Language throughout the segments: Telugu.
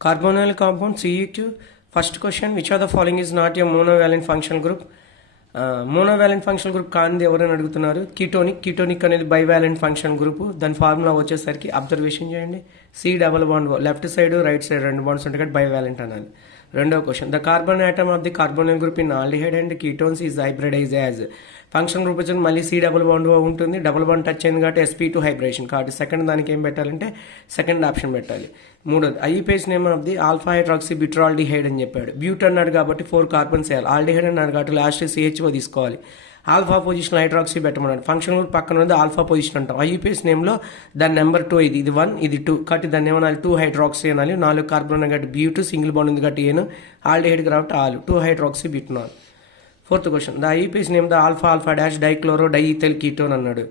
Carbonyl compound CE2. First question, which of the following is not a monovalent functional group? Monovalent functional group కానిది ఎవరైనా అడుగుతున్నారు. కీటోనిక్ అనేది బైవాలెంట్ ఫంక్షనల్ గ్రూప్. దాని ఫార్ములా వచ్చేసరికి అబ్జర్వేషన్ చేయండి. C double bond left side right side రెండు బాండ్స్ ఉంటాయి కాబట్టి బైవాలెంట్ అనాలి. రెండవ question, the carbon atom of the carbonyl group in aldehyde and ketones is hybridised as. Function group వచ్చి మళ్ళీ C double bond ఉంటుంది. డబుల్ బాండ్ టచ్ అయింది కాబట్టి sp2 హైబ్రేషన్ కాబట్టి సెకండ్ దానికి ఏం పెట్టాలంటే సెకండ్ ఆప్షన్ పెట్టాలి. మూడోది, IPS name of the alpha hydroxy butyraldehyde అని చెప్పాడు. బ్యూట్ అన్నాడు కాబట్టి 4 కార్బన్స్ వేయాలి. ఆల్డిహైడ్ అన్నాడు కాబట్టి లాస్ట్ CHO తీసుకోవాలి. ఆల్ఫా పొజిషన్ హైడ్రాక్సీ పెట్టమన్నాడు. ఫంక్షన్ గ్రూప్ పక్కన ఉంది ఆల్ఫా పొజిషన్ అంటాం. ఐపీఎస్ నేమ్లో దాని నెంబర్ 2 ఇది 1 ఇది 2 కాబట్టి దాన్ని ఏమనాలి 2 హైడ్రాక్సీ అనాలి. 4 కార్బన్ కాబట్టి బ్యూట్, సింగిల్ బాండ్ ఉంది కాబట్టి ఏను, ఆల్డిహైడ్ కాబట్టి all 2 hydroxy butanol. Fourth question, the IPS name the alpha dash dichloro diethyl ketone అన్నాడు.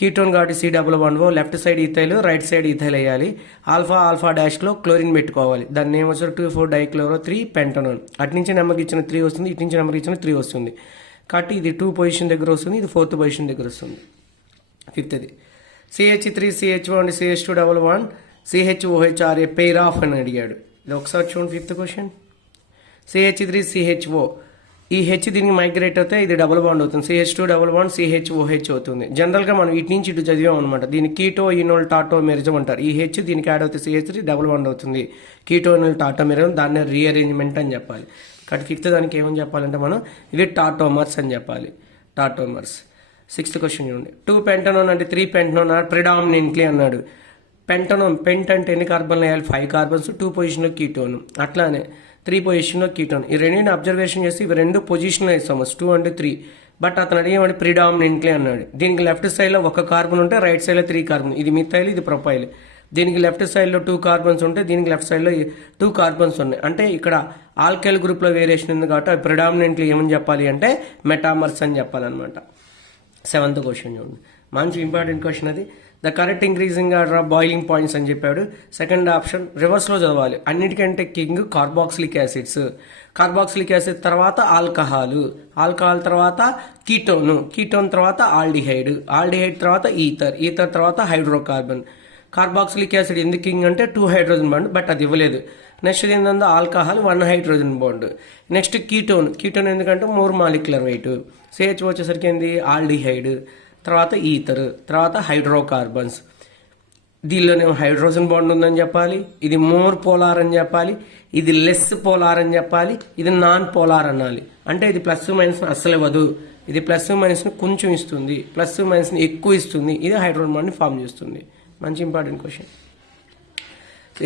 కీటోన్ కాబట్టి C double bond left side ethyl right side ethyl వేయాలి. ఆల్ఫా డాష్లో క్లోరిన్ పెట్టుకోవాలి. దాన్ని నేమ్ వచ్చి 2,4 డైక్లోరో 3 పెంటనోన్. అటు నుంచి నెంబర్కి ఇచ్చిన 3 వస్తుంది, ఇటు నుంచి నెంబర్కి ఇచ్చిన 3 వస్తుంది కాబట్టి ఇది 2 పొజిషన్ దగ్గర వస్తుంది, ఇది 4th పొజిషన్ దగ్గర వస్తుంది. ఫిఫ్త్ది, CH3CH1 and CH2 CHOH are a pair of అని అడిగాడు. ఇది ఒకసారి చూడండి. ఫిఫ్త్ క్వశ్చన్, CH3CHO ఈ హెచ్ దీనికి మైగ్రేట్ అవుతే ఇది డబుల్ బాండ్ అవుతుంది. CH2 CHOH అవుతుంది. జనరల్గా మనం ఇటు నుంచి ఇటు చదివాం అనమాట. దీన్ని కీటో ఇనోల్ టాటో మెరిజం అంటారు. ఈ హెచ్ దీనికి యాడ్ అవుతే CH3 డబుల్ బాండ్ అవుతుంది. కీటో ఇనోల్ టాటో మెరిజం, దాన్ని రీఅరేంజ్మెంట్ అని చెప్పాలి. కాబట్టి ఫిఫ్త్ దానికి ఏమని చెప్పాలంటే మనం ఇది టాటోమర్స్ అని చెప్పాలి. టాటోమర్స్. సిక్స్త్ క్వశ్చన్ చూడండి, 2 పెంటనోన్ అంటే 3 పెంటనోన్ ఆర్ ప్రిడామినెంట్లీ అన్నాడు. పెంట్ అంటే ఎన్ని కార్బన్లు వేయాలి? 5 కార్బన్స్. 2 పొజిషన్లో కీటోన్, అట్లానే 3 పొజిషన్లో కీటోన్. ఈ రెండింటిని అబ్జర్వేషన్ చేసి ఇవి 2 పొజిషన్లో వేస్తాము 2 and 3. బట్ అతను అడిగేవాడు ప్రిడామినెంట్లీ అన్నాడు. దీనికి లెఫ్ట్ సైడ్లో 1 కార్బన్ ఉంటే రైట్ సైడ్లో 3 కార్బన్. ఇది మిథైల్, ఇది ప్రొపైల్. దీనికి లెఫ్ట్ సైడ్లో 2 కార్బన్స్ ఉంటే దీనికి లెఫ్ట్ సైడ్లో 2 కార్బన్స్ ఉన్నాయి. అంటే ఇక్కడ ఆల్కైల్ గ్రూప్లో వేరియేషన్ ఉంది కాబట్టి అవి ప్రిడామినెంట్లీ ఏమని చెప్పాలి అంటే మెటామర్స్ అని చెప్పాలన్నమాట. 7th క్వశ్చన్ చూడండి, మంచి ఇంపార్టెంట్ క్వశ్చన్ అది. The correct increasing order of boiling points అని చెప్పాడు. సెకండ్ ఆప్షన్ రివర్స్లో చదవాలి. అన్నిటికంటే king carboxylic acids. Carboxylic acid తర్వాత ఆల్కహాల్ తర్వాత కీటోన్ తర్వాత ఆల్డిహైడ్ తర్వాత ఈథర్ తర్వాత హైడ్రోకార్బన్. కార్బాక్సిలిక్ యాసిడ్ ఎందుకు కింగ్ అంటే 2 హైడ్రోజన్ బాండ్, బట్ అది ఇవ్వలేదు. నెక్స్ట్ ఏంటంటే alcohol 1 hydrogen bond. Next ketone ఎందుకంటే 4 మాలిక్యులర్ వెయిట్. CH వచ్చేసరికి ఏంది ఆల్డిహైడ్, తర్వాత ఈథర్, తర్వాత హైడ్రోకార్బన్స్. దీనిలోనే హైడ్రోజన్ బాండ్ ఉందని చెప్పాలి, ఇది మోర్ పోలార్ అని చెప్పాలి, ఇది లెస్ పోలార్ అని చెప్పాలి, ఇది నాన్ పోలార్ అనాలి. అంటే ఇది ప్లస్ మైనస్ అస్సలు ఇవ్వదు, ఇది ప్లస్ మైనస్ని కొంచెం ఇస్తుంది, ప్లస్ మైనస్ని ఎక్కువ ఇస్తుంది, ఇది హైడ్రోజన్ బాండ్ని ఫామ్ చేస్తుంది. మంచి ఇంపార్టెంట్ క్వశ్చన్.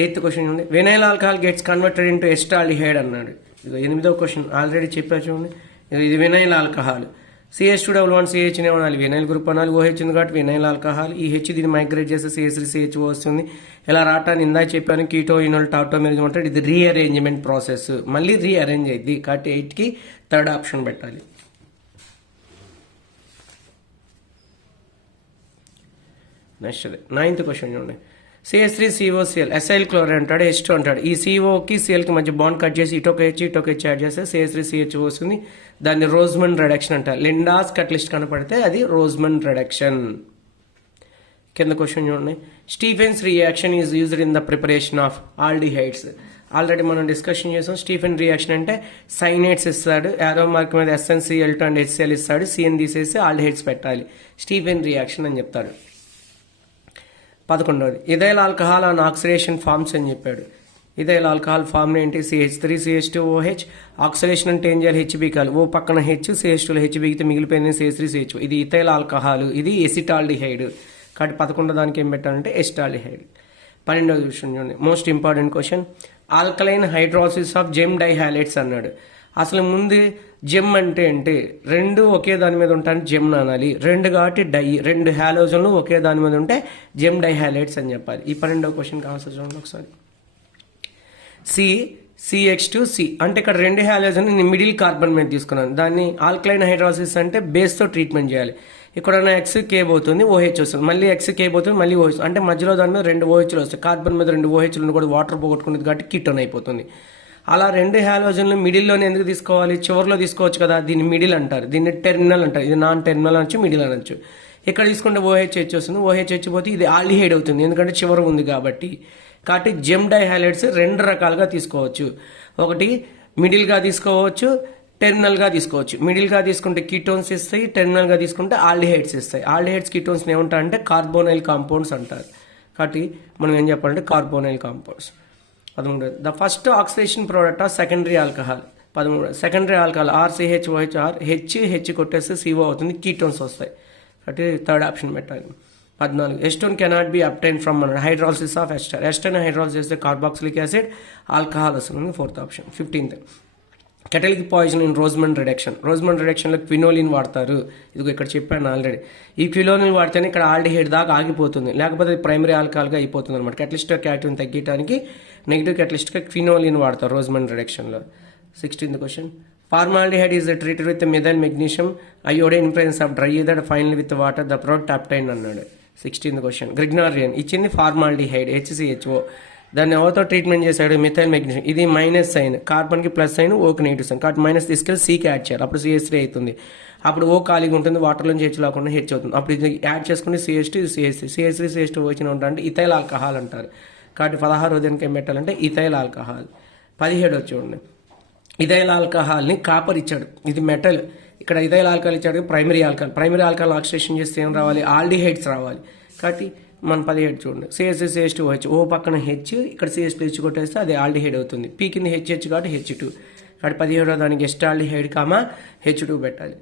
8th క్వశ్చన్ ఉంది, vinyl alcohol gets converted into acetaldehyde అన్నాడు. ఇది 8వ క్వశ్చన్ ఆల్రెడీ చెప్పా చూడండి. ఇది వినైల్ ఆల్కహాల్. CH2 CH అనాలి, వినైల్ గ్రూప్ అనాలి. OH ఉంది కాబట్టి వినైల్ ఆల్కహాల్. ఈ హెచ్ దీన్ని మైగ్రేట్ చేస్తే CH3CHO వస్తుంది. ఇలా రావటాన్ని ఇందా చెప్పాను, కీటో ఇనోల్ టాటో మెరిజం అంటే ఇది రీఅరేంజ్మెంట్ ప్రాసెస్, మళ్ళీ రీఅరేంజ్ అయింది కాబట్టి 8కి 3rd ఆప్షన్ పెట్టాలి. నెక్స్ట్ 9th క్వశ్చన్ చూడండి, CH3COCl ఎసైల్ క్లోరైడ్ అంటాడు, H2 అంటాడు. ఈ COకి CLకి మధ్య బాండ్ కట్ చేసి ఇటొక హెచ్ యాడ్ చేస్తే CH3CHO వస్తుంది. దాన్ని రోజ్మన్ రిడక్షన్ అంటారు. లిండాస్ కట్లిస్ట్ కనపడితే అది రోజ్మన్ రిడక్షన్. కింద క్వశ్చన్ చూడండి, Stephen's reaction is used in the preparation of aldehydes. Already మనం డిస్కషన్ చేసాం. స్టీఫెన్ రియాక్షన్ అంటే సైనేట్స్ ఇస్తాడు, యారో మార్క్ మీద SnCl2 అండ్ HCl ఇస్తాడు, CN తీసేసి ఆల్డిహైడ్స్ పెట్టాలి. స్టీఫెన్ రియాక్షన్ అని చెప్తాడు. 11వది, ethyl alcohol on oxidation forms అని చెప్పాడు. ఇథైల్ ఆల్కహాల్ ఫార్మ్ ఏంటి? CH3CH2OH. ఆక్సిడేషన్ అంటే ఏం చేయాలి? హెచ్బీ కాలి, ఓ పక్కన హెచ్, CH2లో హెచ్బీకి మిగిలిపోయింది CH3CHO. ఇది ఇథైల్ ఆల్కహాల్, ఇది ఎసిటాల్డిహైడ్ కాబట్టి 11వ దానికి ఏం పెట్టాలంటే ఎసిటాల్డిహైడ్. 12వ క్వశ్చన్ చూడండి, most important question, alkaline hydrolysis of gem dihalides అన్నాడు. అసలు ముందు జెమ్ అంటే ఏంటి? 2 ఒకే దాని మీద ఉంటాను జెమ్ అనాలి. 2 కాబట్టి 2 హాలోజన్లు ఒకే దాని మీద ఉంటే జెమ్ డైహాలైడ్స్ అని చెప్పాలి. ఈ 12వ క్వశ్చన్కి ఆన్సర్ చూడండి ఒకసారి. CH2C అంటే ఇక్కడ 2 హాలోజన్ నేను మిడిల్ కార్బన్ మీద తీసుకున్నాను. దాన్ని ఆల్కలైన్ హైడ్రాసిస్ అంటే బేస్తో ట్రీట్మెంట్ చేయాలి. ఇక్కడ XK పోతుంది, OH వస్తుంది, మళ్ళీ XK పోతుంది, మళ్ళీ OH అంటే మధ్యలో దాని మీద 2 OHలు వస్తాయి. కార్బన్ మీద 2 OHలు కూడా వాటర్ పోగొట్టుకునేది కాబట్టి కీటోన్ అయిపోతుంది. అలా 2 హాలోజన్లు మిడిల్లోనే ఎందుకు తీసుకోవాలి? చివరిలో తీసుకోవచ్చు కదా, దీన్ని మిడిల్ అంటారు, దీన్ని టెర్మినల్ అంటారు. ఇది నాన్ టెర్మినల్ అనొచ్చు, మిడిల్ అనొచ్చు. ఇక్కడ తీసుకుంటే OH వస్తుంది, OH పోతే ఇది ఆల్డిహైడ్ అవుతుంది ఎందుకంటే చివర ఉంది కాబట్టి. కాబట్టి జెమ్ డైహాలైడ్స్ 2 రకాలుగా తీసుకోవచ్చు. ఒకటి మిడిల్గా తీసుకోవచ్చు, టెర్మినల్గా తీసుకోవచ్చు. మిడిల్గా తీసుకుంటే కీటోన్స్ ఇస్తాయి, టెర్మినల్గా తీసుకుంటే ఆల్డిహైడ్స్ ఇస్తాయి. ఆల్డిహైడ్స్ కీటోన్స్ ఏమంటారంటే కార్బోనైల్ కాంపౌండ్స్ అంటారు. కాబట్టి మనం ఏం చెప్పాలంటే carbonyl compounds. 13. The first oxidation product of secondary alcohol. 13. Secondary alcohol RCHOHR H కొట్టేస్తే CO అవుతుంది, కీటోన్స్ వస్తాయి. కాబట్టి థర్డ్ ఆప్షన్ పెట్టాలి. 14. Acetone cannot be obtained from hydrolysis of ester. ఎస్టర్ని హైడ్రాలసిస్ చేస్తే కార్బాక్సిలిక్ యాసిడ్, ఆల్కహాల్ వస్తుంది, fourth option. 15. Catalytic poison in Rosenmund reduction. Rosenmund రిడక్షన్లో క్వినోలిన్ వాడతారు. ఇది ఇక్కడ చెప్పాను ఆల్రెడీ. ఈ క్వినోలిన్ వాడితేనే ఇక్కడ ఆల్డిహైడ్ దాకా ఆగిపోతుంది, లేకపోతే ప్రైమరీ ఆల్కహాల్గా అయిపోతుంది అనమాట. కెటలిస్ట్ క్యాటిన్ తగ్గించడానికి నెగిటివ్ కెటలిస్ట్గా క్వినోలిన్ వాడతారు రోజ్మండ్ రిడక్షన్లో. 16th question. Formaldehyde is treated with methyl magnesium iodine in presence of dry ether final with water the product obtained అన్నాడు. 16th question. గ్రిగ్నారియన్ ఇచ్చింది ఫార్మాల్డిహైడ్ HCHO. దాన్ని ఎవరితో ట్రీట్మెంట్ చేశాడు? Methyl magnesium. ఇది మైనస్ సైన్, కార్బన్కి ప్లస్ సైన్, ఓకి నెగిటివ్ సైన్. కాబట్టి మైనస్ తీసుకెళ్ళి Cకి యాడ్ చేయాలి, అప్పుడు CH3 అవుతుంది. అప్పుడు O ఖాళీగా ఉంటుంది, వాటర్లోంచి H లేకుండా H అవుతుంది. అప్పుడు ఇది యాడ్ చేసుకుని CH2 ఇది CH3. CH3 CH2 వచ్చిన ఉంటారంటే ఇథైల్ ఆల్కహాల్ అంటారు. కాబట్టి 16వ దానికి ఏం పెట్టాలంటే ఇథైల్ ఆల్కహాల్. 17 చూడండి. ఇథైల్ ఆల్కహాల్ని కాపర్ ఇచ్చాడు, ఇది మెటల్. ఇక్కడ ఇథైల్ ఆల్కహాల్ ఇచ్చాడు, primary alcohol. Primary alcohol oxidation చేస్తే ఏం రావాలి? ఆల్డిహైడ్స్ రావాలి. కాబట్టి మన 17 చూడండి. CH2OH, O పక్కన H, ఇక్కడ CH2H కొట్టేస్తే అది ఆల్డిహైడ్ అవుతుంది. P కింద HH కాబట్టి H2. కాబట్టి 17వ దానికి ఎస్టాల్డిహైడ్ H2 పెట్టాలి.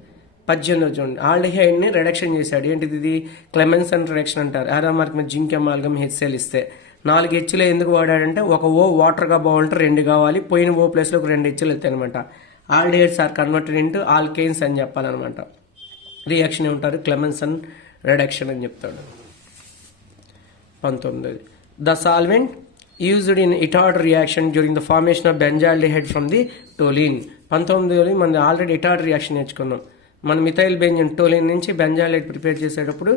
18 చూడండి. ఆల్డిహైడ్ని రిడక్షన్ చేశాడు. ఏంటిది? ఇది క్లెమెన్సన్ రిడక్షన్ అంటారు. ఆరామార్క్ మీద జింక్ అమాల్గమ్ HCl ఇస్తే 4 Hలో ఎందుకు వాడాడంటే ఒక O వాటర్గా బాగుంటే 2 కావాలి, పోయిన O ప్లేస్లో ఒక 2 Hలు వెళ్తాయి అనమాట. Aldehydes are converted into alkanes అని చెప్పాలన్నమాట. రియాక్షన్ ఏమంటారు? క్లెమెన్సన్ రిడక్షన్ అని చెప్తాడు. 19. The solvent used in Itard reaction during the formation of benzaldehyde from the toluene. 19 మనం ఆల్రెడీ ఇటార్డ్ రియాక్షన్ నేర్చుకున్నాం. మనం మిథైల్ బెంజన్ టోలిన్ నుంచి బెంజాలైడ్ ప్రిపేర్ చేసేటప్పుడు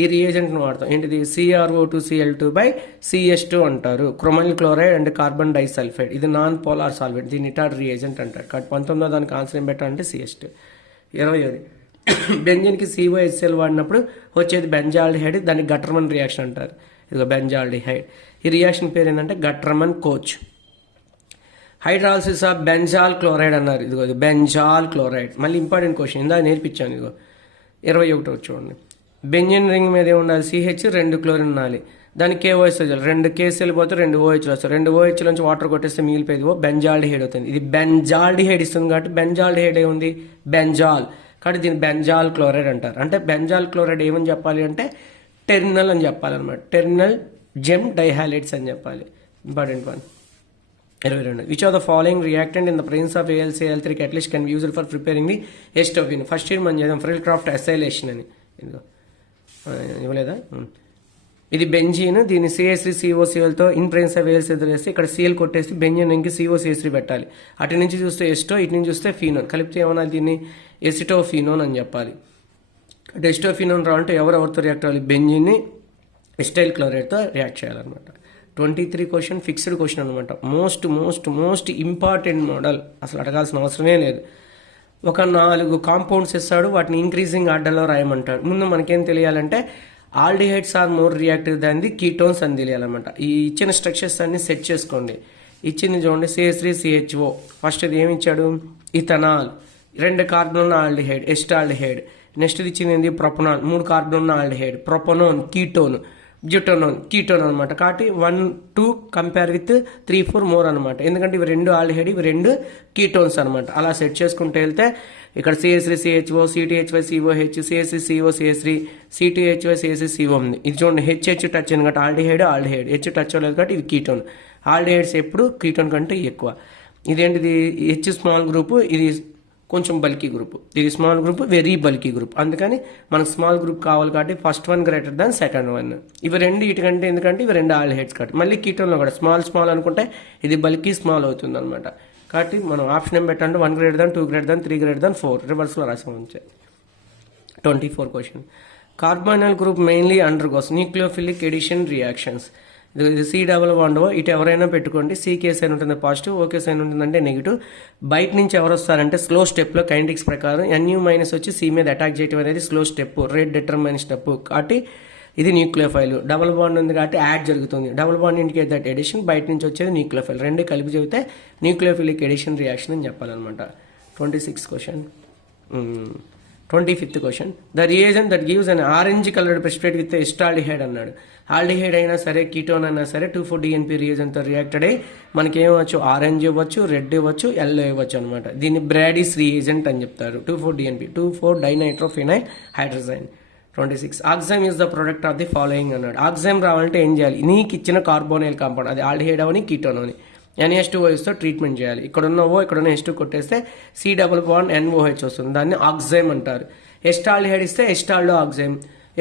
ఈ రియేజెంట్ను వాడతాం. ఏంటిది? CrO2Cl2/CH2 అంటారు. Chromyl chloride and carbon disulphide. ఇది నాన్ పోలార్ సాల్వెంట్, దీన్ని ఇటార్డ్ రియేజెంట్ అంటారు. కాబట్టి 19వ దానికి ఆన్సర్ ఏం పెట్టాలంటే CH2. 20. బెంజన్కి COHCl వాడినప్పుడు వచ్చేది బెంజాల్డిహైడ్, దాన్ని గట్టర్మన్ రియాక్షన్ అంటారు. ఇదిగో బెంజాల్డిహైడ్. ఈ రియాక్షన్ పేరు ఏంటంటే గట్రమన్ కోచ్. హైడ్రాలసిస్ ఆఫ్ బెంజాల్ క్లోరైడ్ అన్నారు. ఇదిగో ఇది బెంజాల్ క్లోరైడ్. మళ్ళీ ఇంపార్టెంట్ క్వశ్చన్, ఇందా నేర్పించాను. ఇదిగో 21 చూడండి. బెంజిన్ రింగ్ మీద ఉండాలి CH, 2 క్లోరిన్ ఉండాలి. దానికి KOH 2 KCl పోతే 2 OH వస్తాయి. 2 OH నుంచి వాటర్ కొట్టేస్తే మిగిలిపోయేది బెంజాల్డిహైడ్ అవుతుంది. ఇది బెంజాల్డిహైడ్ ఇస్తుంది కాబట్టి బెంజాల్డిహైడ్ ఏముంది? బెంజాల్. కాబట్టి దీన్ని బెంజాల్ క్లోరైడ్ అంటారు. అంటే బెంజాల్ క్లోరైడ్ ఏమని చెప్పాలి అంటే టెర్మినల్ అని చెప్పాలన్నమాట. టెర్మినల్ జెమ్ డైహాలైడ్స్ అని చెప్పాలి. Important one. 22. Which of the following reactant in the presence of AlCl3 catalyst can be used for preparing the acetophenone. First year మనం చేద్దాం ఫ్రిల్ క్రాఫ్ట్ అసైలేషన్ అని. ఇదిగో ఇవ్వలేదా? ఇది బెంజీన్. దీన్ని CH3COClతో ఇన్ ప్రెసెన్స్ ఆఫ్ AlCl3 వేస్తే ఇక్కడ Cl కొట్టేసి బెంజీన్ ఇంకి COCH3 పెట్టాలి. అటు నుంచి చూస్తే ఎస్టో, ఇటు నుంచి చూస్తే ఫీనోన్. కలిపితే ఏమన్నా దీన్ని ఎసిటోఫినోన్ అని చెప్పాలి. ఎస్టోఫినోన్ రావాలంటే ఎవరెవరితో రియాక్ట్ అవ్వాలి? బెంజిన్ని ఎస్టైల్ క్లోరైడ్తో రియాక్ట్ చేయాలన్నమాట. 23 క్వశ్చన్ ఫిక్స్డ్ క్వశ్చన్ అనమాట. Most most most important model, అసలు అడగాల్సిన అవసరమే లేదు. ఒక 4 కాంపౌండ్స్ ఇస్తాడు, వాటిని ఇంక్రీజింగ్ ఆర్డర్లో రాయమంటాడు. ముందు మనకేం తెలియాలంటే aldehydes are more reactive than the ketones అని తెలియాలన్నమాట. ఈ ఇచ్చిన స్ట్రక్చర్స్ అన్ని సెట్ చేసుకోండి. ఇచ్చింది చూడండి, CH3CHO. ఫస్ట్ ఇది ఏమి ఇచ్చాడు? ఇథనాల్. 2 కార్బన్ ఉన్న ఆల్డిహైడ్, ఎస్టాల్డిహైడ్. నెక్స్ట్ ఇచ్చింది ఏంది? ప్రొపనాల్. 3 కార్బన్ ఉన్న ఆల్డిహైడ్. ప్రొపనోన్ కీటోన్, బ్యూటోనోన్ కీటోన్ అనమాట. కాబట్టి 1, 2 కంపేర్ విత్ 3, 4 మోర్ అనమాట. ఎందుకంటే ఇవి 2 ఆల్డిహైడ్, ఇవి 2 కీటోన్స్ అనమాట. అలా సెట్ చేసుకుంటే వెళ్తే ఇక్కడ CH3CHO, C2H5COH, CH3COCH3, C2H5CH3CO ఉంది. ఇది చూడండి, HH టచ్ అయింది కాబట్టి ఆల్డిహైడ్ ఆల్డిహైడ్, H టచ్ అవ్వలేదు కాబట్టి ఇది కీటోన్. ఆల్డిహైడ్స్ ఎప్పుడు కీటోన్ కంటే ఎక్కువ. ఇదేంటిది? H స్మాల్ గ్రూప్, ఇది కొంచెం బల్కీ గ్రూప్. ఇది small group, very bulky group. అందుకని మనకు స్మాల్ గ్రూప్ కావాలి కాబట్టి first one greater than second one. ఇవి 2 ఇటుకంటే, ఎందుకంటే ఇవి 2 ఆల్డిహైడ్స్ కాబట్టి. మళ్ళీ కీటోన్లో కూడా స్మాల్ అనుకుంటే ఇది బల్కీ స్మాల్ అవుతుంది అనమాట. కాబట్టి మనం ఆప్షన్ ఏం పెట్టాలంటే 1 greater than, 2 greater than, 3 greater than 4 రివర్స్లో రాసాం ఉంచాయి. 24 question. Carbonyl group mainly undergoes nucleophilic addition reactions. ఇది C డబుల్ బాండ్, ఇటు ఎవరైనా పెట్టుకోండి. C సైన్ ఉంటుంది పాజిటివ్, ఓకే సైన్ ఉంటుందంటే నెగిటివ్. బయట నుంచి ఎవరు వస్తారంటే స్లో స్టెప్లో కైనెటిక్స్ ప్రకారం NU- వచ్చి C మీద అటాక్ చేయడం అనేది slow step, rate determine step. కాబట్టి ఇది న్యూక్లియోఫైల్. డబుల్ బాండ్ ఉంది కాబట్టి యాడ్ జరుగుతుంది. Double bond indicate that addition, బయట నుంచి వచ్చేది న్యూక్లియోఫైల్. రెండు కలిపి చెబితే న్యూక్లియోఫిలిక్ ఎడిషన్ రియాక్షన్ అని చెప్పాలన్నమాట. 26 question. 25th question. The reagent that gives an orange coloured precipitate with acetaldehyde అన్నాడు. ఆల్డిహైడ్ అయినా సరే, కీటోన్ అయినా సరే 2,4-DNP రియేజెంట్తో రియాక్టెడ్ అయ్యి మనకి ఏమవచ్చు, ఆరెంజ్ ఇవ్వచ్చు, రెడ్ ఇవ్వచ్చు, ఎల్లో ఇవ్వచ్చు అనమాట. దీన్ని బ్రాడీస్ రియేజెంట్ అని చెప్తారు. 2,4-DNP two four dinitrophenyl hydrazine. 26 oxime is the product of the following అన్నాడు. ఆక్సైమ్ రావాలంటే ఏం చేయాలి, నీకు ఇచ్చిన కార్బోనైల్ కాంపౌండ్, అది ఆల్డిహైడ్ అవని కీటోన్ అవని, NH2OHతో ట్రీట్మెంట్ చేయాలి. ఇక్కడున్న H2 కొట్టేస్తే C+NOH వస్తుంది, దాన్ని ఆక్సైమ్ అంటారు. ఎస్టాల్డిహైడ్ ఇస్తే ఎస్టాల్డో ఆక్సైమ్,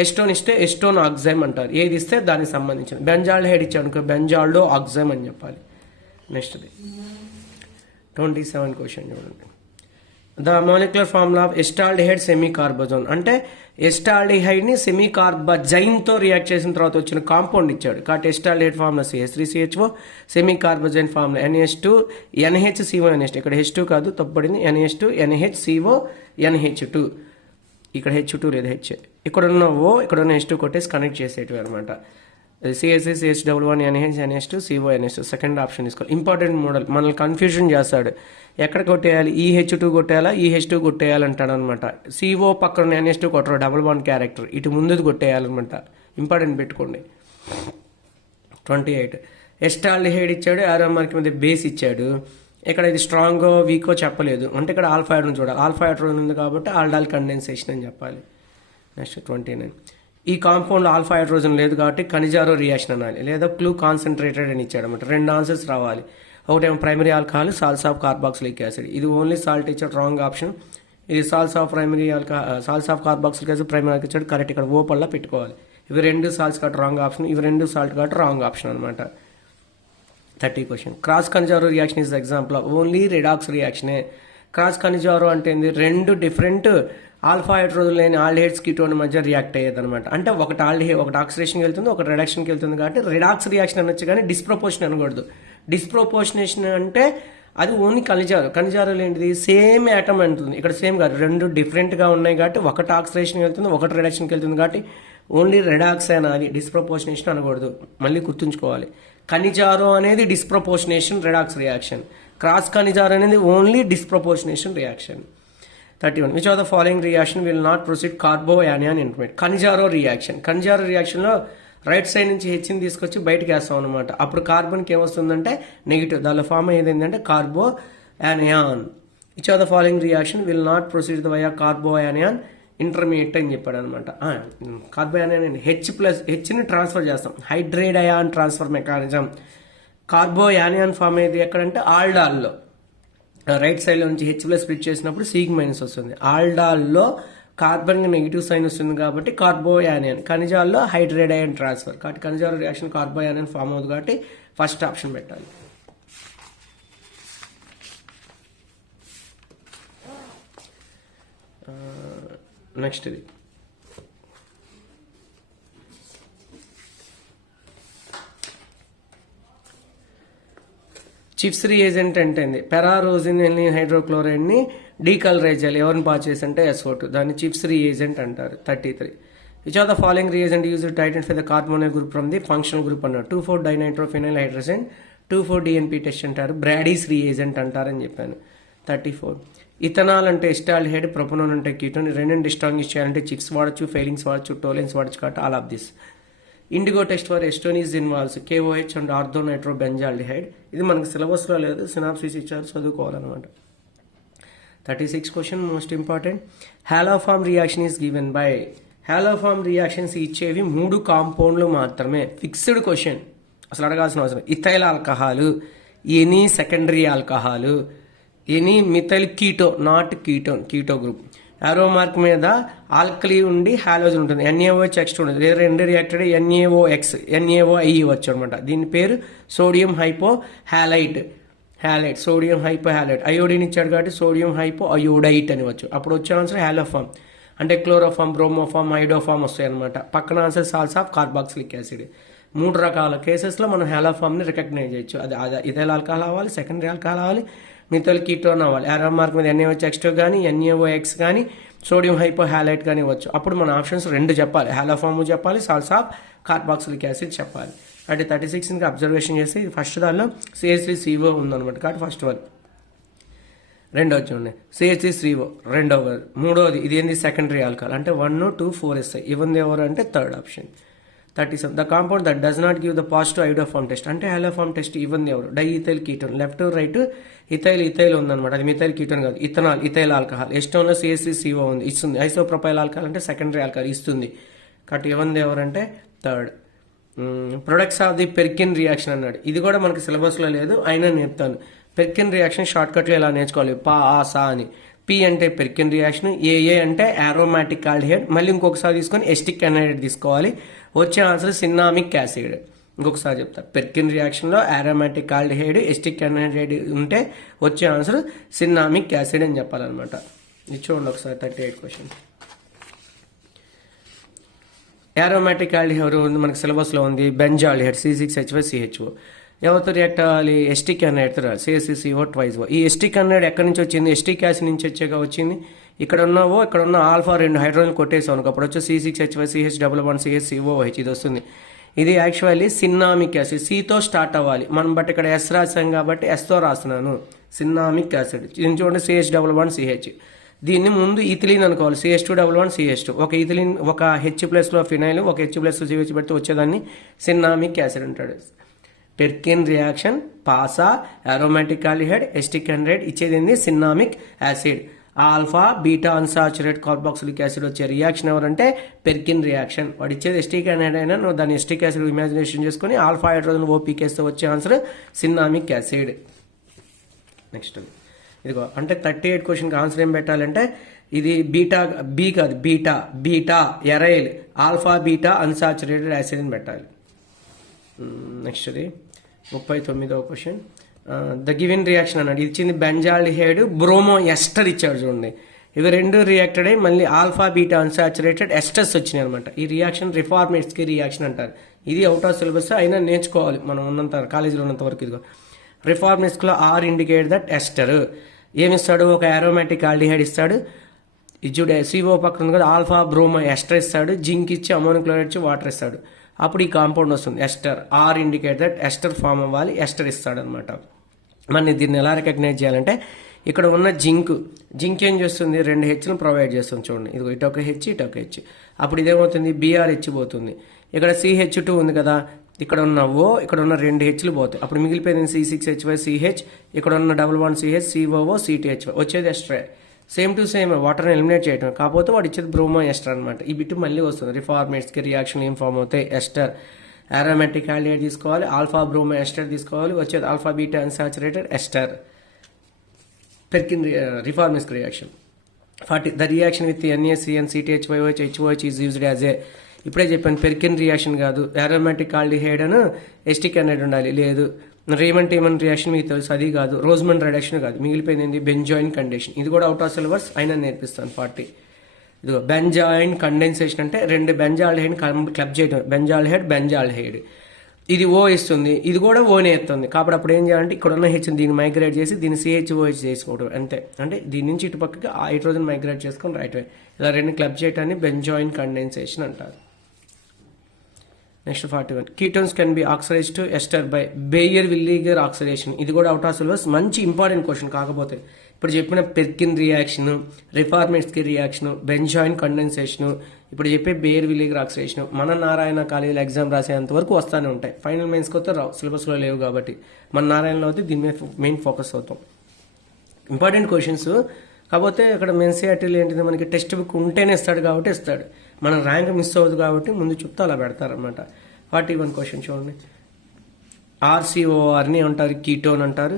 ఎస్టోన్ ఇస్తే ఎస్టోన్ ఆక్సైమ్ అంటారు. ఏది ఇస్తే దానికి సంబంధించిన. బెంజాల్డిహైడ్ ఇచ్చాను బెంజాల్డో ఆక్సైమ్ అని చెప్పాలి. నెక్స్ట్ది 27 క్వశ్చన్ చూడండి. ద మాలిక్యులర్ ఫార్ములా ఆఫ్ ఎస్టాల్డిహైడ్ సెమీకార్బజోన్ అంటే ఎస్టాల్డిహైడ్ని సెమీకార్బజైన్తో రియాక్ట్ చేసిన తర్వాత వచ్చిన కాంపౌండ్ ఇచ్చాడు. కాబట్టి acetaldehyde formula CH3CHO, semicarbazide formula NH2 NHCO NH2. ఇక్కడ H2 కాదు, తప్పబడింది. NH2 NHCO NH2. ఇక్కడ H2 లేదు, H. ఇక్కడ ఉన్న ఇక్కడ ఉన్న H2 కొట్టేసి కనెక్ట్ చేసేటివి అనమాట. CH3CH11 NH2 CO NH2. Second option తీసుకోవాలి. ఇంపార్టెంట్ మోడల్, మనల్ని కన్ఫ్యూజన్ చేస్తాడు. ఎక్కడ కొట్టేయాలి, ఈ H2 కొట్టేయాలా, ఈ H2 కొట్టేయాలంటాడు అనమాట. CO పక్కన NH2 కొట్టరు, డబుల్ బాండ్ క్యారెక్టర్, ఇటు ముందుది కొట్టేయాలన్నమాట. ఇంపార్టెంట్ పెట్టుకోండి. 28 ఎస్టాల్డిహైడ్ ఇచ్చాడు, ఆరో మార్క్ మీద బేస్ ఇచ్చాడు. ఇక్కడ ఇది స్ట్రాంగో వీకో చెప్పలేదు, అంటే ఇక్కడ ఆల్ఫా హైడ్రోజన్ చూడాలి. ఆల్ఫా హైడ్రోజన్ ఉంది కాబట్టి ఆల్డాల్ కండెన్సేషన్ అని చెప్పాలి. నెక్స్ట్ 29 ఈ కాంపౌండ్లో ఆల్ఫా హైడ్రోజన్ లేదు కాబట్టి ఖనిజారో రియాక్షన్ అనాలి, లేదా క్లూ కాన్సన్ట్రేటెడ్ అని ఇచ్చాడు అనమాట. రెండు ఆన్సర్స్ రావాలి. ఒకటేమో primary alcohol, salts of carboxylic acid. ఇది ఓన్లీ సాల్ట్ ఇచ్చాడు, రాంగ్ ఆప్షన్. ఇది salts of primary salts of carboxylic acid primary alcohol ఇచ్చాడు, కరెక్ట్. ఇక్కడ ఓపల్లా పెట్టుకోవాలి. ఇవి రెండు సాల్ట్స్ కాబట్టి రాంగ్ ఆప్షన్, ఇవి రెండు సాల్ట్ కాబట్టి రాంగ్ ఆప్షన్ అనమాట. 30 question. Cross Cannizzaro reaction is example of only redox రియాక్షనే. క్రాస్ కనిజారో అంటే రెండు డిఫరెంట్ ఆల్ఫా హైడ్రోజన్ లేని ఆల్డిహైడ్స్ కీటోన్ మధ్య రియాక్ట్ అయ్యేది అనమాట. అంటే ఒకటి ఒకటి ఆక్సిడేషన్కి వెళ్తుంది, ఒకటి రిడక్షన్కి వెళ్తుంది. కాబట్టి రిడాక్స్ రియాక్షన్ అనొచ్చు, కానీ డిస్ప్రపోర్షన్ అనకూడదు. డిస్ప్రపోర్షనేషన్ అంటే అది ఓన్లీ కనిజారోలు ఏంటిది, సేమ్ యాటమ్ అంటుంది. ఇక్కడ సేమ్ కాదు, రెండు డిఫరెంట్గా ఉన్నాయి కాబట్టి ఒకటి ఆక్సిడేషన్కి వెళ్తుంది, ఒకటి రిడక్షన్కి వెళ్తుంది. కాబట్టి ఓన్లీ రిడాక్స్ అనాలి, డిస్ప్రపోర్షనేషన్ అనకూడదు. మళ్ళీ గుర్తుంచుకోవాలి. కనిజారో అనేది disproportionation redox reaction, cross Cannizzaro అనేది only disproportionation reaction. 31 which of the following reaction will not proceed carbanion intermediate. Cannizzaro రియాక్షన్లో రైట్ సైడ్ నుంచి హెచ్ని తీసుకొచ్చి బయటకు వేస్తాం అనమాట. అప్పుడు కార్బన్కి ఏమొస్తుందంటే నెగిటివ్, దానిలో ఫామ్ అయ్యేది ఏంటంటే carbanion. Which of the following reaction will not proceed the via carbanion intermediate అని చెప్పాడు అనమాట. కార్బో యానియాన్ హెచ్ని ట్రాన్స్ఫర్ చేస్తాం, hydrate ion transfer mechanism. Carbanion form అయ్యేది ఎక్కడంటే ఆల్డాల్లో. రైట్ సైడ్లో నుంచి H+ స్ప్లిట్ చేసినప్పుడు Cకి మైనస్ వస్తుంది. ఆల్డాల్లో కార్బన్కి నెగిటివ్ సైన్ వస్తుంది కాబట్టి కార్బో యానియన్. ఖనిజాల్లో హైడ్రేట్ అయాన్ ట్రాన్స్ఫర్, కాబట్టి ఖనిజాల రియాక్షన్ కార్బో యానియన్ ఫామ్ అవుతుంది కాబట్టి ఫస్ట్ ఆప్షన్ పెట్టాలి. నెక్స్ట్ ఇది చిప్స్ రియేజెంట్ అంటే పెరారోజిన్ హైడ్రోక్లోరైడ్ని డీకలరైజ్ చేయాలి. ఎవరిని పాస్ చేసి అంటే SO2, దాన్ని చిప్స్ రియేజెంట్ అంటారు. 33 which of the following reagent use to identify the carbonyl group from the functional group అన్నారు. 2,4-డైనైట్రోఫినైల్ హైడ్రోజన్ 2,4-DNP టెస్ట్ అంటారు, బ్రాడీస్ రియేజెంట్ అంటారని చెప్పాను. 34 ఇథనాల్ అంటే ఎస్టాల్డిహైడ్, ప్రొపనోన్ అంటే కీటోన్. రెండింటి డిస్టాంగిష్ చేయాలంటే చిప్స్ వాడచ్చు, ఫెయిలింగ్స్ వాడచ్చు, టోలెన్స్ వాడచ్చు. కాబట్టి all of this. Indigo test for acetones involves KOH and orthonitrobenzaldehyde. ఇది మనకు సిలబస్లో లేదు, సినాప్సిస్ ఇచ్చారు, చదువుకోవాలన్నమాట. 36 question most important. Haloform reaction is given by. Haloform reactions ఇచ్చేవి 3 కాంపౌండ్లు మాత్రమే. ఫిక్స్డ్ క్వశ్చన్, అసలు అడగాల్సిన అవసరం. Ethyl alcohol, any secondary alcohol, any methyl keto, not ketone, keto group. Arrow mark మీద ఆల్కలీ ఉండి హాలోజన్ ఉంటుంది, NaOH ఎక్స్ట్రా ఉంటుంది. వేరే రెండు రియాక్టెడ్ NaOX NaOI ఇవ్వచ్చు అనమాట. దీని పేరు sodium hypohalite. Sodium hypohalite. Iodine ఇచ్చాడు కాబట్టి సోడియం హైపో అయోడైట్ అని వచ్చు. అప్పుడు వచ్చే ఆన్సర్ హాలోఫామ్, అంటే క్లోరోఫామ్, బ్రోమోఫామ్, హైడోఫామ్ వస్తాయి అనమాట. పక్కన answer salts of carboxylic acid. 3 రకాల కేసెస్లో మనం హాలోఫామ్ని రికగ్నైజ్ చేయొచ్చు. అది ఇథైల్ ఆల్కహాల్ అవ్వాలి, సెకండరీ ఆల్కహాల్ అవ్వాలి, మిథైల్ కీటోన్ అవ్వాలి. యారో మార్క్ మీద NaOH ఎక్స్ట్రా కానీ NaOX కానీ సోడియం హైపోహాలైట్ కానీ ఇవ్వచ్చు. అప్పుడు మన ఆప్షన్స్ 2 చెప్పాలి, హాలోఫార్మ్ చెప్పాలి, సాల్ట్స్ ఆఫ్ కార్బాక్సిలిక్ యాసిడ్ చెప్పాలి. అంటే 36 ఇంకా అబ్జర్వేషన్ చేసి ఫస్ట్ దానిలో CH3CO ఉందన్నమాట, కాబట్టి ఫస్ట్ వన్. రెండోది చూడండి CH3CO రెండవ. మూడోది ఇది ఏంది సెకండరీ ఆల్కహాల్, అంటే 1, 2, 4 ఇస్తాయి. ఇవ్వంది ఎవరు అంటే third option. 37 the compound that does not give the positive iodoform test, అంటే హాలోఫార్మ్ టెస్ట్ ఇవ్వంది ఎవరు, diethyl ketone. Left right ethyl ఉందన్నమాట, అది మిథైల్ కీటోన్ కాదు, ఇథైల్ ఆల్కహాల్. ఎస్టోన్లో CH3CO ఉంది, ఇస్తుంది. ఐసోప్రొపైల్ ఆల్కహాల్ అంటే సెకండరీ ఆల్కహాల్ ఇస్తుంది, కాబట్టి ఇవ్వంది ఎవరంటే third. Products of the Perkin reaction అన్నాడు, ఇది కూడా మనకి సిలబస్లో లేదు, అయినా నేర్పుతాను. పెర్కిన్ రియాక్షన్ షార్ట్కట్లో ఇలా నేర్చుకోవాలి, సా అని. పి అంటే పెర్కిన్ రియాక్షన్, ఏ అంటే ఆరోమాటిక్ ఆల్డిహైడ్, మళ్ళీ ఇంకొకసారి తీసుకొని ఎస్టిక్ అనాయిడ్ తీసుకోవాలి. వచ్చే ఆన్సర్ సిన్నామిక్ యాసిడ్. ఇంకొకసారి చెప్తా, Perkin రియాక్షన్లో aromatic aldehyde, acetic annoyed ఉంటే వచ్చే ఆన్సర్ సిన్నామిక్ యాసిడ్ అని చెప్పాలన్నమాట. ఇది చూడండి ఒకసారి 38 క్వశ్చన్. ఆరోమాటిక్ ఆల్డిహైడ్ ఉంది మనకి సిలబస్లో ఉంది, బెంజాల్డిహైడ్ C6H5CHO. ఎవరితో రియాక్ట్ అవ్వాలి, ఎస్టిక్ అనాయిడ్తో రావాలి, CH3CO twice. ఈ ఎస్టిక్ అనాయిడ్ ఎక్కడి నుంచి వచ్చింది, ఎస్టిక్ యాసిడ్ నుంచి వచ్చాక వచ్చింది. ఇక్కడ ఉన్న ఆల్ఫా 2 హైడ్రోజన్ కొట్టేసాం అనుకో, అప్పుడు వచ్చి C6H5CH11CHCOH ఇది వస్తుంది. ఇది యాక్చువల్లీ సిన్నామిక్ యాసిడ్, సితో స్టార్ట్ అవ్వాలి మనం, బట్ ఇక్కడ ఎస్ రాసాం కాబట్టి ఎస్తో రాస్తున్నాను, సిన్నామిక్ యాసిడ్. దీన్ని చూడండి CH11CH. దీన్ని ముందు ఇథిలిన్ అనుకోవాలి, CH211CH2. ఒక ఇథిలిన్ ఒక H+లో ఫినైల్, ఒక H+లో CH పెడితే వచ్చేదాన్ని సిన్నామిక్ యాసిడ్ అంటాడు. పెర్కిన్ రియాక్షన్, పాసా, ఆరోమాటిక్ ఆల్డిహైడ్, ఎస్టిక్ అనాయిడ్ ఇచ్చేది cinnamic acid. Alpha beta unsaturate carboxylic acid వచ్చే రియాక్షన్ ఎవరంటే పెర్కిన్ రియాక్షన్. వాడు ఇచ్చేది ఎస్టిక్ అనాయిడ్ అయినా నువ్వు దాన్ని ఎస్టిక్ యాసిడ్ ఇమాజినేషన్ చేసుకుని ఆల్ఫా హైడ్రోజన్ ఓపీకేస్తే వచ్చే ఆన్సర్ సిన్నామిక్ యాసిడ్. నెక్స్ట్ ఇదిగో, అంటే 38 క్వశ్చన్కి ఆన్సర్ ఏం పెట్టాలంటే ఇది బి కాదు, beta arrival alpha beta unsaturated acid అని పెట్టాలి. నెక్స్ట్ ఇది 39వ క్వశ్చన్. ద గివెన్ రియాక్షన్ అన్నాడు, ఇచ్చింది బెంజాల్డిహైడ్ బ్రోమో ఎస్టర్ ఇచ్చాడు చూడండి. ఇవి రెండు రియాక్టెడ్ అయ్యి మళ్ళీ ఆల్ఫా బీటా అన్సాచురేటెడ్ ఎస్టర్స్ వచ్చినాయి అనమాట. ఈ రియాక్షన్ రిఫార్మేట్స్కి రియాక్షన్ అంటారు. ఇది అవుట్ ఆఫ్ సిలబస్ అయినా నేర్చుకోవాలి మనం ఉన్నంత కాలేజీలో ఉన్నంత వరకు. ఇదిగో రిఫార్మేట్స్లో ఆర్ ఇండికేట్ దట్ ఎస్టర్. ఏమిస్తాడు, ఒక ఆరోమాటిక్ ఆల్డిహైడ్ ఇస్తాడు, ఇచ్చుడు CO పక్కన ఉంది కదా, ఆల్ఫా బ్రోమో ఎస్టర్ ఇస్తాడు, జింక్ ఇచ్చి అమోనియం క్లోరైడ్ ఇచ్చి వాటర్ ఇస్తాడు, అప్పుడు ఈ కాంపౌండ్ వస్తుంది ester. Are indicate that ester form అవ్వాలి, ఎస్టర్ ఇస్తాడు అనమాట. మరి దీన్ని ఎలా రికగ్నైజ్ చేయాలంటే ఇక్కడ ఉన్న జింక్ ఏం చేస్తుంది, 2 Hను ప్రొవైడ్ చేస్తుంది చూడండి. ఇది ఇటొక H ఇటొక H, అప్పుడు ఇదేమవుతుంది BrH పోతుంది. ఇక్కడ CH2 ఉంది కదా, ఇక్కడ ఉన్న ఇక్కడ ఉన్న 2 Hలు పోతాయి, అప్పుడు మిగిలిపోయింది C6H5CH, ఇక్కడ ఉన్న double bond CH COO CTH వచ్చేది ఎస్టర్. సేమ్ టు సేమ్ వాటర్ని ఎలిమినేట్ చేయడం, కాకపోతే వాడు ఇచ్చేది బ్రోమో ఎస్టర్ అనమాట. ఈ బిట్ మళ్ళీ వస్తుంది, రిఫార్మేట్స్కి రియాక్షన్ ఏం ఫామ్ అవుతాయి, ఎస్టర్. ఆరోమాటిక్ ఆల్డిహైడ్ తీసుకోవాలి, ఆల్ఫా బ్రోమో ఎస్టర్ తీసుకోవాలి, వచ్చేది alpha beta unsaturated ester. Perkin రిఫార్మేట్స్కి reaction 40. The reaction with NaCN CTHYOH HOH is used as a. ఇప్పుడే చెప్పాను పెర్కిన్ రియాక్షన్ కాదు, ఆరోమాటిక్ ఆల్డిహైడ్ అని ఎస్టిక్ అనాయిడ్ ఉండాలి. లేదు రేమండ్ టేమన్ రియాక్షన్ మీకు తెలుసు, అది కాదు. రోజ్మండ్ రిడక్షన్ కాదు, మిగిలిపోయింది బెంజాయిన్ కండెన్సేషన్. ఇది కూడా అవుట్ ఆఫ్ సిలబస్ అయినా నేర్పిస్తాను. 40. ఇదిగో బెంజాయిన్ కండెన్సేషన్ అంటే 2 బెంజాల్డిహైడ్ క్లబ్ చేయడం, బెంజాల్డిహైడ్. ఇది O ఇస్తుంది, ఇది కూడా Oనే ఎత్తుంది, కాబట్టి అప్పుడు ఏం చేయాలంటే ఇక్కడ ఉన్న Hని దీన్ని మైగ్రేట్ చేసి దీన్ని CHOH చేసుకోవడం అంతే. అంటే దీని నుంచి ఇటు పక్కకి హైడ్రోజన్ మైగ్రేట్ చేసుకొని రైట్ వే ఇలా 2 క్లబ్ చేయటాన్ని బెంజాయిన్ కండెన్సేషన్ అంటారు. Next 41. Ketones can be oxidised to ester by Baeyer Villiger oxidation. ఇది కూడా అవుట్ ఆఫ్ సిలబస్, మంచి ఇంపార్టెంట్ క్వశ్చన్. కాకపోతే ఇప్పుడు చెప్పిన పెర్కిన్ రియాక్షన్, రిఫార్మేట్స్కి రియాక్షన్, బెంజాయిన్ కండెన్సేషన్, ఇప్పుడు చెప్పే బేయర్-విల్లీగర్ ఆక్సిడేషన్ మన నారాయణ కాలేజీలో ఎగ్జామ్ రాసేంత వరకు వస్తూనే ఉంటాయి. ఫైనల్ మెయిన్స్కి వస్తే రావు, సిలబస్లో లేవు కాబట్టి మన నారాయణలో అయితే దీని మీద మెయిన్ ఫోకస్ అవుతాం. Important questions. కాకపోతే అక్కడ మెన్సీఆర్టీలో ఏంటిది, మనకి టెక్స్ట్ బుక్ ఉంటేనే ఇస్తాడు కాబట్టి ఇస్తాడు, మన ర్యాంక్ మిస్ అవ్వదు కాబట్టి ముందు చెప్తే అలా పెడతారనమాట. 41 క్వశ్చన్ చూడండి. RCORని అంటారు, కీటోన్ అంటారు.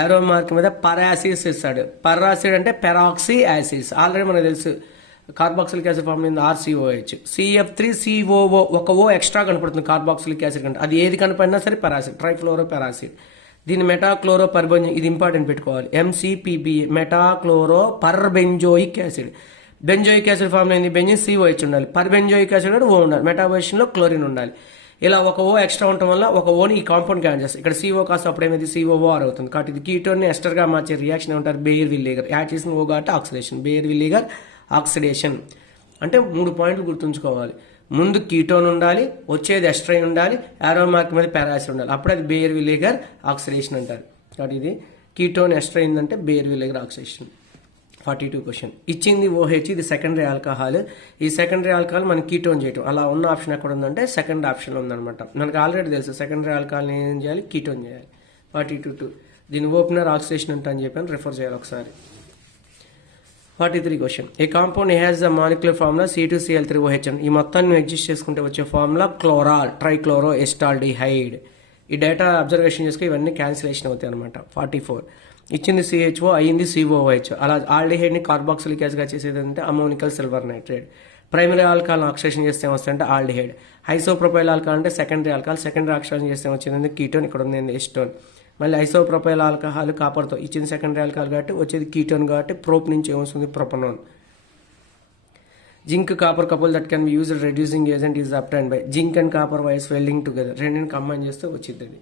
ఏరో మార్క్ మీద పరాసిడ్స్ ఇస్తాడు. పరాసిడ్ అంటే పెరాక్సీ యాసిడ్స్, ఆల్రెడీ మనకు తెలుసు. కార్బాక్సిలిక్ యాసిడ్ ఫామ్ అయింది RCOH. CF3COO ఒక O ఎక్స్ట్రా కనపడుతుంది కార్బాక్సిలిక్ యాసిడ్ కంటే, అది ఏది కనపడినా సరే పెరాసిడ్, ట్రైఫ్లోరో పెరాసిడ్. దీన్ని మెటాక్లోరో పర్బెంజోయిక్, ఇది ఇంపార్టెంట్ పెట్టుకోవాలి, MCPB metachloro perbenzoic acid. Benzoic acid form అయింది, బెంజిన్ COH ఉండాలి, పర్బెంజోయిక్ యాసిడ్ కూడా O ఉండాలి, మెటాబోయిషన్లో క్లోరిన్ ఉండాలి. ఇలా ఒక O ఎక్స్ట్రా ఉండటం వల్ల ఒక Oని ఈ కాంపౌండ్ యాడ్ చేస్తారు. ఇక్కడ CO కాస్త అప్పుడేమైంది COOR అవుతుంది, కాబట్టి ఇది కీటోన్ని ఎస్టర్గా మార్చే రియాక్షన్ ఏమంటారు, బేయర్-విల్లీగర్. యాడ్ చేసిన O కాబట్టి ఆక్సిడేషన్, బేయర్-విల్లీగర్ ఆక్సిడేషన్. అంటే 3 పాయింట్లు గుర్తుంచుకోవాలి. ముందు కీటోన్ ఉండాలి, వచ్చేది ఎస్ట్రైన్ ఉండాలి, యారో మార్క్ మీద పారాసిడ్ ఉండాలి, అప్పుడు అది బేర్ వినేగర్ ఆక్సిడేషన్ అంటారు. కాబట్టి ఇది కీటోన్ ఎస్ట్రైన్ అంటే బేర్ వినేగర్ ఆక్సిడేషన్. 42 క్వశ్చన్ ఇచ్చింది OH, ఇది సెకండరీ ఆల్కహాల్. ఈ సెకండరీ ఆల్కహాల్ మనం కీటోన్ చేయటం, అలా ఉన్న ఆప్షన్ ఎక్కడ ఉందంటే సెకండ్ ఆప్షన్ ఉందన్నమాట. మనకు ఆల్రెడీ తెలుసు సెకండరీ ఆల్కహాల్ని ఏం చేయాలి, కీటోన్ చేయాలి. 42 దీని ఓపెనర్ ఆక్సిడేషన్ అంటే అని చెప్పాను, రిఫర్ చేయాలి ఒకసారి. 43 question A compound has the molecular formula C2Cl3OH. ఈ మొత్తాన్ని అడ్జస్ట్ చేసుకుంటే వచ్చే ఫార్ములా క్లోరాల్ ట్రైక్లోరో ఎస్టాల్డిహైడ్. ఈ డేటా అబ్జర్వేషన్ చేసుకుని ఇవన్నీ క్యాన్సిలేషన్ అవుతాయి అనమాట. 44 ఇచ్చింది CHO, అయ్యింది COOH. అలా ఆల్డిహైడ్ని కార్బాక్సిలిక్ యాసిడ్గా చేసేది అంటే ammoniacal silver nitrate. Primary alcohol oxidation చేస్తే వస్తుంటే ఆల్డిహైడ్. ఐసోప్రొపైల్ ఆల్కహాల్ అంటే సెకండరీ ఆల్కహాల్, సెకండరీ ఆక్సిడేషన్ చేస్తే వచ్చింది కీటోన్, ఇక్కడ ఉంది ఎస్టోన్. మళ్ళీ ఐసోప్రొపైల్ ఆల్కహాల్ కాపర్తో ఇచ్చింది సెకండరీ ఆల్కహాల్ కాబట్టి వచ్చేది కీటోన్, కాబట్టి ప్రోప్ నుంచి ఏమొస్తుంది propanone. Zinc copper couple that can be used reducing agent is obtained by zinc and copper wise welding together. రెండింటిని కంబైన్ చేస్తే వచ్చింది అది.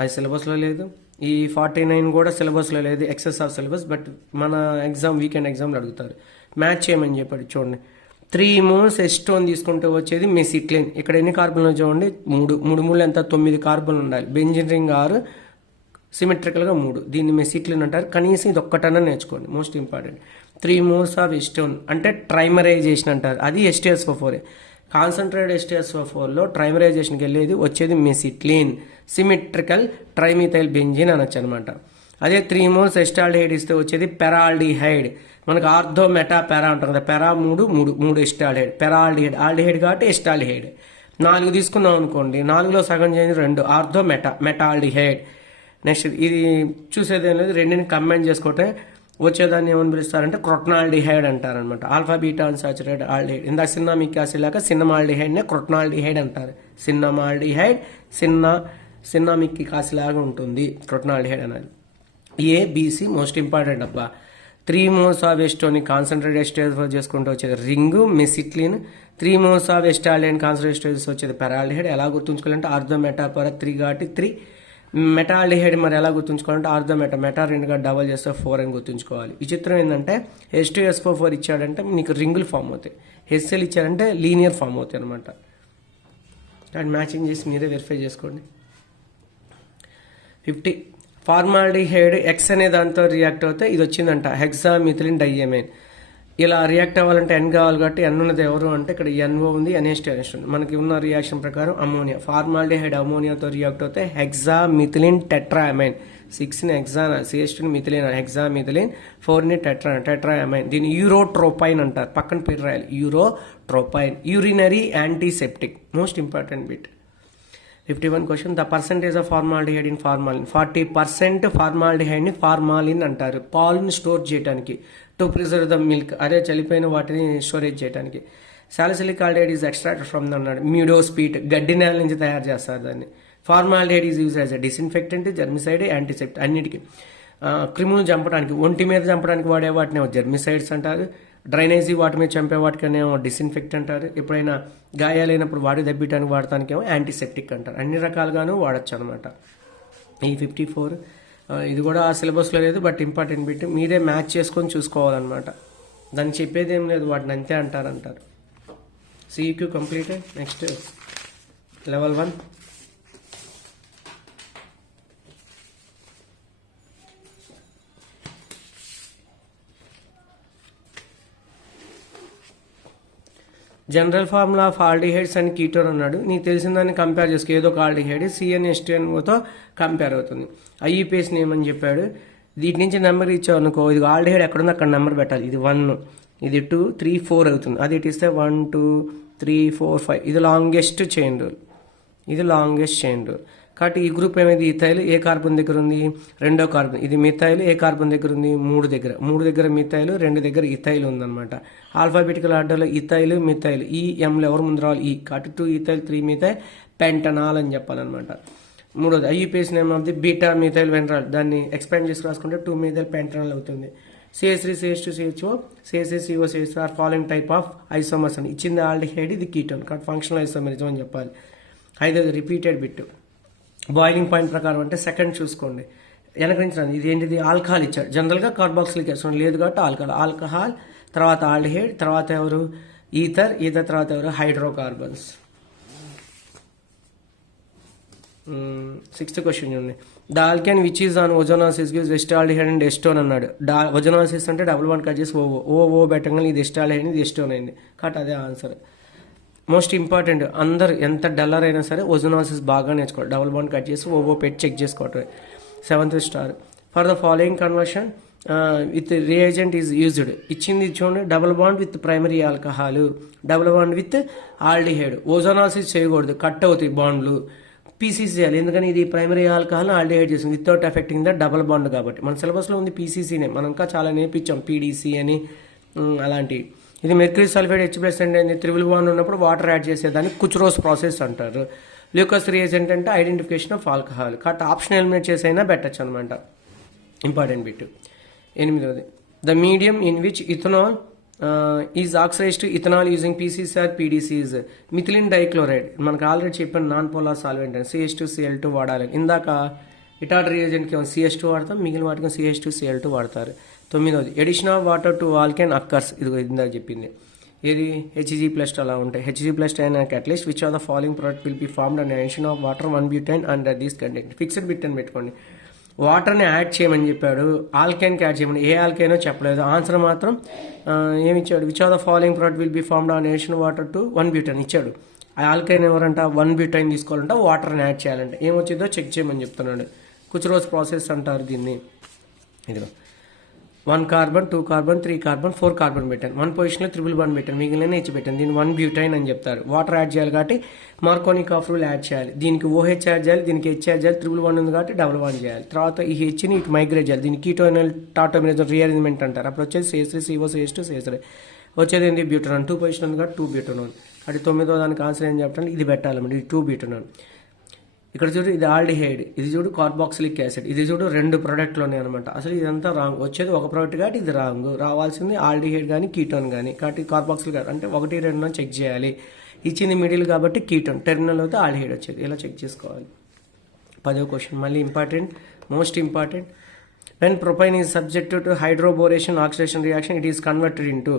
అది సిలబస్లో లేదు. ఈ 49 కూడా సిలబస్లో లేదు, ఎక్సెస్ ఆఫ్ సిలబస్. బట్ మన ఎగ్జామ్ వీకెండ్ ఎగ్జామ్లో అడుగుతారు. మ్యాచ్ చేయమని చెప్పాడు చూడండి. 3 moles ఎస్టోన్ తీసుకుంటే వచ్చేది మెసిక్లిన్. ఇక్కడ ఎన్ని కార్బన్లు చూడండి, 3 3 ఎంత 9 కార్బన్లు ఉండాలి. Benzene ring 6, సిమెట్రికల్గా 3. దీన్ని మెసిక్లిన్ అంటారు. కనీసం ఇది ఒక్కటన్నా నేర్చుకోండి, మోస్ట్ ఇంపార్టెంట్. 3 moles ఆఫ్ ఎస్టోన్ అంటే ట్రైమరైజేషన్ అంటారు, అది H2SO4. కాన్సన్ట్రేటెడ్ H2SO4లో ట్రైమరైజేషన్కి వెళ్ళేది వచ్చేది మెసిక్లిన్, సిమెట్రికల్ ట్రైమిథైల్ బెంజిన్ అనొచ్చు అనమాట. అదే 3 moles ఎస్టాల్డిహైడ్ ఇస్తే వచ్చేది పెరాల్డిహైడ్. మనకు ఆర్థో మెటా పెరా ఉంటుంది కదా, పెరా 3 ఎస్టాల్డిహైడ్, పెరాల్డిహైడ్, ఆల్డిహైడ్ కాబట్టి ఎస్టాల్డిహైడ్. 4 తీసుకున్నాం అనుకోండి, 4లో సగం చేయండి 2, ఆర్థో మెటాల్డిహైడ్. నెక్స్ట్ ఇది చూసేది ఏం లేదు, రెండింటిని కంబైన్ చేసుకుంటే వచ్చేదాన్ని ఏమని పిలుస్తారంటే క్రొట్నాల్డిహైడ్ అంటారనమాట. Alpha beta unsaturated aldehyde. ఇందాక సిన్నమిక్ యాసిడ్ లాగా సిన్నమాల్డిహైడ్నే క్రొట్నాల్డిహైడ్ అంటారు. సిన్నమాల్డిహైడ్ సిన్నమిక్ యాసిడ్ లాగా ఉంటుంది క్రొట్నాల్డిహైడ్ అనేది. ABC మోస్ట్ ఇంపార్టెంట్ అబ్బా. 3 moles ఆఫ్ ఎస్టోని కాన్సన్ట్రేటెడ్ H2SO4 చేసుకుంటూ వచ్చేది ring mesitylene. 3 moles of acetaldehyde concentrated H2SO వచ్చేది పెరాల్డిహైడ్. ఎలా గుర్తుంచుకోవాలంటే ఆర్థో మెటా పర 3 కాబట్టి 3. మెటాల్డిహైడ్ మరి ఎలా గుర్తుంచుకోవాలంటే ఆర్థో మెటా 2గా డబల్ చేస్తే 4 అని గుర్తుంచుకోవాలి. విచిత్రం ఏంటంటే H2SO4 ఇచ్చాడంటే నీకు రింగులు ఫామ్ అవుతాయి, HCl ఇచ్చాడంటే లీనియర్ ఫామ్ అవుతాయి అనమాట. అండ్ మ్యాచింగ్ చేసి మీరే వెరిఫై చేసుకోండి. 50 ఫార్మాల్డిహైడ్ X అనే దాంతో రియాక్ట్ అవుతే ఇది వచ్చిందంట హెక్సామిథిలిన్ డైయమైన్. ఇలా రియాక్ట్ అవ్వాలంటే N కావాలి కాబట్టి N ఉన్నది ఎవరు అంటే ఇక్కడ NO ఉంది, NH2 ఉంది. మనకి ఉన్న రియాక్షన్ ప్రకారం అమోనియా. ఫార్మాల్డిహైడ్ అమోనియాతో రియాక్ట్ అవుతే హెక్సామిథిలిన్ టెట్రామైన్. 6ని హెక్సానా, CH2ని మిథిలిన్, హెక్సామిథిలిన్, 4ని టెట్రామైన్. దీన్ని యూరోట్రోపైన్ అంటారు. పక్కన పేరు రాయాలి, urotropine. Urinary antiseptic, most important bit. 51 question the percentage of formaldehyde in formalin. 40% ఫార్మాల్డిహైడ్ని ఫార్మాలిన్ అంటారు. పాలుని స్టోర్ చేయడానికి, టు ప్రిజర్వ్ ద మిల్క్, అదే చనిపోయిన వాటిని స్టోరేజ్ చేయడానికి. Salicylic aldehyde is extracted from అన్నాడు మ్యూడోస్పీట్, గడ్డి నేల నుంచి తయారు చేస్తారు దాన్ని. Formaldehyde is use as a disinfectant, germicide, antiseptic. అన్నిటికీ క్రిములు చంపడానికి, ఒంటి మీద చంపడానికి వాడే వాటిని జర్మిసైడ్స్ అంటారు. డ్రైనేజీ వాటి మీద చంపే వాటికనేమో డిస్ఇన్ఫెక్ట్ అంటారు. ఎప్పుడైనా గాయాలైనప్పుడు వాడి దెబ్బటానికి వాడటానికేమో యాంటీసెప్టిక్ అంటారు. అన్ని రకాలుగాను వాడచ్చు అనమాట. ఈ 54 ఇది కూడా సిలబస్లో లేదు, బట్ ఇంపార్టెంట్ బిట్. మీరే మ్యాచ్ చేసుకొని చూసుకోవాలన్నమాట. దాన్ని చెప్పేది ఏం లేదు, వాటిని అంతే అంటారు. CEQ completed. Next level 1. General formula of aldehydes and ketone అన్నాడు. నీకు తెలిసిన దాన్ని కంపేర్ చేసుకో. ఏదో ఒక ఆల్డిహైడ్ CnH2NOతో కంపేర్ అవుతుంది. IUPAC ఏమని చెప్పాడు, వీటి నుంచి నెంబర్ ఇచ్చావు అనుకో, ఇది ఆల్డిహైడ్ ఎక్కడుందో అక్కడ నెంబర్ పెట్టాలి. ఇది 1, ఇది 2, 3, 4 అవుతుంది. అది ఇటు ఇస్తే 1, 2, 3, 4, 5. ఇది లాంగెస్ట్ చైన్ రూల్, ఇది లాంగెస్ట్ చైన్ రూల్. కాబట్టి ఈ గ్రూప్ ఏమైంది, ఇథైల్ ఏ కార్బన్ దగ్గర ఉంది, 2వ కార్బన్. ఇది మిథైల్ ఏ కార్బన్ దగ్గర ఉంది, 3 దగ్గర మిథైల్, 2 దగ్గర ఇథైల్ ఉందన్నమాట. ఆల్ఫాబెటికల్ ఆర్డర్లో ఇథైల్ మిథైల్, ఈ ఎంలో ఎవరు ముందు రావాలి, ఈ. కాబట్టి 2 ఇథైల్ 3 మిథైల్ పెంటనాల్ అని చెప్పాలన్నమాట. 3వది IUPAC name of the beta methyl వెనరాల్. దాన్ని ఎక్స్పాండ్ చేసి రాసుకుంటే 2 మిథైల్ పెంటనాల్ అవుతుంది. CH3 CH2 CHO CH3 CO CH3 are following type of isomers అని ఇచ్చింది ఆల్డిహైడ్, ఇది కీటోన్. కాబట్టి ఫంక్షనల్ ఐసోమరిజం అని చెప్పాలి. 5ది రిపీటెడ్ బిట్. బాయిలింగ్ పాయింట్ ప్రకారం అంటే సెకండ్ చూసుకోండి, వెనక నుంచి ఇది ఏంటిది, ఆల్కహాల్ ఇచ్చాడు. జనరల్గా కార్బాక్సిలిక్ యాసిడ్ లేదు కాబట్టి ఆల్కహాల్ తర్వాత ఆల్డిహైడ్, తర్వాత ఎవరు ఈథర్ తర్వాత ఎవరు హైడ్రోకార్బన్స్. 6th క్వశ్చన్ చూడండి. The alkene which is on ozonolysis gives acetaldehyde and acetone అన్నాడు. ఓజోనాసిస్ అంటే డబుల్ బాండ్ కట్ చేసి ఓ పెట్టగానే ఇది ఎస్టాల్డిహైడ్ ఇది ఎస్టోన్ అయింది కాబట్టి అదే ఆన్సర్. మోస్ట్ ఇంపార్టెంట్, అందరు ఎంత డల్లర్ అయినా సరే ఓజోనాసిస్ బాగా నేర్చుకోవాలి. డబుల్ బాండ్ కట్ చేసి ఓ పెట్టి చెక్ చేసుకోవటం. 7th star. For the following conversion with reagent is used. ఇచ్చింది చూడండి, double bond with primary alcohol, double bond with aldehyde. Ozonolysis చేయకూడదు, కట్ అవుతాయి బాండ్లు. పీసీసీ చేయాలి, ఎందుకని ఇది ప్రైమరీ ఆల్కహాల్ ఆల్డిహైడ్ చేస్తుంది without affecting the double bond కాబట్టి. మన సిలబస్లో ఉంది పీసీసీనే, మనం ఇంకా చాలా నేర్పించాం పీడీసీ అని అలాంటివి. ఇది మెర్క్యూరీ సల్ఫేట్ H+ అంటే త్రిబుల్ బాండ్ ఉన్నప్పుడు వాటర్ యాడ్ చేసేదాన్ని కుచ్రోస్ ప్రాసెస్ అంటారు. ల్యూకస్ రియేజెంట్ అంటే ఐడెంటిఫికేషన్ ఆఫ్ ఆల్కహాల్ కాబట్టి ఆప్షన్ ఎలిమినేట్ చేసైనా పెట్టచ్చు అనమాట. Important bit. 8వ, the medium in which ethanol is oxidised ethanol using PCC or PDCs. Methylene dichloride మనకు ఆల్రెడీ చెప్పాను, నాన్ పోలార్ సాల్వెంట్ అని CH2Cl2 వాడాలి. ఇందాక ఇటాట్ రియేజెంట్కి CH2 వాడతాం, మిగిలిన వాటికి CH2Cl2 వాడతారు. 9వది, addition of water to alkene occurs. ఇది ఇందాక చెప్పింది. ఇది Hg+ అలా ఉంటాయి. Hg+ అయిన catalyst which are the following product will be formed and addition of water 1-butane and these content. Fixed bit అని పెట్టుకోండి. వాటర్ని యాడ్ చేయమని చెప్పాడు, ఆల్కైన్కి యాడ్ చేయమని. ఏ ఆల్కైనో చెప్పలేదు, ఆన్సర్ మాత్రం ఏమిచ్చాడు, which are the following product will be formed on addition water to 1-butane ఇచ్చాడు. ఆ ఆల్కైన్ ఎవరంట 1-butane తీసుకోవాలంటే వాటర్ని యాడ్ చేయాలంటే ఏమొచ్చిందో చెక్ చేయమని చెప్తున్నాడు. కుచ్రోస్ ప్రాసెస్ అంటారు దీన్ని. ఇదిగో 1 కార్బన్ 2 కార్బన్ 3 కార్బన్ 4 కార్బన్ పెట్టాను, 1 పొజిషన్లో త్రిబుల్ బాండ్ పెట్టాను, మిగిలిన హెచ్ పెట్టాను. దీన్ని 1-butane అని చెప్తారు. వాటర్ యాడ్ చేయాలి కాబట్టి మార్కోనిక్ ఆఫ్ రూల్ యాడ్ చేయాలి. దీనికి OH యాడ్ చేయాలి, దీనికి H యాడ్ చేయాలి, త్రిబుల్ బాండ్ ఉంది కాబట్టి డబుల్ బాండ్ చేయాలి. తర్వాత ఈ హెచ్ని ఇటు మైగ్రేట్ చేయాలి. దీనికి కీటోనల్ టాటోమినైజర్ రీఅరేంజ్మెంట్ అంటారు. అప్పుడు వచ్చేది CH3 CO CH2 CH3 వచ్చేది ఏంటి బ్యూటనాన్. 2 పొజిషన్ ఉంది కాబట్టి 2-butane. అంటే 9వ దానికి ఆన్సర్ ఏం చెప్పండి, ఇది పెట్టాలన్నమాట. ఇది 2-butane. ఇక్కడ చూడు, ఇది ఆల్డిహైడ్, ఇది చూడు కార్బాక్సిలిక్ యాసిడ్, ఇది చూడు 2 ప్రోడక్ట్లు ఉన్నాయి అనమాట. అసలు ఇదంతా రాంగ్, వచ్చేది ఒక ప్రోడక్ట్ కాబట్టి ఇది రాంగ్. రావాల్సింది ఆల్డిహైడ్ కానీ కీటోన్ కానీ కాబట్టి కార్బాక్సిలిక్ అంటే 1, 2 చెక్ చేయాలి. ఇచ్చింది మిడిల్ కాబట్టి కీటోన్, టెర్మినల్ అయితే ఆల్డిహైడ్ వచ్చేది. ఇలా చెక్ చేసుకోవాలి. 10వ క్వశ్చన్ మళ్ళీ important, most important. When propyne is subject to hydroboration oxidation reaction it is converted into.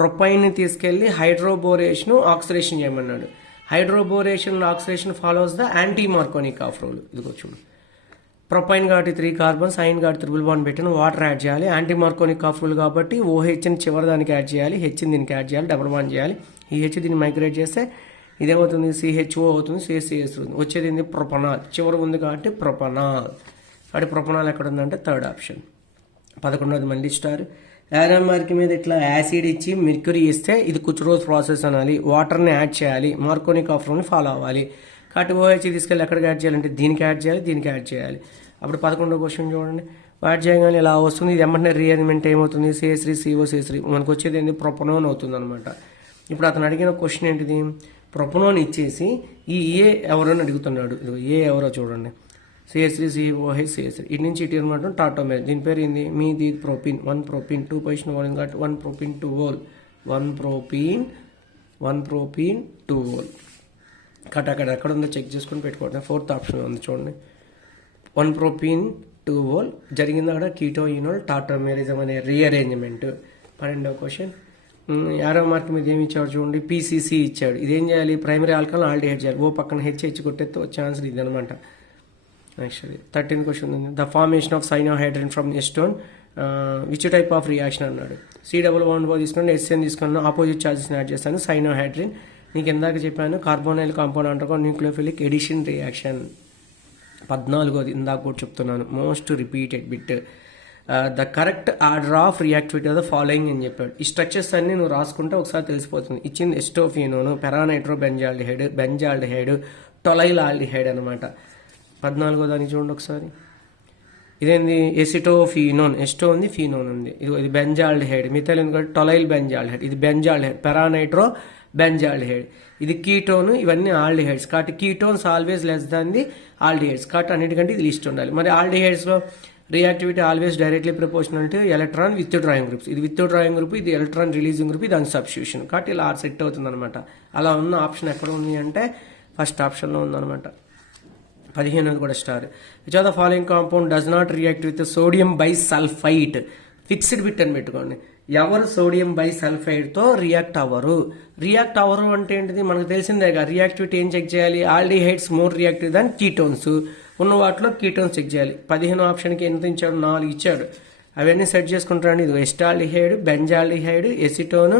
ప్రొపైన్ని తీసుకెళ్లి హైడ్రోబోరేషన్ ఆక్సిడేషన్ చేయమన్నాడు. Hydroboration oxidation follows the anti Markovnikov of rule. ఇదిగో చూడు, ప్రొపైన్ కాబట్టి 3 కార్బన్స్, ఐన్ కాబట్టి త్రిబుల్ బాండ్ పెట్టిన వాటర్ యాడ్ చేయాలి. యాంటీ మార్కోనిక్ ఆఫ్ రూల్ కాబట్టి OHని చివరి దానికి యాడ్ చేయాలి, Hని దీనికి యాడ్ చేయాలి, డబుల్ బాండ్ చేయాలి. ఈ H దీన్ని మైగ్రేట్ చేస్తే ఇదేమవుతుంది, CHO అవుతుంది, CH అవుతుంది. వచ్చేది ఏంది ప్రొపనాల్, చివరి ఉంది కాబట్టి ప్రొపనాల్. కాబట్టి ప్రొపనాల్ ఎక్కడ ఉందంటే 3rd ఆప్షన్. 11వది మళ్ళీ స్టార్. యారమార్క్ మీద ఇట్లా యాసిడ్ ఇచ్చి మెర్క్యూరీ ఇస్తే ఇది కుచ్రోస్ ప్రాసెస్ అనాలి. వాటర్ని యాడ్ చేయాలి, మార్కోనిక్ ఆఫ్ రూల్ని ఫాలో అవ్వాలి. కాబట్టి OH తీసుకెళ్ళి ఎక్కడికి యాడ్ చేయాలంటే దీనికి యాడ్ చేయాలి, దీనికి యాడ్ చేయాలి. అప్పుడు 11వ క్వశ్చన్ చూడండి, యాడ్ చేయగానే ఇలా వస్తుంది. ఇది ఎమ్మటనే రీఅరేంజ్మెంట్ ఏమవుతుంది, CH3 CO CH3 మనకు వచ్చేది ఏంది ప్రొపనోన్ అవుతుంది అనమాట. ఇప్పుడు అతను అడిగిన క్వశ్చన్ ఏంటిది, ప్రొపనోన్ ఇచ్చేసి ఈ ఏ ఎవరని అడుగుతున్నాడు. ఏ ఎవరో చూడండి, CH3 COH CH3 ఇటు నుంచి ఇటు అనమాట టాటోమేర్. దీని పేరు ఏంది, మీది ప్రోపీన్. 1 propene 2 పొజిషన్ 1 కాబట్టి 1 propene 2 whole 1 propene 2 whole. Cut అక్కడ ఎక్కడ ఉందో చెక్ చేసుకుని పెట్టుకోండి. 4th ఆప్షన్ ఉంది చూడండి, 1 propene 2 whole జరిగింది అక్కడ కీటోయినోల్ టాటోమేరిజం అనే రీఅరేంజ్మెంట్. 12వ క్వశ్చన్, 50వ మార్క్ మీద ఏమి ఇచ్చాడు చూడండి, PCC ఇచ్చాడు. ఇదేం చేయాలి, ప్రైమరీ ఆల్కహాల్ ఆల్డిహైడ్ చేయాలి. ఓ పక్కన హెచ్ కొట్టేస్తే వచ్చే ఆన్సర్ ఇది అనమాట. నెక్స్ట్ 13th క్వశ్చన్ ఉంది, the formation of cyanohydrin from acetone which type of reaction అన్నాడు. C+1 తీసుకుని SN తీసుకున్నాను, ఆపోజిట్ ఛార్జెస్ని యాడ్ చేస్తాను. సైనోహైడ్రిన్ నీకు ఎందాక చెప్పాను, కార్బోనైల్ కాంపౌండ్ అంటారు, న్యూక్లియోఫిలిక్ ఎడిషన్ రియాక్షన్. 14వది ఇందాక కూడా చెప్తున్నాను, most repeated bit. The correct order of reactivity of the following అని చెప్పాడు. ఈ స్ట్రక్చర్స్ అన్ని నువ్వు రాసుకుంటే ఒకసారి తెలిసిపోతుంది. ఇచ్చింది ఎస్టోఫినోను, పెరానైట్రో బెంజాల్డిహైడ్, టొలైల్ ఆల్డిహైడ్ అనమాట. 14వ దానికి చూడండి ఒకసారి, ఇదేంది ఎసిటోఫినోన్, ఎస్టో ఉంది, ఫినోన్ ఉంది. ఇది బెంజాల్డిహైడ్, మిథైల్ ఎందుకంటే టొలైల్ బెంజాల్డిహైడ్, ఇది బెంజాల్డిహైడ్, పెరానైట్రో బెంజాల్డిహైడ్, ఇది కీటోన్, ఇవన్నీ ఆల్డిహైడ్స్. కాబట్టి ketones always less than the aldehydes. కాబట్టి అన్నిటికంటే ఇది లిస్ట్ ఉండాలి. మరి ఆల్డిహైడ్స్లో reactivity always directly proportional to electron with drawing groups. ఇది విత్ డ్రాయింగ్ గ్రూప్, ఇది ఎలక్ట్రాన్ రిలీజింగ్ గ్రూప్, ఇది అన్సబ్స్టిట్యూషన్. కాబట్టి ఇలా సెట్ అవుతుంది అనమాట. అలా ఉన్న ఆప్షన్ ఎక్కడ ఉంది అంటే ఫస్ట్ ఆప్షన్లో ఉందన్నమాట. 15వ కూడా star. Which of the following compound does not react with sodium bisulphite. Fixed bit అని పెట్టుకోండి. ఎవరు సోడియం బైసల్ఫైడ్తో రియాక్ట్ అవ్వరు. రియాక్ట్ అవ్వరు అంటే ఏంటిది మనకు తెలిసిందేగా. రియాక్టివిటీ ఏం చెక్ చేయాలి? Aldehydes more reactive than ketones. ఉన్న వాటిలో కీటోన్స్ చెక్ చేయాలి. 15 ఆప్షన్కి ఎంత ఇచ్చాడు? 4 ఇచ్చాడు. అవన్నీ సెట్ చేసుకుంటారండి. ఇది ఎస్టాల్డిహైడ్, బెంజాల్డిహైడ్, ఎసిటోన్,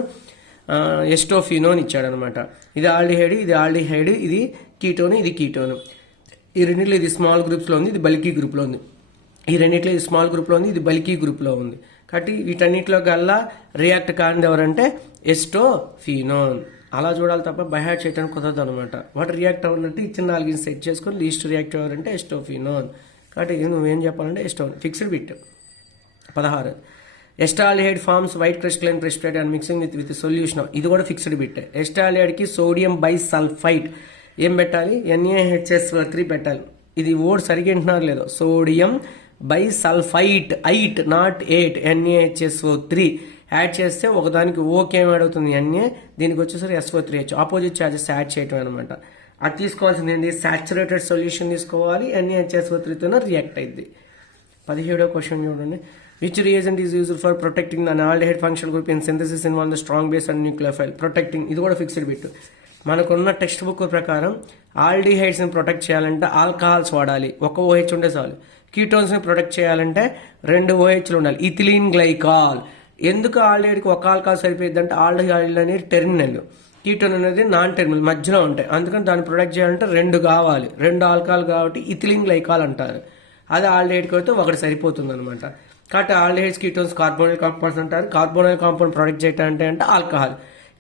ఎస్టోఫినోన్ ఇచ్చాడు అనమాట. ఇది ఆల్డిహైడ్, ఇది ఆల్డిహైడ్, ఇది కీటోన్, ఇది కీటోన్. ఈ రెండిట్లో ఇది స్మాల్ గ్రూప్స్లో ఉంది, ఇది బల్కీ గ్రూప్లో ఉంది. ఈ రెండిట్లో ఇది స్మాల్ గ్రూప్లో ఉంది, ఇది బల్కీ గ్రూప్లో ఉంది. కాబట్టి వీటన్నిటిలో గల్లా రియాక్ట్ కానిది ఎవరంటే ఎస్టోఫినోన్. అలా చూడాలి తప్ప బైహార్ట్ చేయడానికి కుదరదు అనమాట. వాటి రియాక్ట్ అవ్వాలంటే ఇచ్చిన 4 సెట్ చేసుకొని లీస్ట్ రియాక్ట్ ఎవరంటే ఎస్టోఫినోన్. కాబట్టి నువ్వేం చెప్పాలంటే fixed bit. 16 acetaldehyde forms white crystalline precipitate and mixing with solution. ఇది కూడా ఫిక్స్డ్ బిట్. ఎస్టాల్డిహైడ్కి సోడియం బైసల్ఫైడ్ ఏం పెట్టాలి? NaHS3 పెట్టాలి. ఇది ఓడ్ సరిగ్గా వింటున్నారు లేదో. సోడియం బైసల్ఫైట్, 8 నాట్ 8, NaHSO3 యాడ్ చేస్తే ఒకదానికి ఓకే యాడ్ అవుతుంది Na, దీనికి వచ్చేసరికి SO3H. ఆపోజిట్ చార్జెస్ యాడ్ చేయటం అనమాట. అది తీసుకోవాల్సింది ఏంటి? సాచురేటెడ్ సొల్యూషన్ తీసుకోవాలి, NaHSO3తోనే రియాక్ట్ అయింది. 17వ క్వశ్చన్ చూడండి. Which reagent is used for protecting an aldehyde function group in synthesis involve the strong base and nucleophile? Protecting, ఇది కూడా ఫిక్స్డ్ బిట్. మనకున్న టెక్స్ట్ బుక్ ప్రకారం ఆల్డిహైడ్స్ని ప్రొటెక్ట్ చేయాలంటే ఆల్కహాల్స్ వాడాలి, ఒక OH ఉంటే చాలు. కీటోన్స్ని ప్రొటెక్ట్ చేయాలంటే 2 OHలు ఉండాలి, ఇథిలీన్ గ్లైకాల్. ఎందుకు ఆల్డిహైడ్కి ఒక ఆల్కహాల్ సరిపోయింది అంటే ఆల్డిహైడ్ అనేది టెర్మినల్, కీటోన్ అనేది నాన్ టెర్మినల్, మధ్యలో ఉంటాయి. అందుకని దాన్ని ప్రొటెక్ట్ చేయాలంటే 2 కావాలి, 2 ఆల్కహాల్ కాబట్టి ఇథిలీన్ గ్లైకాల్ అంటారు. అదే ఆల్డిహైడ్కి అయితే ఒకటి సరిపోతుంది అనమాట. కాబట్టి ఆల్డిహైడ్స్, కీటోన్స్ కార్బోనైల్ కాంపౌండ్స్ అంటారు. కార్బోనైల్ కాంపౌండ్ ప్రొటెక్ట్ చేయటం అంటే ఆల్కహాల్.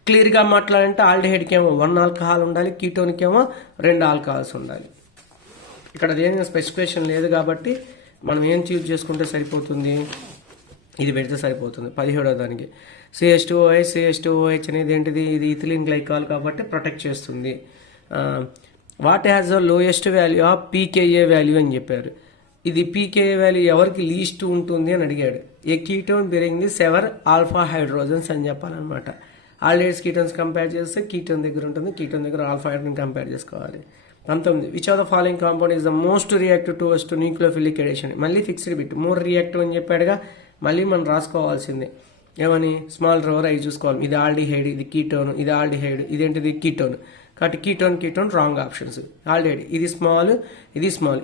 క్లియర్గా మాట్లాడాలంటే ఆల్డిహైడ్కి ఏమో 1 ఆల్కహాల్ ఉండాలి, కీటోన్కి ఏమో 2 ఆల్కహాల్స్ ఉండాలి. ఇక్కడ అదేం స్పెసిఫికేషన్ లేదు కాబట్టి మనం ఏం చూస్ చేసుకుంటే సరిపోతుంది? ఇది పెడితే సరిపోతుంది. 17వ దానికి CH2OH. CH2OH అనేది ఏంటిది? ఇది ఇథిలీన్ గ్లైకాల్ కాబట్టి ప్రొటెక్ట్ చేస్తుంది. What has the lowest value of pKa value అని చెప్పారు. ఇది pKa వాల్యూ ఎవరికి లీస్ట్ ఉంటుంది అని అడిగాడు. ఏ కీటోన్ బేరింగ్ 7 ఆల్ఫా హైడ్రోజన్స్ అని చెప్పాలన్నమాట. ఆల్డిహైడ్స్ కీటోన్స్ కంపేర్ చేస్తే కీటోన్ దగ్గర ఉంటుంది, కీటోన్ దగ్గర ఆల్ఫా హైడ్రోజన్ కంపేర్ చేసుకోవాలి. 19 which of the following compound is the most reactive towards to nucleophilic addition? మళ్ళీ ఫిక్స్డ్ బిట్. మోర్ రియాక్టివ్ అని చెప్పాడుగా, మళ్ళీ మనం రాసుకోవాల్సిందే. ఏమని? స్మాల్ రోవర్ అవి చూసుకోవాలి. ఇది ఆల్డిహైడ్, ఇది కీటోన్, ఇది ఆల్డిహైడ్, ఇదేంటిది కీటోన్. కాబట్టి కీటోన్ రాంగ్ ఆప్షన్స్. ఆల్డిహైడ్ ఇది స్మాల్,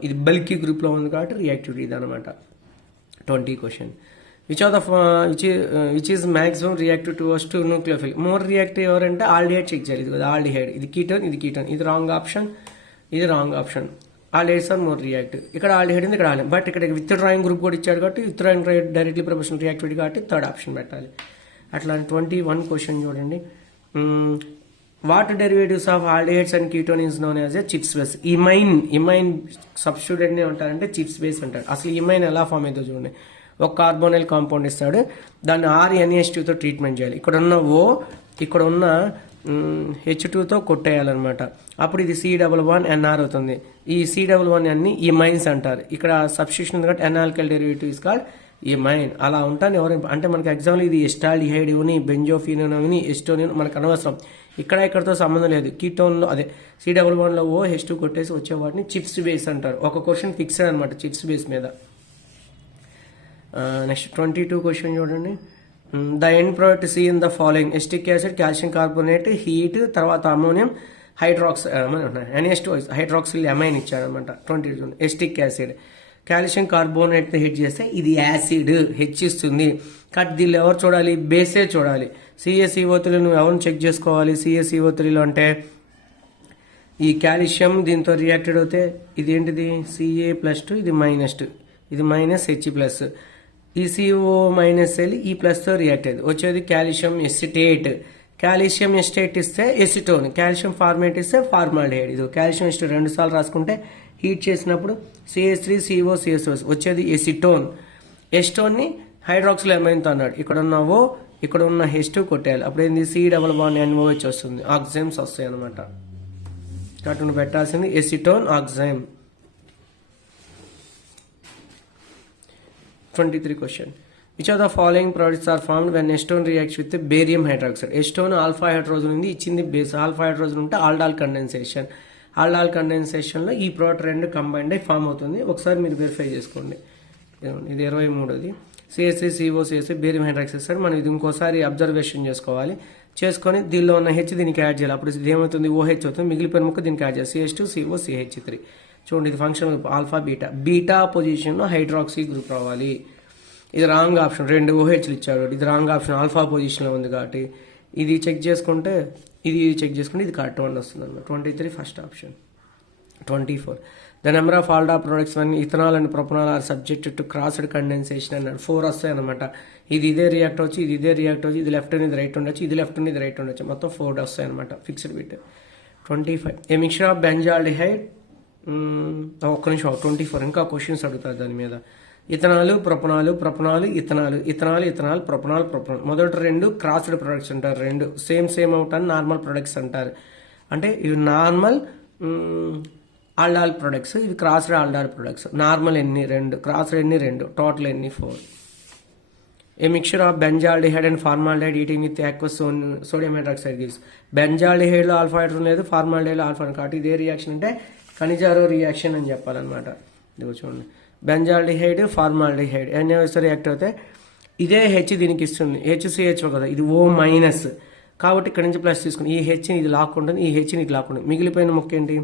ఇది బల్కీ గ్రూప్లో ఉంది కాబట్టి రియాక్టివిటీ ఇది అనమాట. 20 question. Which is maximum reactive towards to nucleophile? More reactive ఎవరంటే ఆల్డిహైడ్ చెక్ చేయాలి. ఇది ఆల్డిహైడ్, ఇది కీటోన్, ఇది రాంగ్ ఆప్షన్, ఇది wrong option. Aldehydes are more reactive. ఇక్కడ ఆల్డిహైడ్ ఉంది, ఇక్కడ ఆల్డిహైడ్. బట్ ఇక్కడ విత్ డ్రాయింగ్ గ్రూప్ కూడా ఇచ్చాడు కాబట్టి withdrawing directly proportional reactivity కాబట్టి థర్డ్ ఆప్షన్ పెట్టాలి. అట్లా 21 క్వశ్చన్ చూడండి. What derivatives of aldehydes and ketone is known as a Schiff's base? Imine substituted ఉంటారంటే చిప్స్ బేస్ అంటారు. అసలు ఇమైన్ ఎలా ఫామ్ అవుతుందో చూడండి. ఒక కార్బోనైల్ కాంపౌండ్ ఇస్తాడు, దాన్ని RNH2తో ట్రీట్మెంట్ చేయాలి. ఇక్కడ ఉన్న O, ఇక్కడ ఉన్న H2తో కొట్టేయాలన్నమాట. అప్పుడు ఇది C11NR అవుతుంది. ఈ C11 అన్ని ఇమైన్స్ అంటారు. ఇక్కడ సబ్స్టిట్యూషన్ ఉంది కాబట్టి ఎనాల్కల్ డెరివేటివ్ ఇస్ కాల్డ్ ఇమైన్. అలా ఉంటాను ఎవరు అంటే మనకి ఎగ్జాంపుల్ ఇది ఎస్టాల్డిహైడ్ ఇవని, బెంజోఫినోన్ అవని, ఎస్టోనిన్ మనకు అనవసరం. ఇక్కడతో సంబంధం లేదు. కీటోన్లో అదే C11లో H2 కొట్టేసి వచ్చే వాటిని చిప్స్ బేస్ అంటారు. ఒక క్వశ్చన్ ఫిక్స్డ్ అనమాట చిప్స్ బేస్ మీద. నెక్స్ట్ 22 క్వశ్చన్ చూడండి. The end product C in the following: acetic acid, calcium carbonate, heat, తర్వాత అమోనియం NH2 హైడ్రాక్సిల్ అమైన్ ఇచ్చాడనమాట. 22 acetic acid, calcium carbonate heat చేస్తే ఇది యాసిడ్ హెచ్ ఇస్తుంది. కాబట్టి దీనిలో ఎవరు చూడాలి? బేసే చూడాలి. CaCO3 నువ్వు ఎవరిని చెక్ చేసుకోవాలి? CaCO3లో అంటే ఈ కాల్షియం దీంతో రియాక్టెడ్ అవుతే ఇది ఏంటిది? Ca+2, ఇది -2, ఇది -H+. ఈ CO- వెళ్ళి ఈ ప్లస్తో రియాక్ట్ అయ్యింది, వచ్చేది కాల్షియం ఎసిటేట్. కాల్షియం ఎసిటేట్ ఇస్తే ఎసిటోన్, కాల్షియం ఫార్మేట్ ఇస్తే ఫార్మాల్డిహైడ్. ఇది కాల్షియం ఎసిటేట్ 2 సార్లు రాసుకుంటే హీట్ చేసినప్పుడు CH3CO CSO వచ్చేది ఎసిటోన్. ఎసిటోన్ని హైడ్రాక్సిల్ అమైన్తో అన్నాడు. ఇక్కడ ఉన్న O, ఇక్కడ ఉన్న H2 కొట్టేయాలి. అప్పుడు ఏంది? C+NOH వస్తుంది, ఆక్సైమ్స్ వస్తాయి అనమాట. కాబట్టి పెట్టాల్సింది acetone oxime. 23 question. Which of the following products are formed when acetone reacts with barium hydroxide? Acetone alpha hydrogen ఉంది, ఇచ్చింది బేస్. ఆల్ఫా హైడ్రోజన్ ఉంటే ఆల్డాల్ కండెన్సేషన్. ఆల్డాల్ కండెన్సేషన్లో ఈ ప్రోడక్ట్ 2 కంబైన్డ్ అయి ఫామ్ అవుతుంది. ఒకసారి మీరు వెరిఫై చేసుకోండి. ఇది 23ది. సిహెచ్3 సిఓసిఎస్ బేరియం హైడ్రాక్సైడ్ ఇస్తాడు. మనం ఇది ఇంకోసారి అబ్జర్వేషన్ చేసుకోవాలి. చేసుకొని దీనిలో ఉన్న హెచ్ దీనికి యాడ్ చేయాలి. అప్పుడు ఇది ఏమవుతుంది, ఓహెచ్ అవుతుంది. మిగిలిపోయిన ముక్క దీనికి యాడ్ చేయాలి, సిహెచ్2 సిఓసిహెచ్3. చూడండి ఇది function group alpha beta. Beta పొజిషన్లో హైడ్రాక్సీ గ్రూప్ రావాలి. ఇది రాంగ్ ఆప్షన్, 2 ఓహెచ్లు ఇచ్చాడు. ఇది రాంగ్ ఆప్షన్, ఆల్ఫా పొజిషన్లో ఉంది కాబట్టి ఇది చెక్ చేసుకుంటే ఇది చెక్ చేసుకుంటే ఇది కరెక్ట్ వన్ వస్తుంది అన్నమాట. 23 first option. 24 the number of aldol products one ethanol and propanol are subjected to crossed condensation అన్నాడు. 4 వస్తాయి అనమాట. ఇది ఇదే రియాక్ట్ వచ్చి ఇది ఇదే రియాక్ట్ వచ్చి ఇది లెఫ్ట్ అనేది రైట్ ఉండొచ్చు, ఇది లెఫ్ట్ అనేది రైట్ ఉండొచ్చు. మొత్తం 4 వస్తాయి అనమాట, fixed bit. 25 a mixture of benzaldehyde. ఒక్క నిమిషం, 24 ఇంకా క్వశ్చన్స్ అడుగుతారు దాని మీద. Ethanal propanal, propanal ethanal, ethanal ethanal, propanal propanal. మొదటి 2 క్రాస్డ్ ప్రొడక్ట్స్ అంటారు. 2 సేమ్ అవుతాను నార్మల్ ప్రొడక్ట్స్ అంటారు. అంటే ఇవి నార్మల్ ఆల్డాల్ ప్రొడక్ట్స్, ఇవి క్రాస్డ్ ఆల్డాల్ ప్రొడక్ట్స్. నార్మల్ ఎన్ని 2, క్రాస్డ్ ఎన్ని 2, టోటల్ ఎన్ని 4. A mixture of benzaldehyde and formaldehyde heating with aqueous sodium hydroxide gives. బెంజాల్డిహైడ్లో ఆల్ఫా హైడ్రోజన్ లేదు, ఫార్మాల్డిహైడ్లో ఆల్ఫా కాబట్టి ఇదే రియాక్షన్ అంటే ఖనిజారో రియాక్షన్ అని చెప్పాలన్నమాట. ఇదిగో చూడండి, బెంజాల్డిహైడ్ ఫార్మాల్డిహైడ్ ఎన్ఏఎస్ రియాక్ట్ అయితే ఇదే హెచ్ దీనికి ఇస్తుంది, హెచ్సిహెచ్ కదా, ఇది ఓ మైనస్ కాబట్టి ఇక్కడ నుంచి ప్లస్ తీసుకుని ఈ హెచ్ని ఇది లాక్కుంటుంది, ఈ హెచ్ని ఇది లాక్కుంటుంది. మిగిలిపోయిన ముక్క ఏంటి,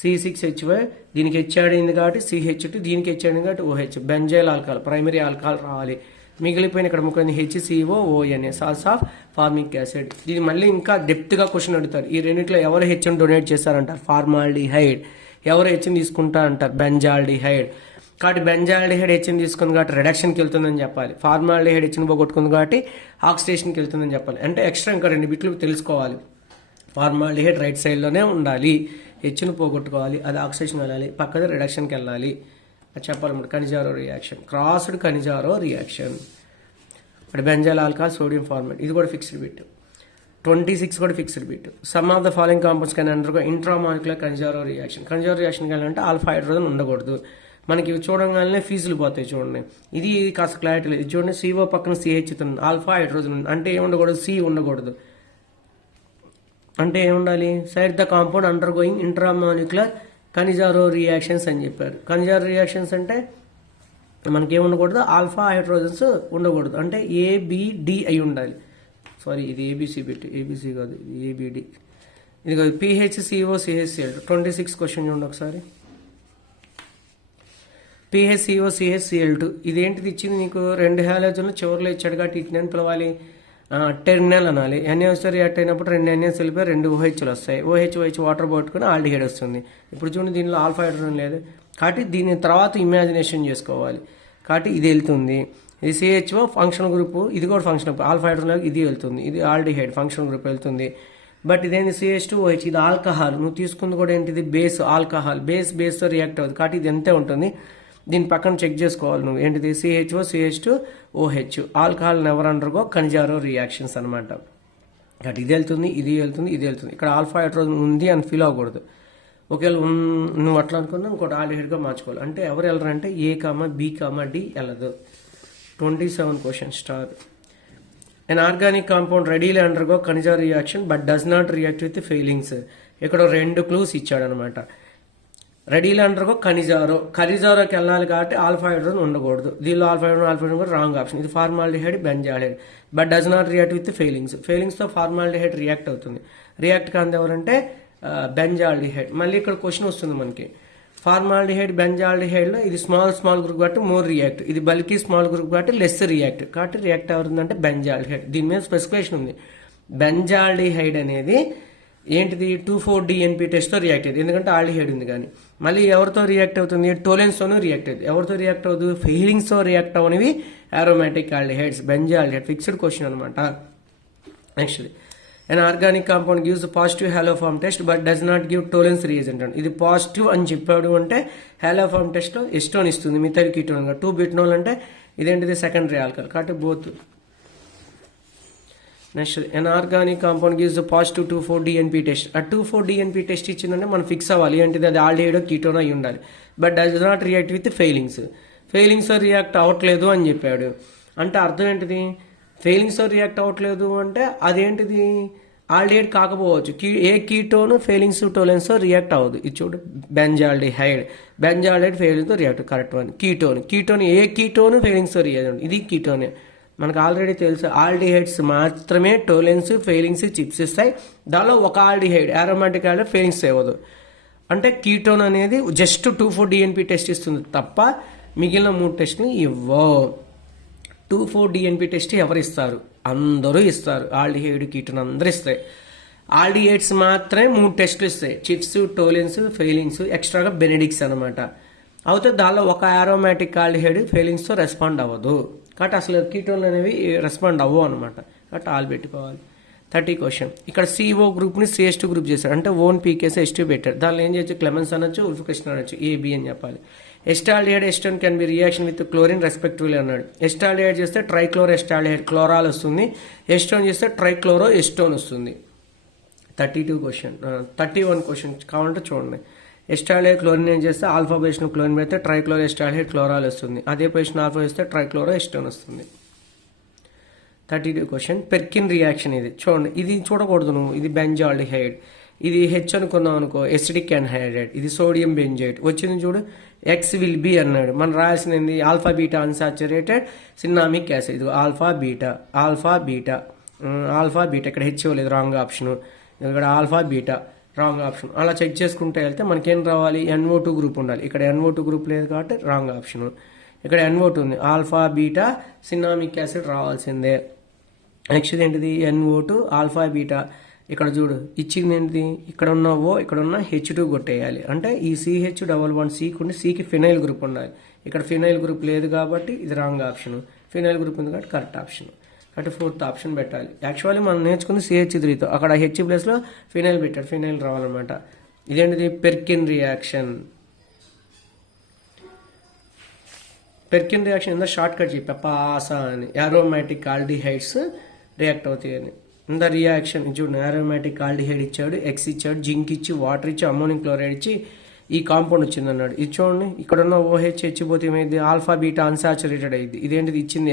C6H5 దీనికి హెచ్ అయింది కాబట్టి CH2, దీనికి హెచ్ అయింది కాబట్టి OH. Benzyl alcohol primary alcohol రావాలి. మిగిలిపోయిన ఇక్కడ ముక్క HCOONA salts of formic acid. ఇది మళ్ళీ ఇంకా డెప్త్గా క్వశ్చన్ అడుగుతారు. ఈ రెండిట్లో ఎవరు హెచ్ని డొనేట్ చేస్తారంటారు, ఫార్మాల్డిహైడ్. ఎవరు హెచ్ని తీసుకుంటా అంటారు, బెంజాల్డిహైడ్. కాబట్టి బెంజాల్డిహైడ్ హెచ్ని తీసుకుంది కాబట్టి రిడక్షన్కి వెళ్తుందని చెప్పాలి. ఫార్మాల్డిహైడ్ హెచ్ని పోగొట్టుకుంది కాబట్టి ఆక్సిడేషన్కి వెళ్తుందని చెప్పాలి. అంటే ఎక్స్ట్రా ఇంకా 2 బిట్లు తెలుసుకోవాలి. ఫార్మాల్డిహైడ్ రైట్ సైడ్లోనే ఉండాలి, హెచ్ను పోగొట్టుకోవాలి, అది ఆక్సిడేషన్ వెళ్ళాలి, పక్కన రిడక్షన్కి వెళ్ళాలి అది చెప్పాలన్నమాట. కనిజారో రియాక్షన్, క్రాస్డ్ కనిజారో రియాక్షన్. అంటే బెంజాల్ ఆల్కహాల్ సోడియం ఫార్మేట్, ఇది కూడా ఫిక్స్డ్ బిట్. 26 కూడా fixed bit. Some of the following compounds can undergo intramolecular Cannizzaro reaction. Cannizzaro రియాక్షన్కి వెళ్ళాలంటే ఆల్ఫా హైడ్రోజన్ ఉండకూడదు. మనకి చూడగానే ఫీజులు పోతాయి చూడండి. ఇది కాస్త క్లారిటీ లేదు. చూడండి CO పక్కన CH ఉంది, ఆల్ఫా హైడ్రోజన్ ఉంది అంటే ఏముండకూడదు, C ఉండకూడదు. అంటే ఏముండాలి, side the compound undergoing intramolecular Cannizzaro reactions అని చెప్పారు. కనిజారో రియాక్షన్స్ అంటే మనకేముండకూడదు, ఆల్ఫా హైడ్రోజన్స్ ఉండకూడదు. అంటే ABD అయి ఉండాలి. సారీ ఇది ABC బిట్, ABC కాదు, ఇది ABD. ఇది కాదు, PHCOCHCl. 26 క్వశ్చన్ చూడండి ఒకసారి. PHCOCHCl2 ఇదేంటిది ఇచ్చింది నీకు, 2 హాలోజన్లు చివరిలో ఇచ్చాడు కాబట్టి ఇట్ని అని పిలవాలి, టెర్మినల్ అనాలి. NaOH రియాక్ట్ అయినప్పుడు 2 NaS వెళ్ళిపోయి 2 OHలు వస్తాయి. OH వాటర్ పట్టుకుని ఆల్డిహైడ్ వస్తుంది. ఇప్పుడు చూడండి దీనిలో ఆల్ఫా హైడ్రోజన్ లేదు కాబట్టి దీని తర్వాత ఇమాజినేషన్ చేసుకోవాలి. కాబట్టి ఇది వెళ్తుంది, ఇది CHO ఫంక్షన్ గ్రూప్, ఇది కూడా ఫంక్షన్ గ్రూప్. ఆల్ఫా హైడ్రోజన్ ఇది వెళ్తుంది, ఇది ఆల్డిహైడ్ ఫంక్షన్ గ్రూప్ వెళ్తుంది. బట్ ఇదేంటి CH2OH, ఇది ఆల్కహాల్. నువ్వు తీసుకుంది కూడా ఏంటిది, బేస్ ఆల్కహాల్. బేస్తో రియాక్ట్ అవుతుంది కాబట్టి ఇది ఎంతే ఉంటుంది. దీని పక్కన చెక్ చేసుకోవాలి నువ్వు ఏంటిది, CHO CH2OH. Alcohol never undergo Cannizzaro reactions అనమాట. కాబట్టి ఇది వెళ్తుంది, ఇది వెళ్తుంది, ఇది వెళ్తుంది. ఇక్కడ ఆల్ఫా హైడ్రోజన్ ఉంది అని ఫీల్ అవ్వకూడదు. ఒకవేళ నువ్వు అట్లా అనుకున్నా ఇంకోటి ఆల్డిహైడ్గా మార్చుకోవాలి. అంటే ఎవరు వెళ్ళరంటే A, B, వెళ్ళదు. 27 question star. An organic compound readily undergo Kanijar reaction but does not react with failings. ఇక్కడ 2 క్లూస్ ఇచ్చాడు అనమాట. రెడీలో అండర్గో కనిజారోకి వెళ్ళాలి కాబట్టి ఆల్ఫా హైడ్రోజన్ ఉండకూడదు. దీనిలో ఆల్ఫా హైడ్రోజన్ కూడా రాంగ్ ఆప్షన్. ఇది formaldehyde benzaldehyde but does not react with ఫెయిలింగ్స్తో ఫార్మాల్డిహైడ్ రియాక్ట్ అవుతుంది. రియాక్ట్ కాంది ఎవరంటే బెంజాల్డిహైడ్. మళ్ళీ ఇక్కడ క్వశ్చన్ వస్తుంది మనకి, ఫార్మాల్డిహైడ్ బెంజాల్డిహైడ్లో ఇది స్మాల్ గ్రూప్ కాబట్టి మోర్ రియాక్ట్, ఇది బల్కీ స్మాల్ గ్రూప్ కాబట్టి లెస్ రియాక్ట్. కాబట్టి రియాక్ట్ ఎవరుందంటే బెంజాల్డిహైడ్. దీని మీద స్పెసిఫికేషన్ ఉంది. బెంజాల్డిహైడ్ అనేది ఏంటిది, 2,4-DNP టెస్ట్తో రియాక్ట్ అయ్యింది, ఎందుకంటే ఆల్డిహైడ్ ఉంది. కానీ మళ్ళీ ఎవరితో రియాక్ట్ అవుతుంది, టోలెన్స్తోనూ రియాక్ట్ అవుతుంది. ఎవరితో రియాక్ట్ అవుతుంది, ఫెయిలింగ్స్తో రియాక్ట్ అవనివి aromatic aldehydes, benzaldehyde. Fixed question అనమాట. Next, an organic compound gives positive haloform test but does not give Tollens reagent. ఇది పాజిటివ్ అని చెప్పాడు అంటే హాలోఫార్మ్ టెస్ట్లో ఎస్టోన్ ఇస్తుంది, మిథైల్ కీటోన్. 2-butanol అంటే ఇదేంటిది సెకండరీ ఆల్కహాల్ కాబట్టి both. Next, an organic compound gives positive 2,4-DNP test. ఆ 2,4-DNP టెస్ట్ ఇచ్చిందంటే మనం ఫిక్స్ అవ్వాలి ఏంటిది, అది ఆల్డిహైడ్ కీటోన్ అయి ఉండాలి. But does not react with failings react అవ్వట్లేదు అని చెప్పాడు. అంటే అర్థం ఏంటిది, ఫెయిలింగ్స్తో రియాక్ట్ అవ్వట్లేదు అంటే అదేంటిది, ఆల్డిహైడ్ కాకపోవచ్చు. ఏ కీటోను ఫెయిలింగ్స్ టోలెన్స్ రియాక్ట్ అవ్వదు. ఇది చూడు, బెంజాల్డిహైడ్ ఫెయిలింగ్తో రియాక్ట్. Correct one. కీటోన్ ఏ కీటోను ఫెయిలింగ్స్తో రియాక్ట్, ఇది కీటోనే. మనకు ఆల్రెడీ తెలుసు ఆల్డిహైడ్స్ మాత్రమే టోలెన్స్ ఫెయిలింగ్స్ చిప్స్ ఇస్తాయి. దానిలో ఒక ఆల్డిహైడ్ ఆరోమాటిక్ ఆల్డిహైడ్ ఫెయిలింగ్స్ ఇవ్వదు. అంటే కీటోన్ అనేది జస్ట్ 2,4-DNP టెస్ట్ ఇస్తుంది తప్ప మిగిలిన 3 టెస్ట్ని ఇవ్వవు. 2,4-DNP టెస్ట్ ఎవరు ఇస్తారు? అందరూ ఇస్తారు. ఆల్డిహైడ్ కీటోన్ అందరూ ఇస్తాయి. ఆల్డిహైడ్స్ మాత్రమే 3 టెస్టులు ఇస్తాయి, చిప్స్, టోలెన్స్, ఫెయిలింగ్స్, ఎక్స్ట్రాగా బెనెడిక్స్ అనమాట. అయితే దానిలో ఒక ఆరోమాటిక్ ఆల్డిహైడ్ ఫెయిలింగ్స్తో రెస్పాండ్ అవ్వదు. కాబట్టి అసలు కీటోన్లు అనేవి రెస్పాండ్ అవ్వవు అనమాట. కాబట్టి ఆల్ పెట్టుకోవాలి. 30 క్వశ్చన్. ఇక్కడ CO గ్రూప్ని CH2 గ్రూప్ చేశారు, అంటే ఓన్ పీకేసి H2 పెట్టారు. దానిలో ఏం చేయొచ్చు? క్లెమెన్స్ అనొచ్చు, ఉల్ఫకృష్ణ అనొచ్చు, AB అని చెప్పాలి. Acetaldehyde acetone can be reaction with chlorine respectively అన్నాడు. ఎస్టాల్డిహైడ్ చేస్తే ట్రైక్లోరో ఎస్టాల్డిహైడ్ క్లోరాల్ వస్తుంది, ఎస్టోన్ చేస్తే ట్రైక్లోరో ఎస్టోన్ వస్తుంది. 32 క్వశ్చన్. 31 క్వశ్చన్ కావాలంటే చూడండి. ఎస్టాల్డిహైడ్ క్లోరిన్ ఏం చేస్తే ఆల్ఫా పొజిషన్ క్లోరిన్ పెడితే ట్రైక్లోరో ఎస్టాల్డిహైడ్ క్లోరాల్ వస్తుంది, అదే పొజిషన్ ఆల్ఫా వేస్తే ట్రైక్లోరో ఎస్టోన్ వస్తుంది. 32 క్వశ్చన్. పెర్కిన్ రియాక్షన్ ఇది చూడండి. ఇది చూడకూడదు నువ్వు. ఇది బెంజాల్డిహైడ్, ఇది H అనుకున్నాం అనుకో, ఎసిడిక్ అన్హైడ్రైడ్, ఇది సోడియం బెంజైట్ వచ్చింది చూడు. X విల్ బి అన్నాడు. మనం రాయాల్సింది ఆల్ఫా బీటా అన్సాచురేటెడ్ సిన్నామిక్ యాసిడ్. ఇది ఆల్ఫా బీటా ఇక్కడ H లేదు, రాంగ్ ఆప్షన్. ఇక్కడ ఆల్ఫా బీటా రాంగ్ ఆప్షన్. అలా చెక్ చేసుకుంటే వెళ్తే మనకేం రావాలి? NO2 గ్రూప్ ఉండాలి. ఇక్కడ NO2 గ్రూప్ లేదు కాబట్టి రాంగ్ ఆప్షన్. ఇక్కడ NO2 ఉంది, ఆల్ఫా బీటా సిన్నామిక్ యాసిడ్ రావాల్సిందే. నెక్స్ట్ ఏంటిది? NO2 alpha beta. ఇక్కడ చూడు ఇచ్చింది ఏంటిది? ఇక్కడ ఉన్న ఇక్కడ ఉన్న H2 కొట్టేయాలి. అంటే ఈ CH11 కుండి Cకి ఫినైల్ గ్రూప్ ఉండాలి. ఇక్కడ ఫినైల్ గ్రూప్ లేదు కాబట్టి ఇది రాంగ్ ఆప్షన్. ఫినైల్ గ్రూప్ ఉంది కాబట్టి కరెక్ట్ ఆప్షన్. కాబట్టి 4th ఆప్షన్ పెట్టాలి. యాక్చువల్లీ మనం నేర్చుకుంది CH3తో, అక్కడ H ప్లేస్లో ఫినైల్ పెట్టాడు. ఫినైల్ రావాలన్నమాట. ఇదేంటిది? Perkin reaction. పెర్కిన్ రియాక్షన్ ఏందో షార్ట్ కట్ చెప్పా, పాసా అని. ఆరోమాటిక్ ఆల్డిహైడ్స్ రియాక్ట్ అవుతాయి అని. ఇంత రియాక్షన్ చూడండి, ఆరోమాటిక్ ఆల్డిహైడ్ ఇచ్చాడు, X ఇచ్చాడు, జింక్ ఇచ్చి, వాటర్ ఇచ్చి, అమ్మోనియం క్లోరైడ్ ఇచ్చి ఈ కాంపౌండ్ వచ్చింది అన్నాడు. ఇది చూడండి, ఇక్కడ ఉన్న OH హెచ్చిపోతే ఏమైంది? ఆల్ఫా బీటా అన్సాచురేటెడ్ అయింది. ఇదేంటిది? ఇచ్చింది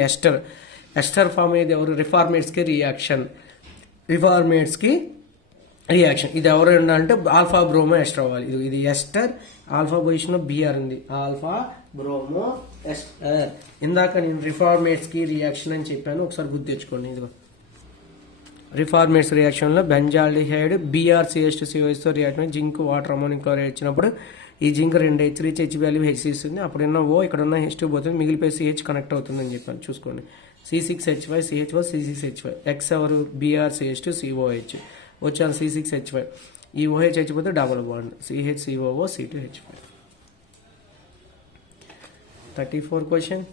ఎస్టర్ ఫామ్ అయ్యేది ఎవరు? రిఫార్మేట్స్కి రియాక్షన్. ఇది ఎవరు ఉండాలంటే ఆల్ఫా బ్రోమో ఎస్టర్ అవ్వాలి. ఇది ఎస్టర్, ఆల్ఫా పొజిషన్లో BR ఉంది, ఆల్ఫా బ్రోమో ఎస్టర్. ఇందాక నేను రిఫార్మేట్స్కి రియాక్షన్ అని చెప్పాను, ఒకసారి గుర్తు తెచ్చుకోండి. ఇదిగో రిఫార్మేట్స్ రియాక్షన్లో బెంజాల్డిహైడ్ BrCH2COHతో react zinc, water, ammonium chloride ఇచ్చినప్పుడు ఈ zinc 2 H reach H value H ఇస్తుంది. అప్పుడు ఉన్న ఇక్కడ ఉన్న H2 పోతుంది, మిగిలిపోయి CH కనెక్ట్ అవుతుందని చెప్పాను. చూసుకోండి, C6H5 CH4 C6H5. X ఎవరు? BrCH2COH వచ్చాను, C6H5. ఈ OH హెచ్చిపోతే double bond CHCOO C2H5. 34 question.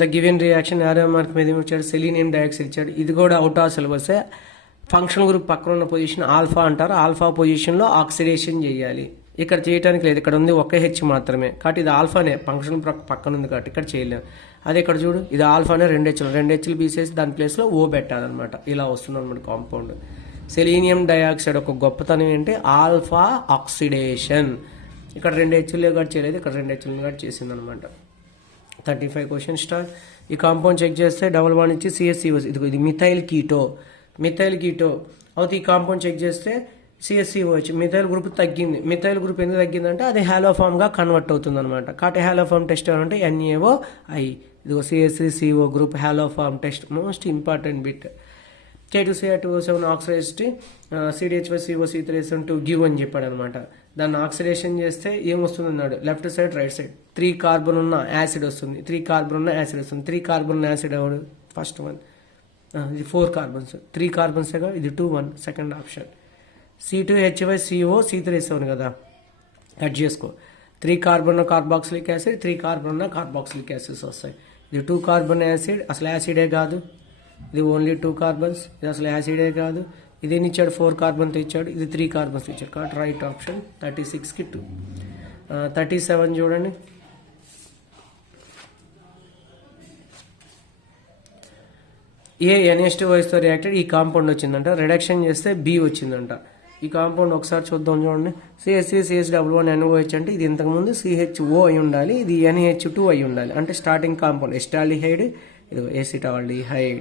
The given reaction arrow mark మీద ఇచ్చాడు, సెలీనియం డయాక్సైడ్ ఇచ్చాడు. ఇది కూడా out of syllabus. Functional group పక్కన ఉన్న పొజిషన్ ఆల్ఫా అంటారు. ఆల్ఫా పొజిషన్లో ఆక్సిడేషన్ చేయాలి. ఇక్కడ చేయడానికి లేదు, ఇక్కడ ఉంది ఒక H మాత్రమే. కాబట్టి ఇది ఆల్ఫానే, ఫంక్షన్ పక్కన ఉంది కాబట్టి ఇక్కడ చేయలేము. అదే ఇక్కడ చూడు, ఇది ఆల్ఫానే, 2 Hలు బీసేసి దాని ప్లేస్లో O పెట్టాలన్నమాట. ఇలా వస్తుంది అనమాట కాంపౌండ్. సెలీనియం డయాక్సైడ్ ఒక గొప్పతనం ఏంటి? Alpha oxidation. ఇక్కడ 2 Hలు కూడా చేయలేదు, ఇక్కడ 2 Hలు కూడా చేసింది అనమాట. 35 క్వశ్చన్ స్టార్ట్. ఈ కాంపౌండ్ చెక్ చేస్తే డబుల్ బాండ్ ఇచ్చి CHCO. ఇది మిథైల్ కీటో అయితే ఈ కాంపౌండ్ చెక్ చేస్తే CHCOH. మిథైల్ గ్రూప్ తగ్గింది. మిథైల్ గ్రూప్ ఎందుకు తగ్గిందంటే అది హాలోఫామ్గా కన్వర్ట్ అవుతుంది అనమాట. కాబట్టి హాలోఫామ్ టెస్ట్ అంటే NaOI. ఇదిగో CH3CO group haloform test, most important bit. K2Cl2O7 oxidised CDH5COC3 give అని చెప్పాడు అనమాట. దాన్ని ఆక్సిడేషన్ చేస్తే ఏమొస్తుంది అన్నాడు? Left side, right side 3 carbon ఉన్న యాసిడ్ వస్తుంది. 3 కార్బన్ ఉన్న యాసిడ్ ఎవడు? First one. ఇది 4 కార్బన్స్, 3 కార్బన్సేగా. ఇది 2 1 సెకండ్ ఆప్షన్. C2H5CO C3SO కదా, కట్ చేసుకో. 3 కార్బన్ ఉన్న కార్బాక్సిలిక్ యాసిడ్, 3 కార్బన్ ఉన్న కార్బాక్సిలిక్ యాసిడ్స్ వస్తాయి. ఇది 2 కార్బన్ యాసిడ్, అసలు యాసిడే కాదు. ఇది ఓన్లీ 2 కార్బన్స్, ఇది అసలు యాసిడే కాదు. ఇది ఎన్ని ఇచ్చాడు? 4 కార్బన్తో ఇచ్చాడు. ఇది 3 కార్బన్స్ ఇచ్చాడు. కాబట్టి రైట్ ఆప్షన్ 36కి 2. 37 చూడండి. NH2OHతో రియాక్టెడ్ ఈ కాంపౌండ్ వచ్చిందంట. రిడక్షన్ చేస్తే B వచ్చిందంట. ఈ కాంపౌండ్ ఒకసారి చూద్దాం చూడండి. CH3CH11NOH అంటే ఇది ఇంతకుముందు CHO అయి ఉండాలి, ఇది NH2 అయి ఉండాలి. అంటే స్టార్టింగ్ కాంపౌండ్ ఎస్టాల్డిహైడ్, ఇది ఎసిటాల్డిహైడ్.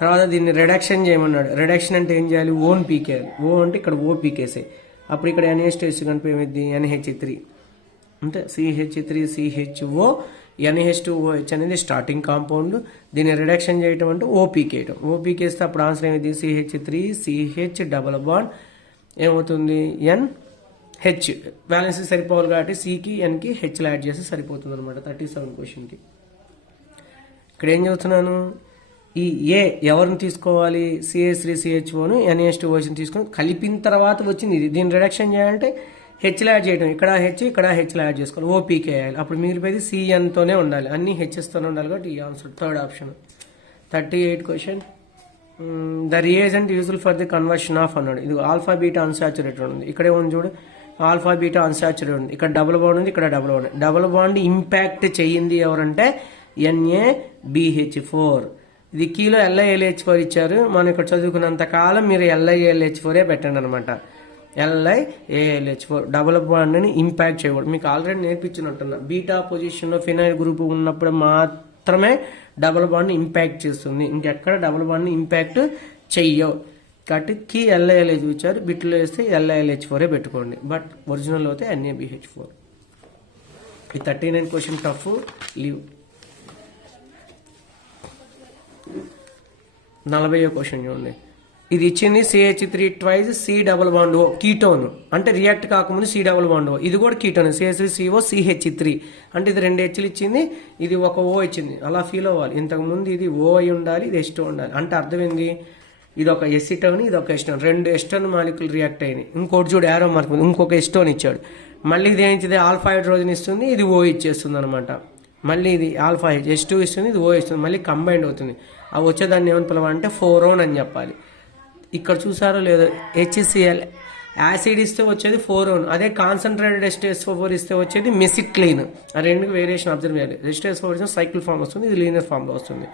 తర్వాత దీన్ని రిడక్షన్ చేయమన్నాడు. రిడక్షన్ అంటే ఏం చేయాలి? ఓన్ పీకేయాలి. ఓ అంటే ఇక్కడ ఓ పీకేసాయి. అప్పుడు ఇక్కడ NH2 కనుక ఏమైంది? NH3 అంటే CH3 CHO NH2OH అనేది స్టార్టింగ్ కాంపౌండ్. దీన్ని రిడక్షన్ చేయటం అంటే ఓ పీకేయటం. ఓ పీకేస్తే అప్పుడు ఆన్సర్ ఏమైంది? CH3 CH డబల్ బాండ్ ఏమవుతుంది? NH. బ్యాలెన్స్ సరిపోవాలి కాబట్టి Cకి Nకి Hలో యాడ్ చేస్తే సరిపోతుంది అనమాట 37 క్వశ్చన్కి. ఇక్కడ ఏం చెబుతున్నాను? ఈ ఏ ఎవరిని తీసుకోవాలి? CH3 CHOను NH2OHని తీసుకొని కలిపిన తర్వాత వచ్చింది ఇది. దీన్ని రిడక్షన్ చేయాలంటే హెచ్లో యాడ్ చేయడం. ఇక్కడ ఇక్కడ హెచ్లో యాడ్ చేసుకోవాలి. ఓపీకే వేయాలి. అప్పుడు మిగిలిపోయేది CNతోనే ఉండాలి. అన్ని హెచ్ఎస్తోనే ఉండాలి కాబట్టి ఈ answer third option. 38 question. The reagent useful for the conversion of అన్నాడు. ఇది ఆల్ఫా బీటా అన్సాచురేటెడ్ ఉంది. ఇక్కడే ఉంది చూడు, ఆల్ఫా బీటా అన్సాచురేటెడ్ ఉంది. ఇక్కడ డబుల్ బాండ్ ఉంది, ఇక్కడ double bond. Double bond impact చెయ్యింది ఎవరంటే NaBH4. ఇది కీలో LiLH4 ఇచ్చారు. మనం ఇక్కడ చదువుకున్నంత కాలం మీరు LiLH4 పెట్టండి అనమాట. LiALH4 డబుల్ బాండ్ని ఇంపాక్ట్ చేయకూడదు. మీకు ఆల్రెడీ నేర్పించినట్టున్నా. బీటా పొజిషన్లో ఫినైల్ గ్రూప్ ఉన్నప్పుడు మాత్రమే డబుల్ బాండ్ని ఇంపాక్ట్ చేస్తుంది. ఇంకెక్కడ డబుల్ బాండ్ని ఇంపాక్ట్ చెయ్యవు. కాబట్టి కీ LiLH ఇచ్చారు. బిట్లో వేస్తే LiLH4 పెట్టుకోండి. బట్ ఒరిజినల్ అయితే NaBH4. ఈ 39 క్వశ్చన్ టఫ్. లీవ్. 40 క్వశ్చన్ చూడండి. ఇది ఇచ్చింది CH3 twice C double bond O ketone అంటే రియాక్ట్ కాకముందు C డబుల్ బాండ్ O. ఇది కూడా కీటోన్ CH3CO CH3 అంటే ఇది 2 Hలు ఇచ్చింది, ఇది ఒక O ఇచ్చింది. అలా ఫీల్ అవ్వాలి. ఇంతకుముందు ఇది O అయి ఉండాలి, ఇది H2 ఉండాలి. అంటే అర్థం ఏంది? ఇది ఒక ఎసిటోన్, ఇది ఒక ఎస్టోన్. 2 ఎస్టోన్ మాలిక్యూల్ రియాక్ట్ అయినాయి. ఇంకోటి చూడు యారో మార్క్, ఇంకొక ఎస్టోన్ ఇచ్చాడు. మళ్ళీ ఇది ఏంటిది? ఆల్ఫా హైడ్రోజన్ ఇస్తుంది, ఇది O ఇచ్చేస్తుంది అనమాట. మళ్ళీ ఇది ఆల్ఫా H2 ఇస్తుంది, ఇది O ఇస్తుంది. మళ్ళీ కంబైండ్ అవుతుంది. అవి వచ్చేదాన్ని ఏమని పిలవాలంటే 4 అని చెప్పాలి. ఇక్కడ చూసారో లేదో, HCl యాసిడ్ ఇస్తే వచ్చేది 4 అదే కాన్సన్ట్రేటెడ్ H2SO4 ఇస్తే వచ్చేది మెసిక్లీన్. ఆ రెండుకి వేరియేషన్ అబ్జర్వ్ చేయాలి. H2SO4 సైకిల్ ఫామ్ వస్తుంది, ఇది లీనియర్ ఫామ్లో వస్తుంది.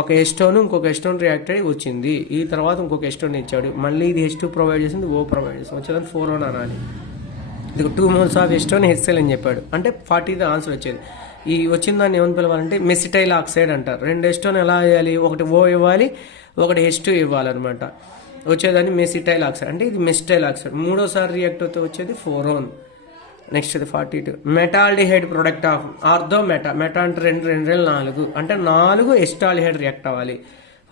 ఒక ఎస్టోన్ ఇంకొక ఎస్టోన్ రియాక్ట్ అయ్యి వచ్చింది. ఈ తర్వాత ఇంకొక ఎస్టోన్ ఇచ్చాడు. మళ్ళీ ఇది H2 ప్రొవైడ్ చేసింది, O ప్రొవైడ్ చేసింది. వచ్చేదాన్ని 4 అనాలి. ఇది 2 moles ఆఫ్ ఎస్టోన్ HCl అని చెప్పాడు. అంటే 40 ఆన్సర్ వచ్చేది. ఈ వచ్చిన దాన్ని ఏమని పిలవాలంటే మెసిటైల్ ఆక్సైడ్ అంటారు. 2 ఎస్టోన్ ఎలా వేయాలి? ఒకటి O ఇవ్వాలి, ఒకటి H2 ఇవ్వాలన్నమాట. వచ్చేదాన్ని మెసిటైల్ ఆక్సైడ్. అంటే ఇది మెసిటైల్ ఆక్సైడ్. మూడోసారి రియాక్ట్ అవుతే వచ్చేది 4. నెక్స్ట్ ఇది 42. Metaldehyde product of ortho meta. Meta అంటే 2 2 4 అంటే 4 ఎస్టాల్డిహైడ్ రియాక్ట్ అవ్వాలి.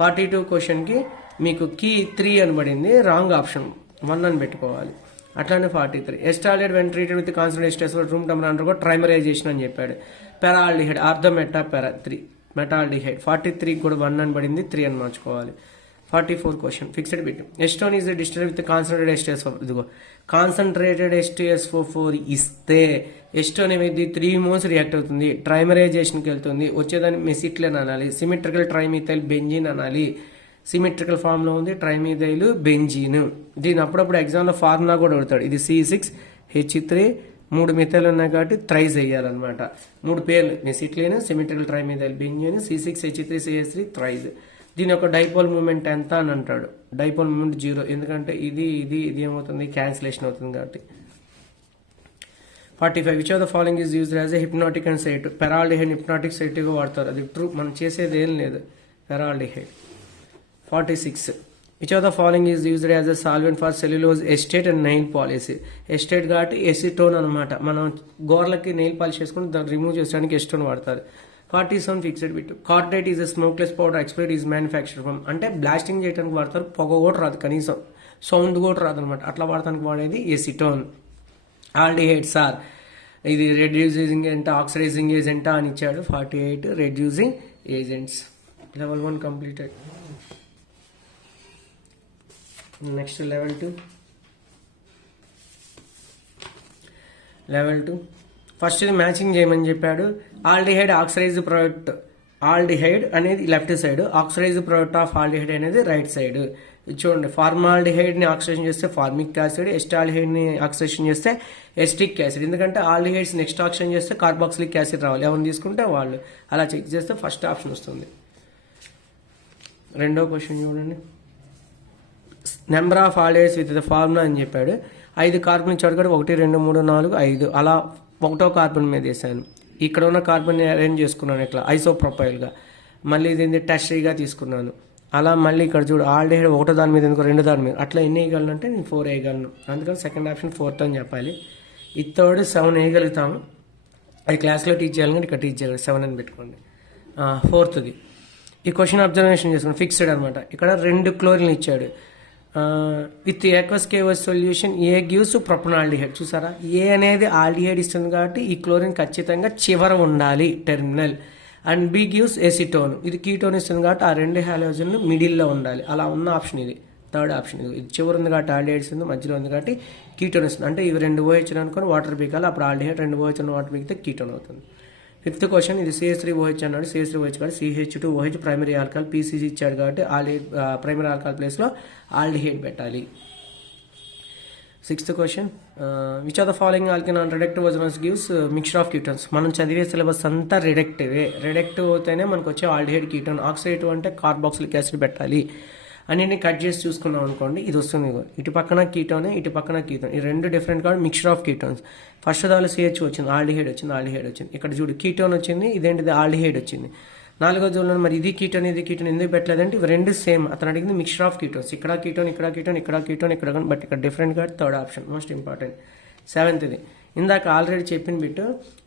42 క్వశ్చన్కి మీకు కీ 3 అని పడింది. రాంగ్ ఆప్షన్ 1 అని పెట్టుకోవాలి. అట్లానే 43. Acetaldehyde when treated with concentrated room temperature under trimerisation అని చెప్పాడు. పెరాల్డిహైడ్ ఆర్థో మెటా పెరా 3 మెటాల్డిహైడ్. 43 కూడా 1 అని పడింది, 3 అని మార్చుకోవాలి. 44 question. Fixed bit. Acetone is distilled with concentrated H2SO4. ఇదిగో కాన్సన్ట్రేటెడ్ H2SO4 ఇస్తే ఎస్టోన్ ఏమైంది? 3 moles రియాక్ట్ అవుతుంది, ట్రైమరైజేషన్కి వెళ్తుంది. వచ్చేదాన్ని మెసిక్లేన్ అనాలి. సిమెట్రికల్ ట్రైమిథైల్ బెంజీన్ అనాలి. సిమెట్రికల్ ఫామ్లో ఉంది ట్రైమిథైల్ బెంజీన్. దీని అప్పుడప్పుడు ఎగ్జామ్లో ఫార్ములా కూడా అడుగుతాడు. ఇది C6H3 3 మిథైల్ ఉన్నాయి కాబట్టి థ్రైజ్ వేయాలన్నమాట. 3 పేర్లు మెసిక్లేన్, symmetrical trimethyl benzene, C6H3CH3 thrice. దీని యొక్క డైపోల్ మూమెంట్ ఎంత అని అంటాడు. డైపోల్ మూమెంట్ 0, ఎందుకంటే ఇది ఇది ఇది ఏమవుతుంది? క్యాన్సిలేషన్ అవుతుంది కాబట్టి. 45. Which of the following is used as a hypnotic and sedative. Paraldehyde hypnotic సెడేటివ్గా వాడతారు. అది ట్రూ, మనం చేసేది ఏం లేదు. Paraldehyde. 46. Which of the following is used as a solvent for cellulose acetate and nail polish. Acetate కాబట్టి ఎసిటోన్ అనమాట. మనం గోర్లకి నెయిల్ పాలిష్ చేసుకుని దాన్ని రిమూవ్ చేయడానికి ఎస్టోన్ వాడతారు. 47. Fixed bit. Caudate is a smokeless powder explode is manufacture from. అంటే బ్లాస్టింగ్ చేయడానికి వాడతారు, పొగ కూడా రాదు, కనీసం సౌండ్ కూడా రాదు అనమాట. అట్లా వాడటానికి వాడేది ఎసిటోన్. ఆల్డిహైడ్స్ ఆర్ ఇది రెడ్యూసింగ్ ఏజెంట్, ఆక్సిడైజింగ్ ఏజెంట్ అని ఇచ్చాడు. 48 reducing agents. Level 1 completed. Next level 2. Level 2 first ఇది మ్యాచింగ్ చేయమని చెప్పాడు. Aldehyde oxidise product. ఆల్డిహైడ్ అనేది left side, oxidise product of aldehyde అనేది రైట్ సైడ్. చూడండి, ఫార్మాల్డిహైడ్ని ఆక్సిడేషన్ చేస్తే ఫార్మిక్ యాసిడ్, ఎస్టాల్డిహైడ్ని ఆక్సిడేషన్ చేస్తే ఎస్టిక్ యాసిడ్. ఎందుకంటే ఆల్డిహైడ్స్ నెక్స్ట్ ఆక్సిడేషన్ చేస్తే కార్బాక్సిలిక్ యాసిడ్ రావాలి. ఎవరిని తీసుకుంటే వాళ్ళు. అలా చెక్ చేస్తే ఫస్ట్ ఆప్షన్ వస్తుంది. రెండో క్వశ్చన్ చూడండి. Number of aldehydes with the formula అని చెప్పాడు. 5 కార్బన్ ఇచ్చాడు కూడా 1 2 3 4 5 అలా 1వ కార్బన్ మీద వేసాను. ఇక్కడ ఉన్న కార్బన్ అరేంజ్ చేసుకున్నాను ఇట్లా ఐసోప్రొపైల్గా. మళ్ళీ ఇది టెర్షరీగా తీసుకున్నాను. అలా మళ్ళీ ఇక్కడ చూడు ఆల్డిహైడ్ ఒకటో దాని మీద ఇంకో రెండో దాని మీద అట్లా ఎన్ని వేయగలను అంటే నేను 4 వేయగలను. అందుకని సెకండ్ ఆప్షన్ 4th అని చెప్పాలి. ఈ థర్డ్ 7 వేయగలుగుతాము. అది క్లాస్లో టీచ్ చేయాలి కానీ ఇక్కడ టీచ్ చేయాలి, 7 అని పెట్టుకోండి. 4thది ఈ క్వశ్చన్ అబ్జర్వేషన్ చేసుకోండి. ఫిక్స్డ్ అనమాట. ఇక్కడ 2 క్లోరిన్లు ఇచ్చాడు. With aqueous KOH solution A gives ప్రొపనాల్డిహైడ్. చూసారా, ఏ అనేది ఆల్డిహైడ్ ఇస్తుంది కాబట్టి ఈ క్లోరిన్ ఖచ్చితంగా చివర ఉండాలి terminal. And B gives acetone, ఇది కీటోన్ ఇస్తుంది కాబట్టి ఆ 2 హాలోజన్లు మిడిల్లో ఉండాలి. అలా ఉన్న ఆప్షన్ ఇది, థర్డ్ ఆప్షన్ ఇది. ఇది చివరి ఉంది కాబట్టి ఆల్డిహైడ్ ఇస్తుంది, మధ్యలో ఉంది కాబట్టి కీటోన్ ఇస్తుంది. అంటే ఇవి 2 OH అనుకొని వాటర్ పీకాలి, అప్పుడు ఆల్డిహైడ్ 2 OH వాటర్ పీకితే కీటోన్ అవుతుంది. 5th క్వశ్చన్, ఇది CH3OH అన్నాడు. CH3OH కాబట్టి CH2OH ప్రైమరీ ఆల్కహాల్, PCG ఇచ్చాడు కాబట్టి ప్రైమరీ ఆల్కహాల్ ప్లేస్లో ఆల్డిహైడ్ పెట్టాలి. 6th question, which are the following alkyne on reductive ozonolysis gives mixture of ketones. మనం చదివే సిలబస్ అంతా రిడక్టివే. రిడక్టివ్ అయితేనే మనకు వచ్చే ఆల్డిహైడ్ కీటోన్. ఆక్సిడేటివ్ అంటే కార్బాక్సిలిక్ యాసిడ్ పెట్టాలి. అన్నింటినీ కట్ చేసి చూసుకున్నాం అనుకోండి, ఇది వస్తుంది. ఇటు పక్కన కీటోనే, ఇటు పక్కన కీటోన్, ఈ 2 డిఫరెంట్ కాబట్టి మిక్చర్ ఆఫ్ కీటోన్స్. ఫస్ట్ దానిలో CH వచ్చింది, ఆల్డిహైడ్ వచ్చింది. ఇక్కడ చూడు కీటోన్ వచ్చింది, ఇదేంటిది ఆల్డిహైడ్ వచ్చింది. 4వ జోన్లో మరి ఇది కీటోన్ ఎందుకు పెట్టలేదంటే ఇవి 2 సేమ్. అతను అడిగింది మిక్చర్ ఆఫ్ కీటోన్స్. ఇక్కడ కీటోన్, బట్ ఇక్కడ డిఫరెంట్ కాబట్టి థర్డ్ ఆప్షన్ మోస్ట్ ఇంపార్టెంట్. 7thది ఇందాక ఆల్రెడీ చెప్పిన బిట్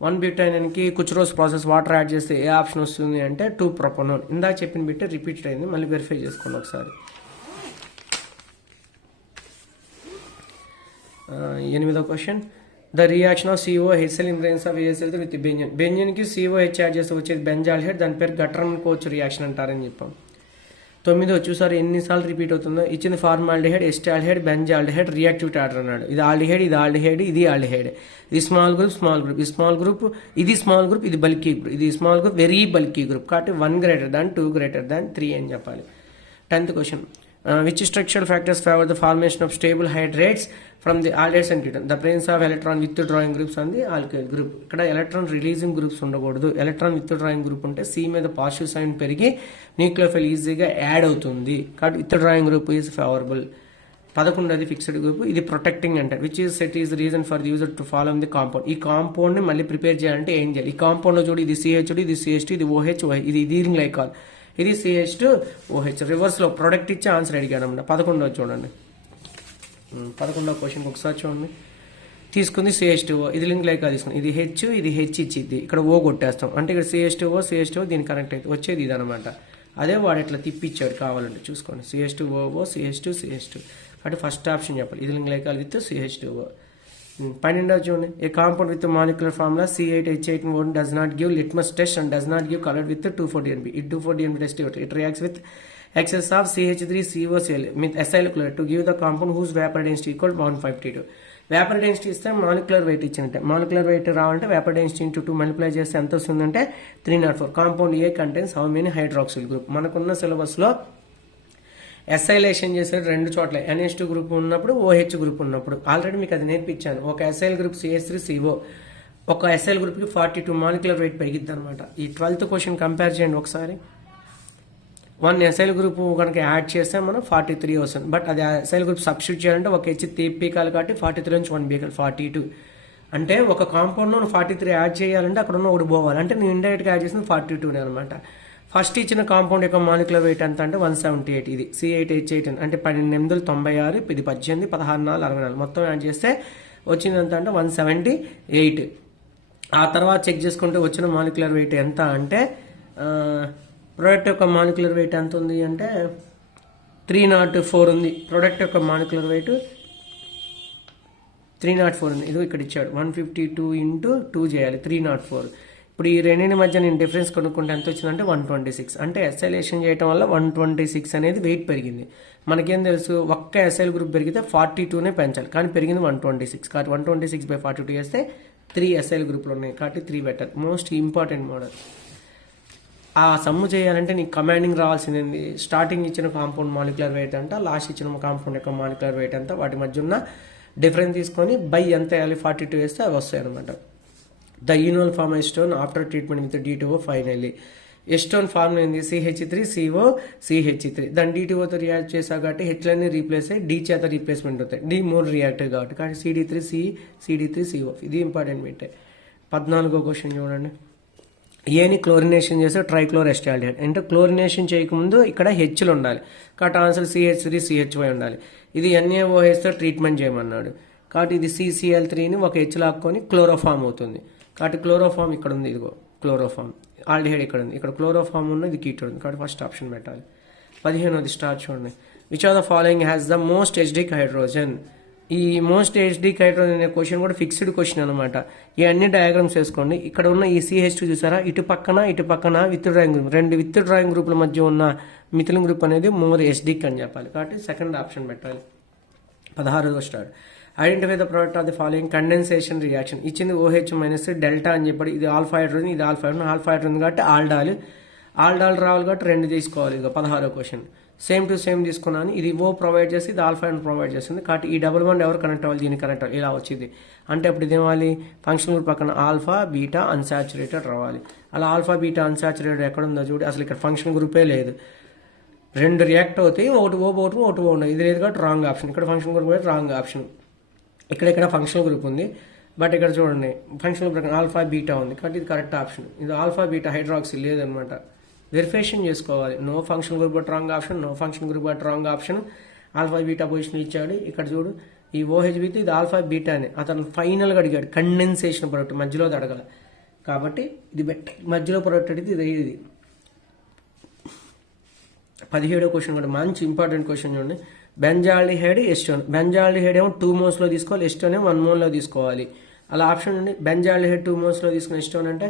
1 బ్యూటైన్కి కుచ్రోస్ ప్రాసెస్ వాటర్ యాడ్ చేస్తే ఏ ఆప్షన్ వస్తుంది అంటే 2 ప్రొపనోల్. ఇందాక చెప్పిన బిట్ రిపీట్ అయింది, మళ్ళీ వెరిఫై చేసుకోండి ఒకసారి. 8వ question, the reaction of COHCl in presence of ASL with benzene. బెంజన్కి COH యాడ్ చేస్తే వచ్చేది బెంజాల్డిహైడ్, దాని పేరు గట్రన్ కోచ్ రియాక్షన్ అంటారని చెప్పాం. 9వ చూసారు ఎన్నిసార్లు రిపీట్ అవుతుందో. ఇచ్చింది ఫార్మాల్డిహైడ్, ఎస్టాల్డిహైడ్, బెంజాల్డిహైడ్, రియాక్టివ్ టాటర్ అన్నాడు. ఇది ఆల్డిహైడ్, ఇది ఆల్డిహైడ్, ఇది ఆల్డిహైడ్. ఇది స్మాల్ గ్రూప్, ఈ స్మాల్ గ్రూప్, ఇది స్మాల్ గ్రూప్, ఇది బల్కీ గ్రూప్. ఇది small group, very bulky group కాబట్టి 1 greater than 2 greater than 3 అని చెప్పాలి. 10th question, which structural factors favour the formation of stable hydrates from the aldehydes and ketone. The presence of electron with drawing groups and the alkyl group. ఇక్కడ ఎలక్ట్రాన్ రిలీజింగ్ గ్రూప్స్ ఉండకూడదు. ఎలక్ట్రాన్ విత్ డ్రాయింగ్ గ్రూప్ ఉంటే C మీద పాజిటివ్ సైన్ పెరిగి న్యూక్లియోఫైల్ ఈజీగా యాడ్ అవుతుంది కాబట్టి withdrawing group is favourable. 11ది ఫిక్స్డ్ గ్రూప్, ఇది ప్రొటెక్టింగ్ అంటారు. Which is set is reason for the user to follow the compound. ఈ కాంపౌండ్ ని మళ్ళీ ప్రిపేర్ చేయాలంటే ఏం చేయాలి? ఈ కాంపౌండ్ లో చూడు, ఇది CH2, ఇది CH2, ఇది OH, ఇది ఇథీలిన్ గ్లైకాల్, ఇది CH2OH. రివర్స్ లో ప్రొడక్ట్ ఇచ్చి ఆన్సర్ అడిగాడు అన్నమాట. 11వ చూడండి, 11వ క్వశ్చన్ ఒకసారి చూడండి. తీసుకుంది CH2O, ఇది లింక్ గ్లైకాల్ తీసుకుంది. ఇది H, ఇది H ఇచ్చింది, ఇక్కడ O కొట్టేస్తాం అంటే ఇక్కడ CH2O దీనికి కనెక్ట్ అయితే వచ్చేది ఇది అనమాట. అదే వాడు ఇట్లా తిప్పిచ్చాడు, కావాలంటే చూసుకోండి. CH2OO, CH2 అంటే ఫస్ట్ ఆప్షన్ చెప్పాలి. ఇది లింక్ గ్లైకాల్ విత్ CH2O. 12వ చూడండి, a compound with molecular formula C8H8 does not give litmus test and does not give color with 2,4-DNP. It 2,4-DNP test it reacts with excess of CH3COCl with acyl chloride to give the compound whose vapor density equal 152. Vapour density ఇస్తే మాలిక్యులర్ వెయిట్ ఇచ్చినట్టే. మాలిక్యులర్ వెయిట్ రావాలంటే వేపర్ డెన్సిటీ ఇంటూ 2 మల్టిప్లై చేస్తే ఎంత వస్తుందంటే 304. Compound A contains how many hydroxyl group. మనకున్న సిలబస్లో ఎస్ఐలేషన్ చేసే 2 చోట్ల NH2 గ్రూప్ ఉన్నప్పుడు, OH గ్రూప్ ఉన్నప్పుడు. ఆల్రెడీ మీకు అది నేర్పించాను. ఒక ఎస్ఐల్ గ్రూప్ CH3CO, ఒక ఎస్ఐల్ గ్రూప్కి 42 మాలిక్యులర్ వెయిట్ పెరిగిద్ది అనమాట. ఈ 12th క్వశ్చన్ కంపేర్ చేయండి ఒకసారి. 1 ఎస్ఐల్ గ్రూప్ కనుక యాడ్ చేస్తే మనం 43 వస్తుంది. బట్ అది ఎస్ఐల్ గ్రూప్ సబ్స్టిట్యూట్ చేయాలంటే ఒక H పీకాలి కాబట్టి 43 నుంచి 1 పీకాలి 42. అంటే ఒక కాంపౌండ్లో 43 యాడ్ చేయాలంటే అక్కడ ఉన్న ఒకటి పోవాలి. అంటే నేను ఇండైరెక్ట్గా యాడ్ చేసింది 42 అనమాట. ఫస్ట్ ఇచ్చిన కాంపౌండ్ యొక్క మాలిక్యులర్ వెయిట్ ఎంత అంటే 178. ఇది C8H8 అంటే 1296, ఇది 18, 16, 64 మొత్తం యాడ్ చేస్తే వచ్చింది ఎంత అంటే 178. ఆ తర్వాత చెక్ చేసుకుంటే వచ్చిన మాలిక్యులర్ వెయిట్ ఎంత అంటే ప్రోడక్ట్ యొక్క మాలిక్యులర్ వెయిట్ ఎంత ఉంది అంటే 304 ఉంది. ప్రోడక్ట్ యొక్క మాలిక్యులర్ వెయిట్ 304 ఉంది. ఇది ఇక్కడ ఇచ్చాడు 152 × 2 చేయాలి 304. ఇప్పుడు ఈ రెండింటి మధ్య నేను డిఫరెన్స్ కొనుక్కుంటే ఎంత వచ్చిందంటే 126. అంటే ఎస్ఐలేషన్ చేయడం వల్ల 126 అనేది వెయిట్ పెరిగింది. మనకేం తెలుసు, ఒక్క ఎస్ఐల్ గ్రూప్ పెరిగితే 42నే పెంచాలి, కానీ పెరిగింది 126. కాబట్టి 126/42 చేస్తే 3 ఎస్ఐల్ గ్రూపులు ఉన్నాయి కాబట్టి 3 బెటర్. Most important model. ఆ సమ్ము చేయాలంటే నీకు కమాండింగ్ రావాల్సింది స్టార్టింగ్ ఇచ్చిన కాంపౌండ్ మాలిక్యులర్ వెయిట్ అంట, లాస్ట్ ఇచ్చిన కాంపౌండ్ యొక్క మాలిక్యులర్ వెయిట్ అంతా, వాటి మధ్య ఉన్న డిఫరెన్స్ తీసుకొని బై ఎంత వేయాలి 42 వేస్తే అవి వస్తాయి అనమాట. ద యూనివల్ form acetone after treatment with D2O finally. Acetone form ఏంది CH3CO CH3. దాన్ని D2Oతో రియాక్ట్ చేసా కాబట్టి హెచ్లన్నీ రీప్లేస్ అయ్యి D చేత రీప్లేస్మెంట్ అవుతాయి. D మోర్ రియాక్టివ్ కాబట్టి కానీ CD3CO. ఇది ఇంపార్టెంట్ బిట్. 14వ క్వశ్చన్ చూడండి. ఏని క్లోరినేషన్ చేస్తే ట్రైక్లోరెస్టాల్డిహైడ్ అంటే క్లోరినేషన్ చేయకముందు ఇక్కడ హెచ్లు ఉండాలి కాబట్టి ఆన్సర్ CH3CHY ఉండాలి. ఇది NaOHతో ట్రీట్మెంట్ చేయమన్నాడు కాబట్టి ఇది CCl3ని ఒక హెచ్ లాక్కొని క్లోరోఫామ్ అవుతుంది కాబట్టి క్లోరోఫామ్ ఇక్కడ ఉంది, ఇదిగో క్లోరోఫామ్. ఆల్డిహైడ్ ఇక్కడ ఉంది, ఇక్కడ క్లోరోఫామ్ ఉన్న ఇది కీటోన్ ఉంది కాబట్టి ఫస్ట్ ఆప్షన్ పెట్టాలి. 15ది స్టార్ చూడండి. Which of the following has the most acidic hydrogen. ఈ మోస్ట్ ఎసిడిక్ హైడ్రోజన్ అనే క్వశ్చన్ కూడా ఫిక్స్డ్ క్వశ్చన్ అనమాట. ఈ అన్ని డయాగ్రామ్స్ వేసుకోండి. ఇక్కడ ఉన్న ఈ CH2 చూసారా, ఇటు పక్కన విత్ డ్రాయింగ్ గ్రూప్, రెండు విత్ డ్రాయింగ్ గ్రూపుల మధ్య ఉన్న మిథిలిన్ గ్రూప్ అనేది మోర్ ఎసిడిక్ అని చెప్పాలి కాబట్టి సెకండ్ ఆప్షన్ పెట్టాలి. 16వ star. Identify the product of the following condensation reaction. ఇచ్చింది OH- డెల్టా అని చెప్పాడు. ఇది ఆల్ఫా హైడ్రోజన్, ఇది ఆల్ఫా హైడ్రోజన్ కాబట్టి ఆల్డాల్ రావాలి కాబట్టి 2 తీసుకోవాలి. ఇక 16వ క్వశ్చన్ సేమ్ టు సేమ్ తీసుకున్నాను. ఇది O ప్రొవైడ్ చేసి ఇది ఆల్ఫా అండ్ ప్రొవైడ్ చేస్తుంది కాబట్టి ఈ డబుల్ బాండ్ ఎవరు కనెక్ట్ అవ్వాలి, దీనికి కనెక్ట్ అవ్వాలి. ఇలా వచ్చింది అంటే ఇప్పుడు ఇది ఏమాలి ఫంక్షన్ గ్రూప్ పక్కన ఆల్ఫా బీటా అన్సాచురేటెడ్ రావాలి. అలా ఆల్ఫా బీటా అన్సాచురేటెడ్ ఎక్కడ ఉందో చూడు, అసలు ఇక్కడ ఫంక్షన్ గ్రూపే లేదు. 2 రియాక్ట్ అవుతాయి, ఒకటి O ఉన్నాయి. ఇది లేదు కాబట్టి రాంగ్ ఆప్షన్. ఇక్కడ ఫంక్షన్ గ్రూప్ రాంగ్ ఆప్షన్. ఇక్కడ ఫంక్షనల్ గ్రూప్ ఉంది బట్ ఇక్కడ చూడండి ఫంక్షనల్ గ్రూప్ ప్రకారం ఆల్ఫా బీటా ఉంది కాబట్టి ఇది కరెక్ట్ ఆప్షన్. ఇది ఆల్ఫా బీటా హైడ్రాక్సీ లేదనమాట. వెరిఫికేషన్ చేసుకోవాలి. No function group but wrong option, no function group but wrong option. Alpha beta position ఇచ్చాడు. ఇక్కడ చూడు ఈ OH విత్ ఇది ఆల్ఫా బీటా అని అతను ఫైనల్గా అడిగాడు. కండెన్సేషన్ ప్రొడక్ట్ మధ్యలో అడగల కాబట్టి ఇది మధ్యలో ప్రొడక్ట్ అడిగితే ఇది. 17వ క్వశ్చన్ కూడా మంచి ఇంపార్టెంట్ క్వశ్చన్ చూడండి. బెంజాల్డిహైడ్ ఎస్టోన్. బెంజాల్డిహైడ్ ఏమో 2 మోల్స్లో తీసుకోవాలి, ఎస్టోన్ ఏమో 1 మోల్లో తీసుకోవాలి. అలా ఆప్షన్ ఉంది. బెంజాల్డిహైడ్ 2 మోల్స్లో తీసుకుని ఎస్టోన్ అంటే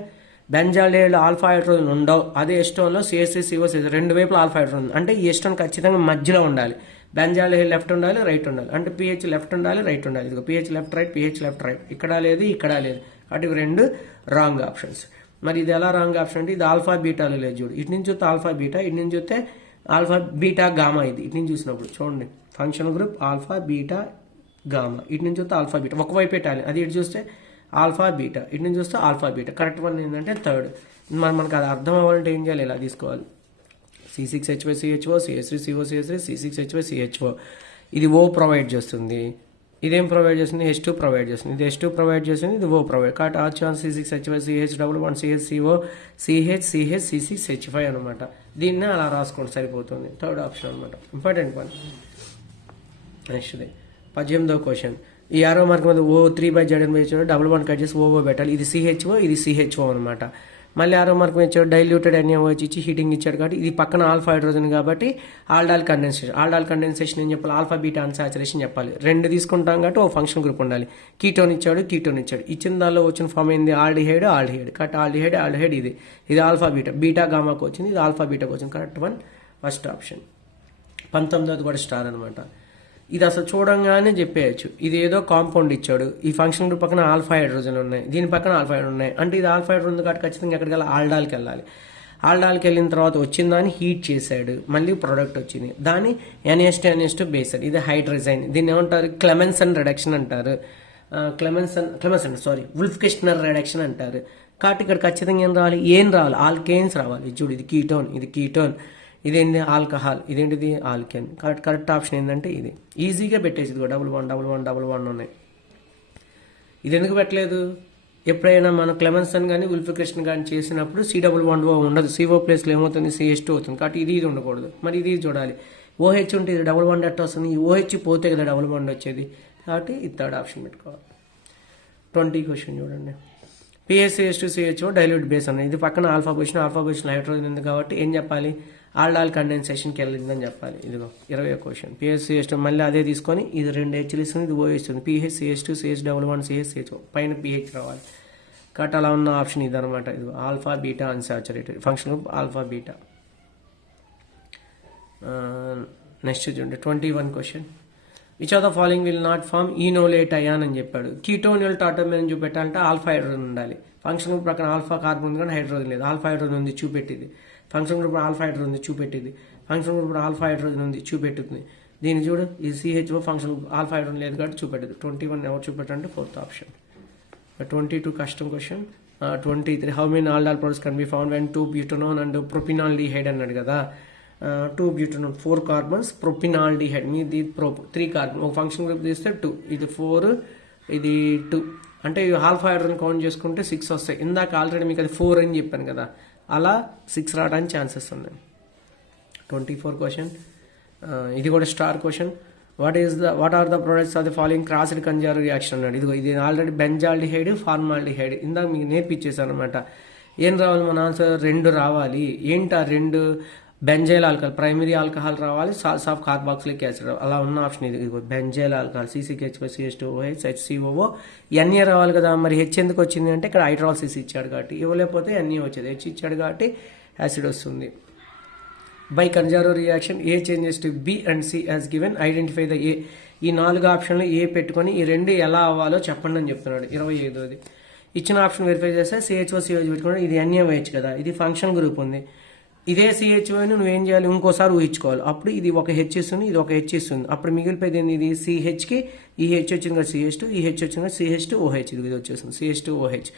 బెంజాల్డిహైడ్ ఆల్ఫా హైడ్రోజన్ ఉండవు. అదే ఎస్టోన్లో CH3COCH రెండు వైపులు ఆల్ఫా హైడ్రోజన్ అంటే ఈ ఎస్టోన్ ఖచ్చితంగా మధ్యలో ఉండాలి. బెంజాల్డిహైడ్ లెఫ్ట్ ఉండాలి, రైట్ ఉండాలి. అంటే pH లెఫ్ట్ ఉండాలి, రైట్ ఉండాలి. ఇది pH లెఫ్ట్ రైట్ ఇక్కడ లేదు, ఇక్కడ లేదు కాబట్టి ఇవి 2 రాంగ్ ఆప్షన్స్. మరి ఇది ఎలా రాంగ్ ఆప్షన్ అంటే ఇది ఆల్ఫా బీటాలో లేదు చూడు. ఇటు నుంచి చూస్తే ఆల్ఫా బీటా, ఇటు నుంచి చూస్తే ఆల్ఫా బీటా గామా. ఇది ఇటు నుంచి చూసినప్పుడు చూడండి function group alpha beta gamma. ఇటు నుంచి చూస్తే ఆల్ఫా బీటా ఒకవైపు పెట్టాలి. అది ఇటు చూస్తే ఆల్ఫా బీటా, ఇటు నుంచి చూస్తే ఆల్ఫా బీటా. కరెక్ట్ వన్ ఏంటంటే థర్డ్. మనకు అది అర్థం అవ్వాలంటే ఏం చేయాలి, ఇలా తీసుకోవాలి. C6H5CHO, CH3COCH3, C6H5CHO. ఇది O ప్రొవైడ్ చేస్తుంది. ఇదేం ప్రొవైడ్ చేస్తుంది, H2 ప్రొవైడ్ చేస్తుంది. ఇది H2 ప్రొవైడ్ చేస్తుంది, ఇది O ప్రొవైడ్ కాబట్టి ఆ ఛాన్స్ C6H5CH11 CH C6H5 అనమాట. దీన్నే అలా రాసుకోండి సరిపోతుంది. థర్డ్ ఆప్షన్ అనమాట. Important one. నెక్స్ట్ది 18వ క్వశ్చన్. ఈ ఆరో మార్క్ మీద O3/ZN డబుల్ వన్ కట్ చేసి OO పెట్టాలి. ఇది CHO, ఇది CHO అనమాట. మళ్ళీ ఆరో మార్క్ మీద ఇచ్చాడు డైల్యూటెడ్ NaOH ఇచ్చి హీటింగ్ ఇచ్చాడు కాబట్టి ఇది పక్కన ఆల్ఫా హైడ్రోజన్ కాబట్టి ఆల్డాల్ కండెన్సేషన్ ఏం చెప్పాలి, ఆల్ఫా బీటా అన్సాచురేషన్ చెప్పాలి. 2 తీసుకుంటాం కాబట్టి ఓ ఫంక్షన్ గ్రూప్ ఉండాలి. కీటోన్ ఇచ్చాడు. ఇచ్చిన దానిలో వచ్చిన ఫామ్ ఏంది ఆల్డిహైడ్ కాబట్టి ఆల్డిహైడ్ ఇది ఆల్ఫా బీటా గామాకు వచ్చింది, ఇది ఆల్ఫా బీటాకు వచ్చింది. Correct one first option. 19వ కూడా స్టార్ అనమాట. ఇది అసలు చూడంగానే చెప్పేయచ్చు ఇది ఏదో కాంపౌండ్ ఇచ్చాడు. ఈ ఫంక్షన్ గ్రూప్ పక్కన ఆల్ఫా హైడ్రోజన్ ఉన్నాయి, దీని పక్కన ఆల్ఫా హైడ్రోజన్ ఉన్నాయి అంటే ఇది ఆల్ఫా హైడ్రోజన్ ఉంది కాబట్టి ఖచ్చితంగా ఎక్కడికి వెళ్ళాలి, ఆల్డాల్కి వెళ్ళాలి. ఆల్డాల్కి వెళ్ళిన తర్వాత వచ్చిన దాన్ని హీట్ చేశాడు, మళ్ళీ ప్రోడక్ట్ వచ్చింది, దాన్ని NH2 బేస్. ఇది హైడ్రోజైన్. దీన్ని ఏమంటారు, క్లెమెన్సన్ రిడక్షన్ అంటారు. ఉల్ఫ్-కిస్ట్నర్ రిడక్షన్ అంటారు. కాబట్టి ఇక్కడ ఖచ్చితంగా ఏం రావాలి ఆల్కేన్స్ రావాలి. చూడు ఇది కీటోన్, ఇదేంటి ఆల్కహాల్, ఇదేంటిది ఆల్కెన్. కరెక్ట్ ఆప్షన్ ఏంటంటే ఇది. ఈజీగా పెట్టేసి ఇదిగో డబుల్ వన్ ఉన్నాయి. ఇది ఎందుకు పెట్టలేదు, ఎప్పుడైనా మనం క్లెమెన్సన్ కానీ ఉల్ఫికేషన్ కానీ చేసినప్పుడు C11O ఉండదు, CO ప్లేస్లో ఏమవుతుంది CH2 అవుతుంది కాబట్టి ఇది ఉండకూడదు. మరి ఇది చూడాలి. OH ఉంటే ఇది డబుల్ బాండ్ ఎట్లా వస్తుంది, ఈ OH పోతే కదా డబుల్ బాండ్ వచ్చేది కాబట్టి ఇది థర్డ్ ఆప్షన్ పెట్టుకోవాలి. 20 క్వశ్చన్ చూడండి. PaCH2CHO డైల్యూట్ బేస్ అన్నది. ఇది పక్కన ఆల్ఫా పొజిషన్ హైడ్రోజన్ ఉంది కాబట్టి ఏం చెప్పాలి, ఆల్డాల్ కండెన్సేషన్కి వెళ్ళిందని చెప్పాలి. ఇదిగో 20వ క్వశ్చన్. PaCH2 మళ్ళీ అదే తీసుకొని ఇది 2 Hలు ఇస్తుంది, ఇది OH ఇస్తుంది. PaCH2 CH11 CHCHO పైన pH రావాలి కాబట్టి అలా ఉన్న ఆప్షన్ ఇది అనమాట. ఇది alpha beta unsaturated function group alpha beta. Next చూడండి 21 question. Which of the following will not form enolate ion అని చెప్పాడు. కీటోనియల్ టాటోమేన్ చూపెట్టాలంటే ఆల్ఫా హైడ్రోజన్ ఉండాలి. ఫంక్షన్ గ్రూప్ ప్రకారం ఆల్ఫా కార్బన్ ఉంది కానీ హైడ్రోజన్ లేదు. ఆల్ఫా హైడ్రోజన్ ఉంది చూపెట్టింది. ఫంక్షన్ గ్రూప్ ఆల్ఫా హైడ్రోజన్ ఉంది చూపెట్టింది. ఫంక్షన్ గ్రూప్ ఆల్ఫా హైడ్రోజన్ ఉంది చూపెట్టుతుంది. దీన్ని చూడు ఇది CHO function group alpha hydrogen లేదు కాబట్టి చూపెట్టదు. 21 ఎవరు చూపెట్టంటే ఫోర్త్ ఆప్షన్. 22 కష్టం question. 23 how many aldol products can be found when two butanone and propionaldehyde అన్నాడు కదా. 2-బ్యూటనోన్ 4 కార్బన్స్, ప్రొపినాల్డిహైడ్ మీది 3 కార్బన్. ఒక ఫంక్షన్ గ్రూప్ తీస్తే 2, ఇది 4 ఇది 2 అంటే ఈ ఆల్ఫా హైడ్రోజన్ కౌంట్ చేసుకుంటే 6 వస్తాయి. ఇందాక ఆల్రెడీ మీకు అది 4 అని చెప్పాను కదా, అలా 6 రావడానికి ఛాన్సెస్ ఉన్నాయి. 24 క్వశ్చన్, ఇది కూడా star question. What are the products of the following crossed conserve reaction అన్నాడు. ఇది ఆల్రెడీ బెంజాల్డిహైడ్, ఫార్మాల్డిహైడ్ ఇందాక మీకు నేర్పించేసాను అనమాట. ఏం రావాలి మన ఆన్సర్? 2 రావాలి. ఏంటి ఆ 2? బెంజైల్ ఆల్కహాల్, ప్రైమరీ ఆల్కహాల్ రావాలి, సాల్ట్స్ ఆఫ్ కార్బాక్సిలిక్ యాసిడ్, అలా ఉన్న ఆప్షన్ ఇది. Benzyl alcohol, CCH2OH, HCOO, NA రావాలి కదా. మరి హెచ్ ఎందుకు వచ్చింది అంటే ఇక్కడ హైడ్రాలసిస్ ఇచ్చాడు కాబట్టి, ఇవ్వలేకపోతే NA వచ్చేది. హెచ్ ఇచ్చాడు కాబట్టి యాసిడ్ వస్తుంది. By conserve reaction A changes to B and C as given, identify the A. ఈ 4 ఆప్షన్లు ఏ పెట్టుకొని ఈ 2 ఎలా అవ్వాలో చెప్పండి అని చెప్తున్నాడు. 25ది ఇచ్చిన ఆప్షన్ వెరిఫై చేస్తే CHO పెట్టుకోండి. ఇది NaOH కదా, ఇది ఫంక్షన్ గ్రూప్ ఉంది. ఇదే CHOని నువ్వేం చేయాలి? ఇంకోసారి ఊహించుకోవాలి. అప్పుడు ఇది ఒక హెచ్ ఇస్తుంది, ఇది ఒక హెచ్ ఇస్తుంది. అప్పుడు మిగిలిపోయింది ఏంది? ఇది CHకి ఈ హెచ్ వచ్చింది కదా CH2, ఈ హెచ్ వచ్చింది కదా CH2OH, ఇది వచ్చేస్తుంది CH2OH.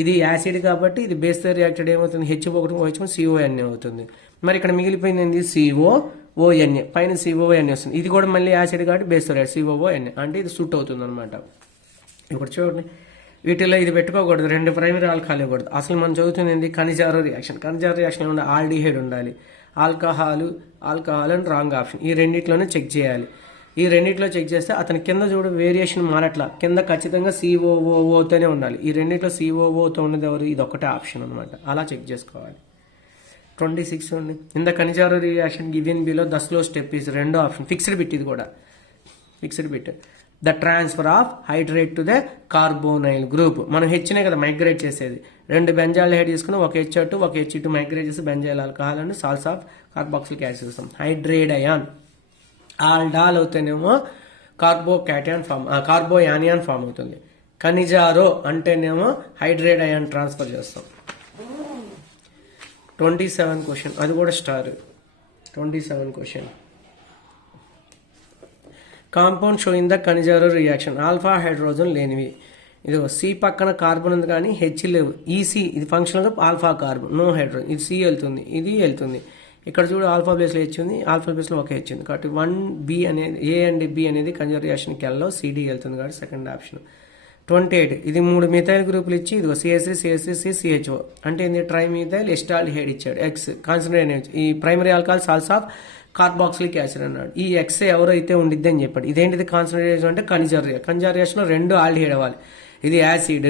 ఇది యాసిడ్ కాబట్టి ఇది బేస్తో రియాక్టెడ్ ఏమవుతుంది? HO1 OH CONA అవుతుంది. మరి ఇక్కడ మిగిలిపోయింది ఏంది? COONA, పైన CONA వస్తుంది. ఇది కూడా మళ్ళీ యాసిడ్ కాబట్టి బేస్తో రియాక్ట్ COONA, అంటే ఇది సూట్ అవుతుంది అనమాట. ఇప్పుడు చూడండి, వీటిలో ఇది పెట్టుకోకూడదు, 2 ప్రైమరీ ఆల్కహాల్ ఇవ్వకూడదు. అసలు మనం చదువుతుంది ఏంది? ఖనిజారో రియాక్షన్. ఖనిజారో రియాక్షన్ ఏమన్నా ఆల్డిహైడ్ ఉండాలి. Alcohol and wrong option. ఈ రెండిట్లోనే చెక్ చేయాలి. ఈ రెండిట్లో చెక్ చేస్తే అతని కింద చూడు వేరియేషన్ మారట్లా, కింద ఖచ్చితంగా COOOతోనే ఉండాలి. ఈ రెండిట్లో COOతో ఉన్నది ఎవరు? ఇది ఒక్కటే ఆప్షన్ అనమాట. అలా చెక్ చేసుకోవాలి. 26 ఉంది. In the Cannizzaro reaction given below the slow step is, రెండో ఆప్షన్ ఫిక్స్డ్ బిట్. ఇది కూడా fixed bit. The transfer of hydrate to the carbonyl group. మనం హెచ్నే కదా మైగ్రేట్ చేసేది. 2 బెంజాల్డిహైడ్ తీసుకుని ఒక హెచ్2 ఒక హెచ్2 మైగ్రేట్ చేసి benzyl alcohol and salts of carboxylic acid ఇస్తాం. హైడ్రేట్ అయాన్ ఆల్డాల్ అవుతేనేమో కార్బోయానియాన్ ఫామ్ అవుతుంది. ఖనిజారో అంటేనేమో హైడ్రేట్ అయాన్ ట్రాన్స్ఫర్ చేస్తాం. 27 క్వశ్చన్, అది కూడా star. 27 question, compound showing the Cannizzaro reaction alpha hydrogen లేనివి. ఇది సి పక్కన కార్బన్ ఉంది కానీ హెచ్ లేవు. ఈసీ ఇది ఫంక్షనల్గా ఆల్ఫా కార్బన్, నో హైడ్రోజన్. ఇది సి వెళ్తుంది, ఇది వెళ్తుంది. ఇక్కడ చూడు ఆల్ఫా ప్లేస్లో హెచ్ ఉంది, ఆల్ఫా ప్లేస్లో ఒక హెచ్ ఉంది కాబట్టి 1B అనేది, ఏ అండ్ బి అనేది ఖనిజారో రియాక్షన్కి వెళ్ళలో సిడి వెళ్తుంది కాబట్టి సెకండ్ ఆప్షన్. 28 ఇది 3 మిథైల్ గ్రూపులు ఇచ్చి ఇదిగో CH3 CHO అంటే ఏంది? ట్రైమిథైల్ ఎస్టాల్డిహైడ్ ఇచ్చాడు. ఎక్స్ కాన్సన్ట్రేట్ ఈ primary alcohol salts of carboxylic acid అన్నాడు. ఈ ఎక్స్ ఎవరైతే ఉండిద్ది అని చెప్పాడు. ఇదేంటిది? కాన్సన్ట్రేషన్ అంటే ఖనిజారో రియాక్షన్లో 2 ఆల్డిహైడ్ అవ్వాలి. ఇది యాసిడ్,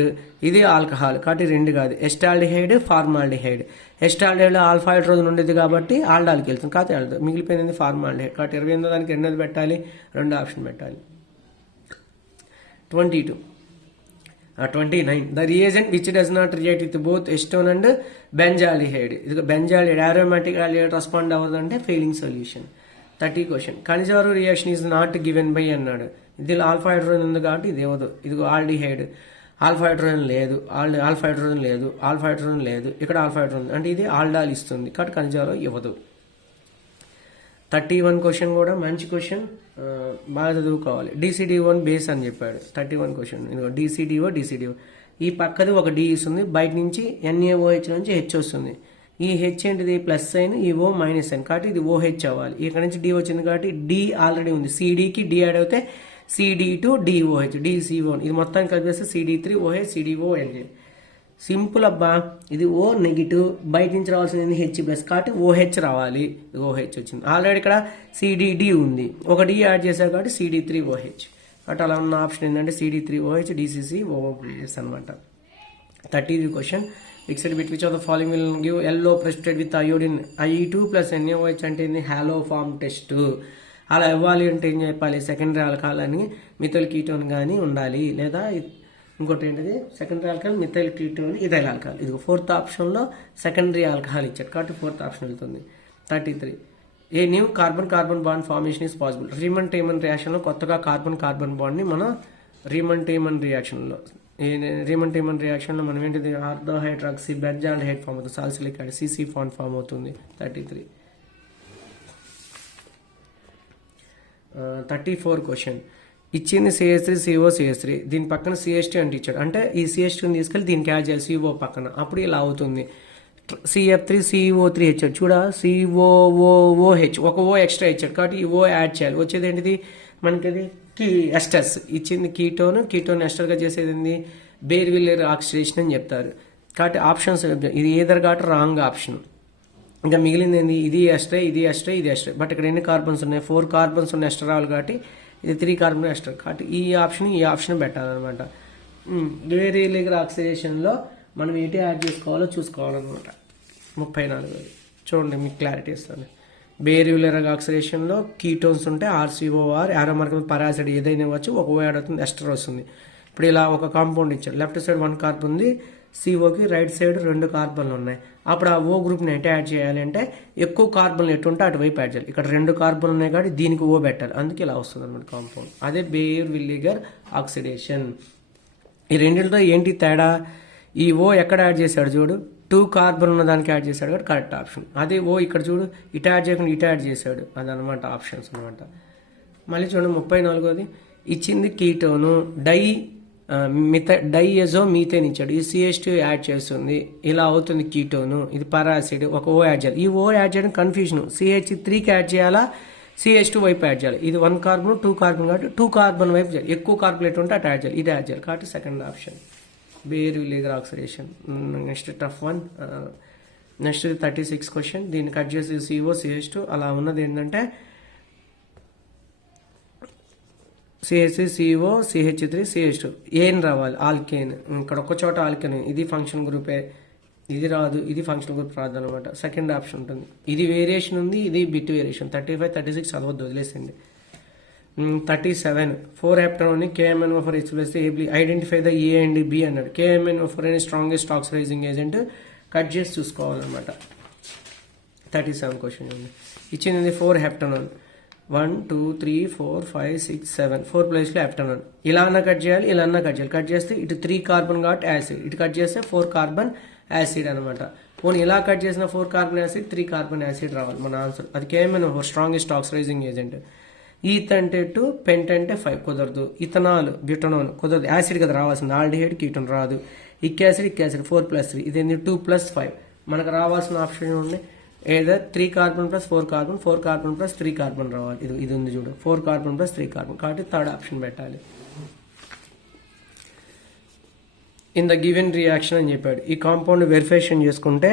ఇది ఆల్కహాల్ కాబట్టి 2 కాదు. ఎస్టాల్డిహైడ్, ఫార్మాల్డిహైడ్. ఎస్టాల్డిహైడ్లో ఆల్ఫా హైడ్రోజన్ ఉండేది కాబట్టి ఆల్డాల్కి వెళ్తుంది కాబట్టి వెళ్తుంది. మిగిలిపోయింది ఫార్మాల్డిహైడ్ కాబట్టి 28 దానికి 2 పెట్టాలి, 2 ఆప్షన్ పెట్టాలి. 29 the reagent which does not react with both acetone and benzaldehyde. ఇది బెంజాల్డిహైడ్ అరోమాటిక్ ఆల్డిహైడ్ రెస్పాండ్ అవ్వదంటే Fehling solution. 30 question, Cannizzaro reaction is not given by అన్నాడు. ఇది ఆల్ఫా హైడ్రోజన్ ఉంది కాబట్టి ఇది ఇవ్వదు. ఇదిగో ఆల్డిహైడ్, ఆల్ఫా హైడ్రోజన్ లేదు, ఆల్ఫా హైడ్రోజన్ లేదు, ఆల్ఫా హైడ్రోజన్ లేదు, ఇక్కడ ఆల్ఫా హైడ్రోజన్ అంటే ఇది ఆల్డాల్ ఇస్తుంది కాబట్టి ఖనిజారో ఇవ్వదు. 31 క్వశ్చన్ కూడా మంచి క్వశ్చన్, బాగా చదువుకోవాలి. DCDO బేస్ అని చెప్పాడు. 31 క్వశ్చన్, ఇదిగో DCDO. ఈ పక్కది ఒక డి ఇస్తుంది, బయట నుంచి NaOH నుంచి హెచ్ వస్తుంది. ఈ హెచ్ ఏంటిది? ప్లస్ సైన్, ఈ ఓ మైనస్ సైన్ కాబట్టి ఇది OH అవ్వాలి. ఇక్కడ నుంచి డి వచ్చింది కాబట్టి డి ఆల్రెడీ ఉంది. సిడికి డి యాడ్ అవుతే CD2 DOH DCO, ఇది మొత్తాన్ని కలిపేస్తే CD3OH CDONG. సింపుల్ అబ్బా. ఇది ఓ నెగిటివ్, బయట నుంచి రావాల్సింది హెచ్ ప్లస్ కాబట్టి OH రావాలి. OH వచ్చింది. ఆల్రెడీ ఇక్కడ CDD ఉంది, ఒక డి యాడ్ చేశారు కాబట్టి CD3OH. అటు అలా ఉన్న ఆప్షన్ ఏంటంటే CD3OH DCCOOS అనమాట. 30th question, fixed bit which of the following will give yellow precipitate with iodine I2 + NaOH అంటే ఏంది? Haloform test. అలా ఇవ్వాలి అంటే ఏం చెప్పాలి? సెకండరీ ఆల్కహాల్ అని మిథైల్ కీటోన్ కానీ ఉండాలి, లేదా ఇంకోటి ఏంటిది? Secondary alcohol methyl ketone ethyl alcohol. ఇది 4th ఆప్షన్లో సెకండరీ ఆల్కహాల్ ఇచ్చాడు కాబట్టి 4th ఆప్షన్ వెళ్తుంది. 33 a new carbon bond formation is possible. Reimer Tiemann రియాక్షన్లో కొత్తగా కార్బన్ బాండ్ని మనం రీమన్ టేమన్ రియాక్షన్లో మనం ఏంటిది? ఆర్థోహైడ్రాక్సీ బెంజాల్డిహైడ్ ఫామ్ అవుతుంది, సాల్సిలిక్ యాసిడ్ CC ఫామ్ అవుతుంది. 33 34 క్వశ్చన్, ఇచ్చింది CH3 దీని పక్కన CH2 అంటే ఇచ్చాడు. అంటే ఈ CH2 తీసుకెళ్ళి దీనికి యాడ్ చేయాలి CO పక్కన, అప్పుడు ఇలా అవుతుంది. CF3CO3 ఇచ్చాడు చూడ, COOH ఒక ఓ ఎక్స్ట్రా ఇచ్చాడు కాబట్టి ఈ ఓ యాడ్ చేయాలి. వచ్చేది ఏంటిది మనకి? అది ఎస్టర్స్ ఇచ్చింది. కీటోన్ ఎస్టర్గా చేసేది ఏంది? బేర్విల్లర్ ఆక్సిడేషన్ అని చెప్తారు. కాబట్టి ఆప్షన్స్ ఇది ఏదర్ కాబట్టి రాంగ్ ఆప్షన్. ఇంకా మిగిలింది ఏంది, ఇది ఎస్టర్, ఇది ఎస్టర్, ఇది ఎస్టర్. బట్ ఇక్కడ ఎన్ని కార్బన్స్ ఉన్నాయి, 4 కార్బన్స్ ఉన్న ఎస్టర్ రావాలి కాబట్టి ఇది 3 కార్బన్ ఎస్టర్. కాబట్టి ఈ ఆప్షన్ పెట్టాలన్నమాట. బేర్విల్లర్ ఆక్సిడేషన్లో మనం ఏంటి యాడ్ చేసుకోవాలో చూసుకోవాలన్నమాట. 34 చూడండి, మీకు క్లారిటీ ఇస్తాను. బేర్విల్లర్ ఆక్సిడేషన్లో కీటోన్స్ ఉంటే ఆర్సీఓఆర్ యారో మార్క్ పరాసిడ్ ఏదైనా ఇవ్వచ్చు, ఒక ఓ యాడ్ అవుతుంది, ఎస్టర్ వస్తుంది. ఇప్పుడు ఇలా ఒక కాంపౌండ్ ఇచ్చారు, లెఫ్ట్ సైడ్ 1 కార్బన్ ఉంది, సిఓకి రైట్ సైడ్ 2 కార్బన్లు ఉన్నాయి. అప్పుడు ఆ ఓ గ్రూప్ని ఎటు యాడ్ చేయాలి అంటే ఎక్కువ కార్బన్లు ఎటు ఉంటే అటువైపు యాడ్ చేయాలి. ఇక్కడ 2 కార్బన్లు ఉన్నాయి కాబట్టి దీనికి ఓ పెట్టాలి, అందుకే ఇలా వస్తుంది అనమాట కాంపౌండ్. అదే బేర్విల్లర్ ఆక్సిడేషన్. ఈ రెండింటితో ఏంటి తేడా, ఈ ఓ ఎక్కడ యాడ్ చేశాడు చూడు, 2 కార్బన్ ఉన్న దానికి యాడ్ చేశాడు కాబట్టి కరెక్ట్ ఆప్షన్. అదే ఓ ఇక్కడ చూడు ఇటు యాడ్ చేయకుండా ఇటు యాడ్ చేశాడు, అదనమాట ఆప్షన్స్ అనమాట. మళ్ళీ చూడండి 34ది ఇచ్చింది కీటోను డైఎజో మీథేన్ ఇచ్చాడు, ఈ CH2 యాడ్ చేస్తుంది, ఇలా అవుతుంది కీటోను, ఇది పరాసిడ్, ఒక ఓ యాడ్ చేయాలి. ఈ ఓ యాడ్ చేయడం కన్ఫ్యూజన్, CH3కి యాడ్ చేయాలా, CH2 వైపు యాడ్ చేయాలి. ఇది 1 కార్బన్ 2 కార్బన్ కాబట్టి 2 కార్బన్ వైపు చేయాలి, ఎక్కువ కార్బోనేట్ ఉంటే అటు యాడ్ చేయాలి, ఇది యాడ్ చేయాలి. కాబట్టి second option Baeyer Villiger oxidation. Next tough one, next 36 question. దీన్ని కట్ చేసి CO CH2 అలా ఉన్నది ఏంటంటే CH3 CO CH3 CH2 ఏం రావాలి, ఆల్కేన్. ఇక్కడ ఒక చోట ఆల్కేన్, ఇది ఫంక్షన్ గ్రూపే, ఇది రాదు, ఇది ఫంక్షన్ గ్రూప్ రాదు అనమాట. సెకండ్ ఆప్షన్ ఉంటుంది. ఇది వేరియేషన్ ఉంది, ఇది బిట్ వేరియేషన్. 35 36 చదవద్దు, వదిలేసింది. 37 4 heptanone KMnO4 H plus identify the A and B అన్నాడు. KMnO4 అనే స్ట్రాంగెస్ట్ ఆక్సిడైజింగ్ ఏజెంట్, కట్ చేసి చూసుకోవాలన్నమాట. 37 క్వశ్చన్ ఉంది, ఇచ్చింది 4 హెప్టనోన్ 1 2 3 4 5 6 7 4 ప్లేస్లో హెప్టనోన్. ఇలా అన్నా కట్ చేయాలి, ఇలా అన్నా కట్ చేయాలి. కట్ చేస్తే ఇటు 3 కార్బన్ కాబట్టి యాసిడ్, ఇటు కట్ చేస్తే 4 కార్బన్ యాసిడ్ అనమాట. పోనీ ఇలా కట్ చేసిన 4 కార్బన్ యాసిడ్ 3 కార్బన్ యాసిడ్ రావాలి మన ఆన్సర్. అది KMnO4 strongest oxidising agent. Eth అంటే 2, పెంట్ అంటే 5 కుదరదు. ఇథనాల్ బ్యూటనోన్ కుదరదు, యాసిడ్ కదా రావాల్సింది, ఆల్డిహైడ్ కీటోన్ రాదు. ఇక్యాసిడ్ 4 + 3 ఇది 2 + 5. మనకు రావాల్సిన ఆప్షన్ ఉంది either 3 carbon + 4 carbon, 4 carbon + 3 carbon రావాలి. ఇది ఉంది చూడు, 4 కార్బన్ + 3 కార్బన్, కాబట్టి థర్డ్ ఆప్షన్ పెట్టాలి. ఇన్ ద గివెన్ రియాక్షన్ అని చెప్పాడు. ఈ కాంపౌండ్ వెరిఫికేషన్ చేసుకుంటే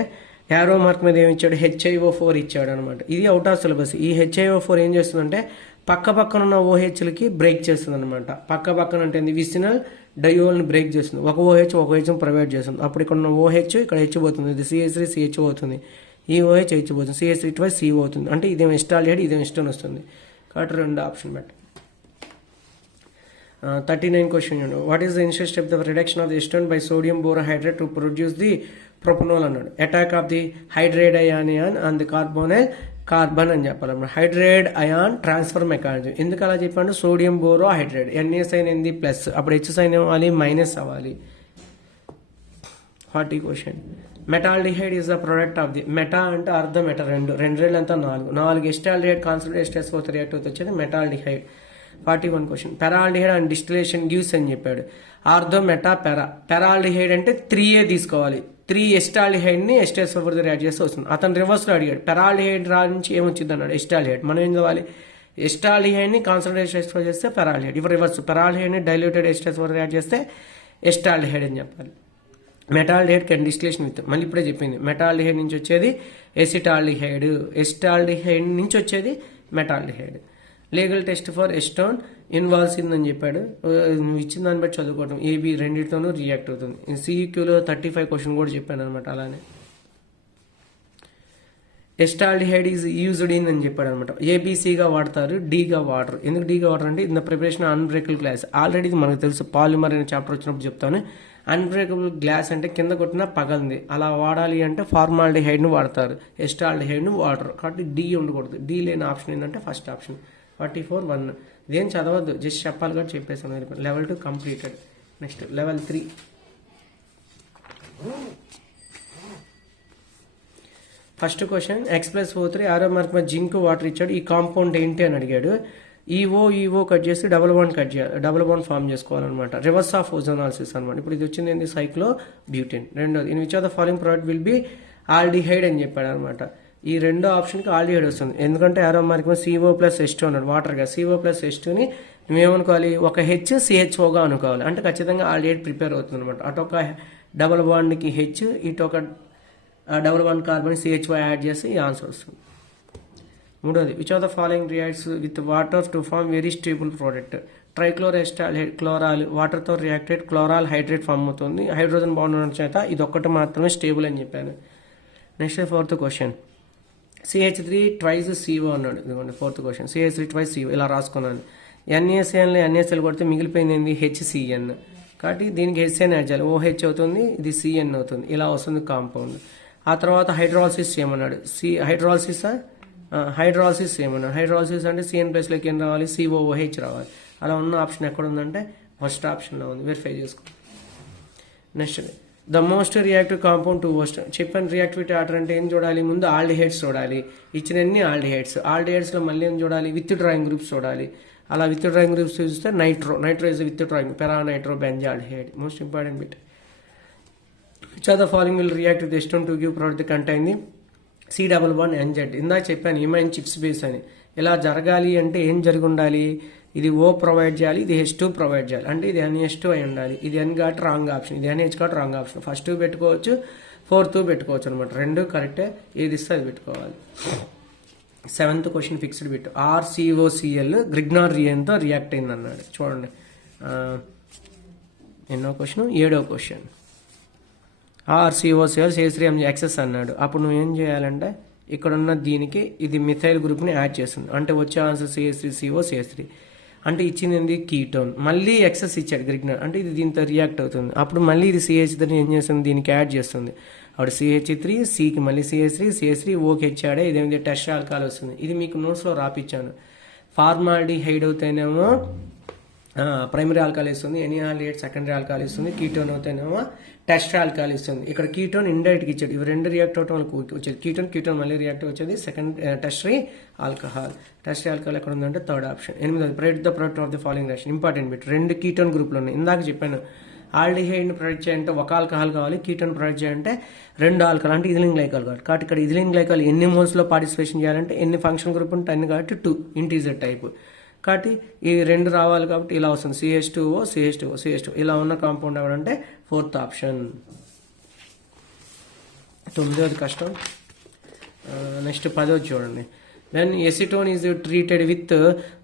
యారో మార్క్ మీద ఏమి ఇచ్చాడు, HiO4 ఇచ్చాడు అనమాట. ఇది అవుట్ ఆఫ్ సిలబస్. ఈ HiO4 ఏం చేస్తుందంటే పక్క పక్కన ఉన్న OHలకి బ్రేక్ చేస్తుంది అనమాట. పక్క పక్కన అంటే విసినల్ డయోల్ని బ్రేక్ చేస్తుంది. ఒక OH ఒక OH ప్రొవైడ్ చేస్తుంది. అప్పుడు ఇక్కడ ఉన్న OH ఇక్కడ H పోతుంది, ఇది CH3 CH అవుతుంది, ఈ OH H పోతుంది, CH3 CO అవుతుంది. అంటే ఇదేమో ఎస్టాల్డిహైడ్, ఇదేమో ఎస్టోన్ వస్తుంది. కాబట్టి 2 ఆప్షన్ పెట్ట. 39 క్వశ్చన్ చూడండి. What is the initial step the reduction of the acetone by sodium borohydrate to produce the propanol అన్నాడు. Attack of the hydrate ion and the carbon అని చెప్పాలన్నమాట. Hydrate ion transfer mechanism. ఎందుకు అలా చెప్పాడు, సోడియం బోరోహైడ్రేట్ Na సైన్ ఏంది ప్లస్, అప్పుడు H సైన్ అవ్వాలి మైనస్ అవ్వాలి. 40 question. Metaldehyde is the product of the meta అంటే అర్ధ మెటా, రెండు అంతా 4 ఎస్టాల్డిహైడ్ కాన్సన్ట్రేట్ S4 రియాక్ట్ అవుతుంది, వచ్చేది మెటాల్డిహైడ్. 41 క్వశ్చన్. పెరాల్డిహైడ్ అండ్ డిస్టిలేషన్ గివ్స్ అని చెప్పాడు. ఆర్థో మెటా పెరాల్డిహైడ్ అంటే 3A తీసుకోవాలి, 3 ఎస్టాల్డిహైడ్ని S4 యాడ్ చేస్తే వస్తుంది. అతను రివర్స్లో అడిగాడు, పెరాల్డిహైడ్ నుంచి ఏమొచ్చింది అన్నాడు, ఎస్టాల్డిహైడ్. మనం ఏం చదవాలి, ఎస్టాల్డిహైడ్ని కాన్సన్ట్రేట్ S4 చేస్తే పెరాల్డిహైడ్. ఇప్పుడు రివర్స్, పెరాల్డిహైడ్ని డైల్యూటెడ్ S4 యాడ్ చేస్తే ఎస్టాల్డిహైడ్ అని చెప్పాలి. మెటాల్డిహైడ్ కెన్ డిస్టిలేషన్ విత్, మళ్ళీ ఇప్పుడే చెప్పింది, మెటాల్డిహైడ్ నుంచి వచ్చేది ఎసిటాల్డిహైడ్, ఎస్టాల్డిహైడ్ నుంచి వచ్చేది మెటాల్డిహైడ్. లీగల్ టెస్ట్ ఫర్ ఎస్టోన్ ఇన్వాల్వ్స్ అని చెప్పాడు. ఇచ్చిన దాన్ని బట్టి చదువుకోవటం, AB రెండింటితోనూ రియాక్ట్ అవుతుంది. CEQలో 35 క్వశ్చన్ కూడా చెప్పాను అనమాట. అలానే ఎస్టాల్డిహైడ్ ఈజ్ యూజ్డ్ ఇన్ అని చెప్పాడు అనమాట. ABCగా వాడతారు, Dగా వాడరు. ఎందుకు Dగా వాడరు అంటే in the preparation unbreakable glass. Already ఇది మనకు తెలుసు, పాలిమర్ అనే చాప్టర్ వచ్చినప్పుడు చెప్తాను. అన్బ్రేకబుల్ గ్లాస్ అంటే కింద కొట్టినా పగలింది, అలా వాడాలి అంటే ఫార్మాల్డిహైడ్ను వాడతారు, ఎస్టాల్డిహైడ్ను వాడరు. కాబట్టి D ఉండకూడదు. D లేని ఆప్షన్ ఏంటంటే ఫస్ట్ ఆప్షన్. 44 1. ఇదేం చదవద్దు, జస్ట్ చెప్పాలి కాబట్టి చెప్పేసాను. Level 2 completed. Next level 3. First question, X+O3 ఆరో మార్క్ మీద జింక్ వాటర్ ఇచ్చాడు. ఈ కాంపౌండ్ ఏంటి అని అడిగాడు. ఈఓ కట్ చేసి డబుల్ బాండ్ కట్ చేయాలి, డబుల్ బాండ్ ఫామ్ చేసుకోవాలన్నమాట. రివర్స్ ఆఫ్ ఓజోనాలిసిస్ అనమాట. ఇప్పుడు ఇది వచ్చింది ఏంటి, సైక్లో బ్యూటేన్. రెండోది, in which of the following product will B aldehyde అని చెప్పాడు అనమాట. ఈ రెండో ఆప్షన్కి ఆల్డిహైడ్ వస్తుంది, ఎందుకంటే ఆరో మార్క్ మీద CO+H2 అన్నాడు, వాటర్గా CO+H2ని నువ్వేమనుకోవాలి, ఒక హెచ్ సిహెచ్ఓగా అనుకోవాలి. అంటే ఖచ్చితంగా ఆల్డిహైడ్ ప్రిపేర్ అవుతుంది అనమాట. అటు ఒక డబుల్ బాండ్కి హెచ్, ఇటు ఒక double bond carbon CHO add చేస్తే ఈ ఆన్సర్ వస్తుంది. మూడోది, which of the following reacts with water to form very stable product. Trichloroacetaldehyde chloral వాటర్తో రియాక్టెడ్ క్లోరాల్ హైడ్రేట్ ఫామ్ అవుతుంది. హైడ్రోజన్ బాండ్ ఉండడం చేత ఇది ఒక్కటి మాత్రమే స్టేబుల్ అని చెప్పాను. Next 4th question, CH3 twice CO అన్నాడు. ఇదిగోండి 4th question, CH3 twice CO ఇలా రాసుకున్నాను. NaCnలో NaCl కొడితే మిగిలిపోయింది ఏంది, HCN. కాబట్టి దీనికి HCN యాడ్ చేయాలి, OH అవుతుంది, ఇది CN అవుతుంది, ఇలా వస్తుంది కాంపౌండ్. ఆ తర్వాత హైడ్రాలసిస్ చేయమన్నాడు. హైడ్రాలసిస్ చేయమన్నాడు. హైడ్రాలసిస్ అంటే CN ప్లేస్లోకి ఏం రావాలి, COOH రావాలి. అలా ఉన్న ఆప్షన్ ఎక్కడ ఉందంటే ఫస్ట్ ఆప్షన్లో ఉంది, వెరిఫై చేసుకో. Next, the most reactive compound to worst. చెప్పాను రియాక్టివిటీ ఆర్డర్ అంటే ఏం చూడాలి, ముందు ఆల్డిహైడ్స్ చూడాలి, ఇచ్చినన్ని ఆల్డిహైడ్స్లో మళ్ళీ ఏం చూడాలి, విత్ డ్రాయింగ్ గ్రూప్స్ చూడాలి. అలా విత్ డ్రాయింగ్ గ్రూప్స్ చూస్తే nitro is with drawing, paranitro benzaldehyde, most important bit. Which are the following will react with acetone to give product contain the C+1NZ. ఇందాక చెప్పాను ఇమైన్ చిప్స్ బేస్ అని. ఇలా జరగాలి అంటే ఏం జరిగి ఉండాలి, ఇది O ప్రొవైడ్ చేయాలి, ఇది H2 ప్రొవైడ్ చేయాలి. అంటే ఇది NH2 అయి ఉండాలి. ఇది N కాబట్టి రాంగ్ ఆప్షన్, ఇది NH కాబట్టి రాంగ్ ఆప్షన్. ఫస్ట్ పెట్టుకోవచ్చు, 4th పెట్టుకోవచ్చు అనమాట, రెండు కరెక్టే. ఏది ఇస్తే అది పెట్టుకోవాలి. 7th question fixed bit. RCOCl Grignard రియేన్తో రియాక్ట్ అయింది అన్నాడు. చూడండి ఎన్నో క్వశ్చన్, 7వ క్వశ్చన్. RCOCl CH3 ఎక్సెస్ అన్నాడు. అప్పుడు నువ్వు ఏం చేయాలంటే ఇక్కడున్న దీనికి ఇది మిథైల్ గ్రూప్ని యాడ్ చేస్తుంది. అంటే వచ్చే ఆన్సర్ CH3CO అంటే ఇచ్చింది ఏంది, కీటోన్. మళ్ళీ ఎక్సెస్ ఇచ్చాడు గ్రిగ్నార్, అంటే ఇది దీంతో రియాక్ట్ అవుతుంది. అప్పుడు మళ్ళీ ఇది CH3 ఏం చేస్తుంది, దీనికి యాడ్ చేస్తుంది. అప్పుడు CH3 Cకి మళ్ళీ CH3 Oకి ఇచ్చాడే, ఇదేమిటి టెస్ట్ ఆల్కహాల్ వస్తుంది. ఇది మీకు నోట్స్లో రాపిచ్చాను. ఫార్మాల్డిహైడ్ అవుతేనేమో ప్రైమరీ ఆల్కహాల్ ఇస్తుంది, ఎనియాల్డిహైడ్ సెకండరీ ఆల్కహాల్ ఇస్తుంది, కీటోన్ అవుతేనేమో టెస్ట్ ఆల్కహాల్ ఇస్తుంది. ఇక్కడ కీటోన్ ఇండైరెక్ట్గా ఇచ్చాడు, ఇవి రెండు రియాక్ట్ అవటం వల్ల వచ్చేది కీటోన్ మళ్ళీ రియాక్ట్ వచ్చేది సెకండ్ టెస్టరీ ఆల్కహాల్. టెస్టరీ ఆల్కహాల్ ఎక్కడ ఉందంటే 3rd ఆప్షన్. 8వ, product the product of the following reaction. Important bit, రెండు కీటోన్ గ్రూప్లు ఉన్నాయి. ఇందాక చెప్పాను ఆల్డిహైడ్ని ప్రొడక్ట్ చేయాలంటే ఒక ఆల్కహాల్ కావాలి, కీటోన్ ప్రొడక్ట్ చేయాలంటే 2 ఆల్కహాల్, అంటే ఇథిలిన్ గ్లైకాల్ కావాలి. కాబట్టి ఇక్కడ ఇథిలిన్ గ్లైకాల్ ఎన్ని మోల్స్లో పార్టిసిపేషన్ చేయాలంటే ఎన్ని ఫంక్షన్ గ్రూప్ ఉంటే 10 కాబట్టి 2 ఇంటీజర్ టైప్. కాబట్టి ఈ 2 రావాలి, కాబట్టి ఇలా వస్తుంది CH2O ఇలా ఉన్న కాంపౌండ్ ఎవరంటే 4th ఆప్షన్. 9వది కష్టం. నెక్స్ట్ 10వది చూడండి. Then acetone is treated with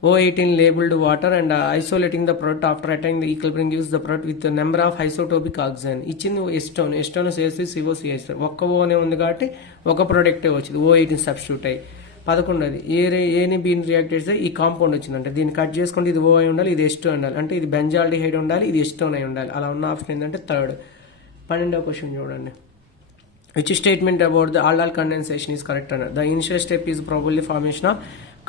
O18 labelled water and isolating the product after attaining the equilibrium gives the product with number of isotopic oxygen. ఇచ్చింది ఎసిటోన్ CH3CO ఒక్క ఓనే ఉంది కాబట్టి ఒక ప్రొడక్టే వచ్చింది, O18 సబ్స్టిట్యూట్ అయ్యి. 11వది, ఏని బీని రియాక్ట్ చేస్తే ఈ కాంపౌండ్ వచ్చిందంటే దీన్ని కట్ చేసుకుంటే ఇది O అయి ఉండాలి, ఇది H2 ఉండాలి, అంటే ఇది బెంజాల్డిహైడ్ ఉండాలి, ఇది ఎసిటోన్ అయి ఉండాలి. అలా ఉన్న ఆప్షన్ ఏంటంటే 3rd. 12వ క్వశ్చన్ చూడండి. Which statement about the aldol condensation is correct అన్నారు. The initial step is probably formation of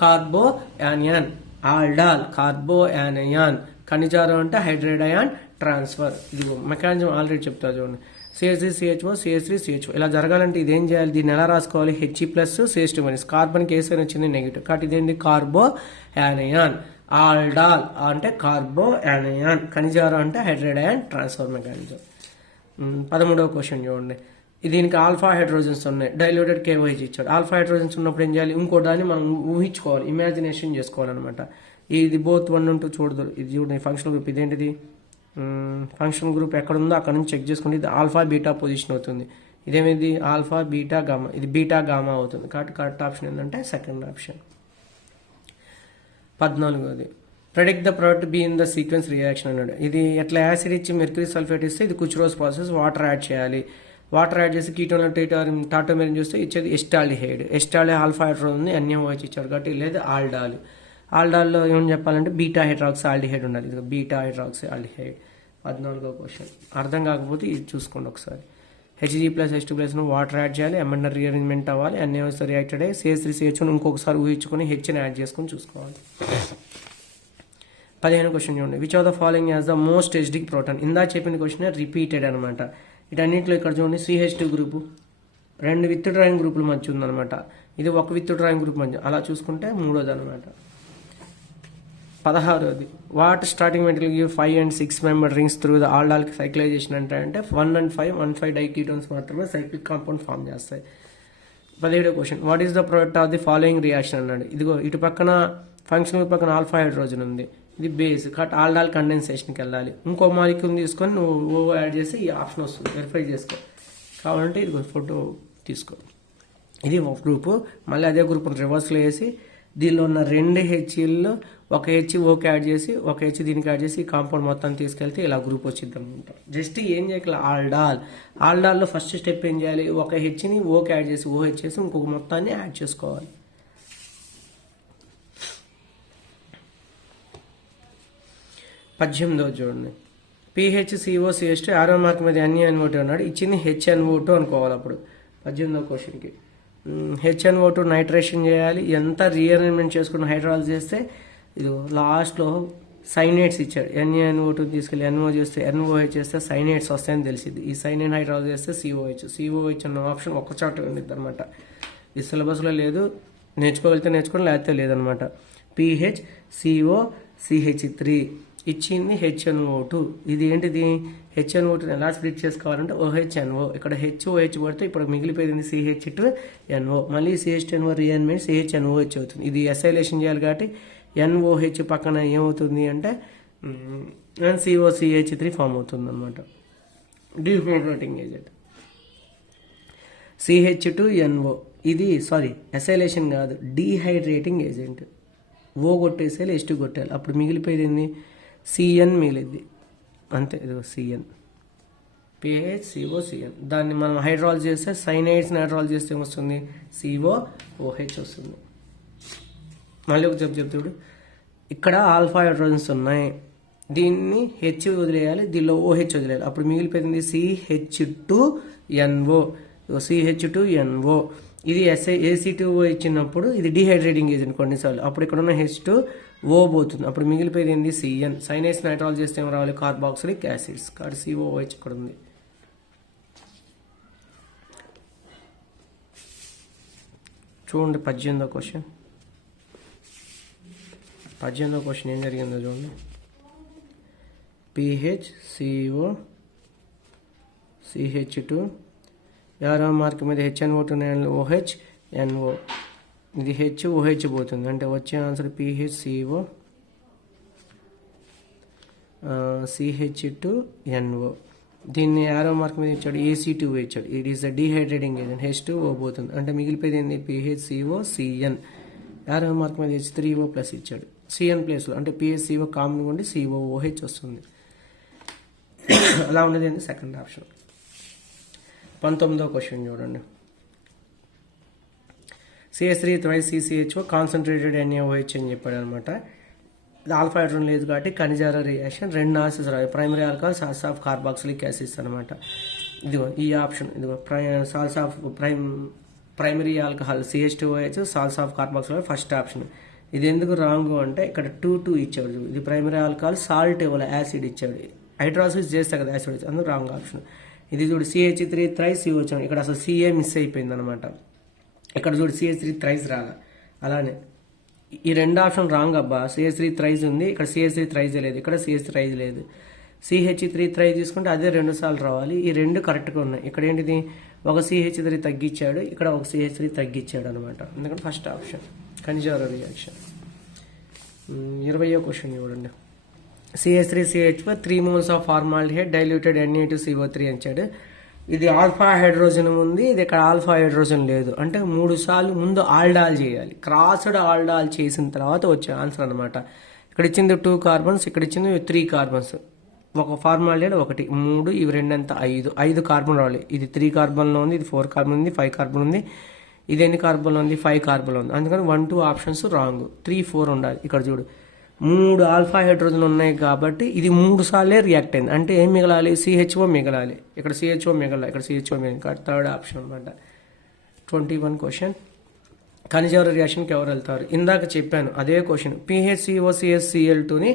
carbanion. Aldol carbanion, Cannizzaro అంటే హైడ్రేట్ అయాన్ ట్రాన్స్ఫర్. ఇది మెకానిజం ఆల్రెడీ చెప్తా చూడండి. CH3CHO ఇలా జరగాలంటే ఇదేం చేయాలి, దీన్ని ఎలా రాసుకోవాలి, He+CH2-, కార్బన్కి ఏ సైన్ వచ్చింది, నెగిటివ్. కాబట్టి ఇదేంటి, కార్బోయానియాన్. ఆల్డాల్ అంటే కార్బోయానియాన్, ఖనిజారం అంటే హైడ్రేట్ అయాన్ ట్రాన్స్ఫర్ మెకానిజం. 13వ క్వశ్చన్ చూడండి. దీనికి ఆల్ఫా హైడ్రోజన్స్ ఉన్నాయి, డైల్యూటెడ్ KOH ఇచ్చాడు. ఆల్ఫా హైడ్రోజన్స్ ఉన్నప్పుడు ఏం చేయాలి, ఇంకో దాన్ని మనం ఊహించుకోవాలి, ఇమాజినేషన్ చేసుకోవాలన్నమాట. ఇది బోత్ 1 and 2 చూడదు. ఇది చూడండి ఫంక్షనల్ గ్రూప్, ఇదేంటిది ఫంక్షన్ గ్రూప్ ఎక్కడ ఉందో అక్కడ నుంచి చెక్ చేసుకుంటే ఇది ఆల్ఫా బీటా పొజిషన్ అవుతుంది. ఇదేమిది, ఆల్ఫా బీటా గామా, ఇది బీటా గామా అవుతుంది. కాబట్టి కరెక్ట్ ఆప్షన్ ఏంటంటే 2nd ఆప్షన్. 14వది, predict the product B in the sequence reaction అన్నాడు. ఇది ఎట్లా యాసిడ్ ఇచ్చి మెర్క్యూరీ సల్ఫేట్ ఇస్తే ఇది కుచ్రోస్ ప్రాసెస్, వాటర్ యాడ్ చేయాలి. వాటర్ యాడ్ చేసి కీటోన్ టాటోమెరిన్ చూస్తే ఇచ్చేది ఎస్టాల్డిహైడ్ ఆల్ఫా హైడ్రోజన్ ఉంది, NaOH ఇచ్చారు కాబట్టి లేదు ఆల్డాల్. ఆల్డాల్లో ఏమని చెప్పాలంటే బీటా హైడ్రాక్సీ ఆల్డిహైడ్ ఉండాలి, ఇది బీటా హైడ్రాక్సీ ఆల్డిహైడ్. 14వ క్వశ్చన్. అర్థం కాకపోతే ఇది చూసుకోండి ఒకసారి. Hg+H2+ వాటర్ యాడ్ చేయాలి, ఎంఎన్ఆర్ రీఅరేంజ్మెంట్ అవ్వాలి, NaOH రియాక్టెడ్ అయ్యి CH3CH ఇంకొకసారి ఊహించుకొని హెచ్ని యాడ్ చేసుకొని చూసుకోవాలి. 15వ క్వశ్చన్ చూడండి. Which of the following as the most acidic proton. ఇందా చెప్పిన క్వశ్చన్ రిపీటెడ్ అనమాట. వీటన్నింటిలో ఇక్కడ చూడండి CH2 గ్రూపు 2 విత్ డ్రాయింగ్ గ్రూపుల మధ్య ఉందన్నమాట, ఇది ఒక విత్ డ్రాయింగ్ గ్రూప్ మధ్య. అలా చూసుకుంటే 3వది అనమాట. 16వది, what starting material give 5 and 6 member rings through the aldol cyclization అంటే 1 and 5 డైకీటోన్స్ మాత్రమే సైక్లిక్ కాంపౌండ్ ఫామ్ చేస్తాయి. 17వ question. What is the product of the following reaction అన్నాడు. ఇదిగో ఇటు పక్కన ఫంక్షన్ పక్కన ఆల్ఫా హైడ్రోజన్ ఉంది, ఇది బేస్ కాబట్టి ఆల్డాల్ కండెన్సేషన్కి వెళ్ళాలి. ఇంకో మాలిక్యూల్ తీసుకొని నువ్వు ఓ యాడ్ చేసి ఈ ఆప్షన్ వస్తుంది, వెరిఫై చేసుకో. కావాలంటే ఇది ఫోటో తీసుకో. ఇది ఒక గ్రూపు. మళ్ళీ అదే గ్రూప్ని రివర్స్లో వేసి దీనిలో ఉన్న 2 హెచ్ఈల్లో ఒక హెచ్ ఓకి యాడ్ చేసి ఒక హెచ్ దీనికి యాడ్ చేసి ఈ కాంపౌండ్ మొత్తం తీసుకెళ్తే ఇలా గ్రూప్ వచ్చింది అనమాట. జస్ట్ ఏం చేయగల ఆల్డాల్లో ఫస్ట్ స్టెప్ ఏం చేయాలి, ఒక హెచ్ని ఓకి యాడ్ చేసి ఓహెచ్ చేసి ఇంకొక మొత్తాన్ని యాడ్ చేసుకోవాలి. చూడండి, PHCOCH2 ఆరో మార్క్ మీద NaNO2 అన్నాడు, ఇచ్చింది HNO2 అనుకోవాలి. అప్పుడు 18వ క్వశ్చన్కి HNO2 నైట్రేషన్ చేయాలి. ఎంత రీఅరేంజ్మెంట్ చేసుకుని హైడ్రాలజీ చేస్తే ఇది లాస్ట్లో సైనేట్స్ ఇచ్చాడు. NaNO2 తీసుకెళ్ళి NO చేస్తే NOH చేస్తే సైనేట్స్ వస్తాయని తెలిసింది. ఈ సైనేట్ హైడ్రాలజీ చేస్తే COH అన్న ఆప్షన్ ఒక్క చోట ఉండిద్ది అనమాట. ఈ సిలబస్లో లేదు, నేర్చుకోగలిగితే నేర్చుకోండి, లేకపోతే లేదనమాట. PHCOCH3 ఇచ్చింది HNO2. ఇది ఏంటిది, HNO2 ఎలా స్ప్లిట్ చేసుకోవాలంటే OHNO. ఇక్కడ HOH పడితే ఇప్పుడు మిగిలిపోయింది CH2NO. మళ్ళీ CH2NO రీఅరేంజ్మెంట్ CHNOH అవుతుంది. ఇది ఎసైలేషన్ చేయాలి కాబట్టి NOH పక్కన ఏమవుతుంది అంటే NCOCH3 ఫామ్ అవుతుంది అనమాట. Dehydrating agent CH2NO. ఇది ఎసైలేషన్ కాదు, డీహైడ్రేటింగ్ ఏజెంట్. ఓ కొట్టేసేయాలి, H2 కొట్టేయాలి. అప్పుడు మిగిలిపోయింది CN మిగిలింది అంతే. ఇదిగో CN, PHCOCN. దాన్ని మనం హైడ్రాలజీ చేస్తే సైనైడ్స్ని హైడ్రాలజీ చేస్తే ఏమొస్తుంది, COOH వస్తుంది. మళ్ళీ ఒక చెప్తాడు, ఇక్కడ ఆల్ఫా హైడ్రోజన్స్ ఉన్నాయి, దీన్ని హెచ్ వదిలేయాలి, దీనిలో OH వదిలేయాలి. అప్పుడు మిగిలిపోయింది CH2NO. CH2NO ఇది AC2O ఇచ్చినప్పుడు ఇది డిహైడ్రేటింగ్ ఏజెంట్ కొన్నిసార్లు. అప్పుడు ఇక్కడ ఉన్న H2O పోతుంది, అప్పుడు మిగిలిపోయింది ఏంది CN. సైనైడ్స్ నైట్రాల్ చేస్తే ఏం రావాలి, కార్బాక్సిలిక్ యాసిడ్స్. కాబట్టి COOH ఇక్కడ ఉంది. చూడండి 18వ క్వశ్చన్. 18వ క్వశ్చన్ ఏం జరిగిందో చూడండి. PHCOCH2 ఆరో మార్క్ మీద HNO2 OHNO. ఇది HOH పోతుంది అంటే వచ్చే ఆన్సర్ PHCOCH2NO. దీన్ని ఆరో మార్క్ మీద ఇచ్చాడు, AC2O ఇచ్చాడు. It is the dehydrating agent, H2O పోతుంది అంటే మిగిలిపోయింది ఏంది PHCOCN. ఆరో మార్క్ మీద H3O ప్లస్ ఇచ్చాడు, CN ప్లేస్లో అంటే PHCO కామన్ ఉండి COOH వస్తుంది. అలా ఉన్నది ఏంటి సెకండ్ ఆప్షన్. 19వ క్వశ్చన్ చూడండి. CH3 thrice CCHO concentrated NaOH అని చెప్పాడు అనమాట. ఇది ఆల్ఫా హైడ్రోజన్ లేదు కాబట్టి ఖనిజార రియాక్షన్ 2 ఆసిడ్స్ రావాలి. Primary alcohol salts of carboxylic acids అనమాట. ఇదిగో ఈ ఆప్షన్, ఇదిగో salts of primary alcohol CH2OH salts of carboxylic first option. ఇది ఎందుకు రాంగ్ అంటే ఇక్కడ 2 ఇచ్చాడు. ఇది ప్రైమరీ ఆల్కహాల్, సాల్ట్ ఇవ్వాలి, యాసిడ్ ఇచ్చాడు. హైడ్రాసిస్ చేస్తే కదా యాసిడ్ ఇచ్చాడు, అందుకు రాంగ్ ఆప్షన్. ఇది చూడు CH3 త్రైస్ COH, ఇక్కడ అసలు CA మిస్ అయిపోయింది అనమాట. ఇక్కడ చూడు CH3 త్రైస్ రాగా. అలానే ఈ 2 ఆప్షన్ రాంగ్ అబ్బా. CH3 త్రైస్ ఉంది, ఇక్కడ CH3 త్రైస్ లేదు, ఇక్కడ CH త్రైస్ లేదు. CH3 త్రైస్ తీసుకుంటే అదే 2 సార్లు రావాలి. ఈ 2 కరెక్ట్గా ఉన్నాయి. ఇక్కడ ఏంటిది, ఒక CH3 తగ్గించాడు, ఇక్కడ ఒక CH3 తగ్గించాడు అనమాట. ఎందుకంటే ఫస్ట్ ఆప్షన్ ఖనిజార రియాక్షన్. 20వ క్వశ్చన్ చూడండి. CH3CH4 3 moles of formaldehyde diluted Na2CO3 అంచాడు. ఇది ఆల్ఫా హైడ్రోజన్ ఉంది, ఇది ఇక్కడ ఆల్ఫా హైడ్రోజన్ లేదు. అంటే 3 సార్లు ముందు ఆల్డాల్ చేయాలి. క్రాస్డ్ ఆల్డాల్ చేసిన తర్వాత వచ్చే ఆన్సర్ అనమాట. ఇక్కడ ఇచ్చింది 2 కార్బన్స్, ఇక్కడ ఇచ్చింది 3 కార్బన్స్. ఒక ఫార్మాల్డిహైడ్ 1 3, ఇవి 2 అంతా 5 కార్బన్ రావాలి. ఇది 3 కార్బన్లో ఉంది, ఇది 4 కార్బన్ ఉంది, 5 కార్బన్ ఉంది. ఇది ఎన్ని కార్బన్లో ఉంది, 5 కార్బన్లో ఉంది. అందుకని 1 2 ఆప్షన్స్ రాంగ్, 3 4 ఉండాలి. ఇక్కడ చూడు 3 ఆల్ఫా హైడ్రోజన్ ఉన్నాయి కాబట్టి ఇది 3 సార్లే రియాక్ట్ అయింది. అంటే ఏం మిగలాలి, CHO మిగలాలి. ఇక్కడ CHO మిగలాలి, ఇక్కడ CHO మిగలాలి. థర్డ్ ఆప్షన్ అనమాట. 21 క్వశ్చన్. ఖనిజార రియాక్షన్కి ఎవరు వెళ్తారు, ఇందాక చెప్పాను అదే క్వశ్చన్. PHCOCSCl2ని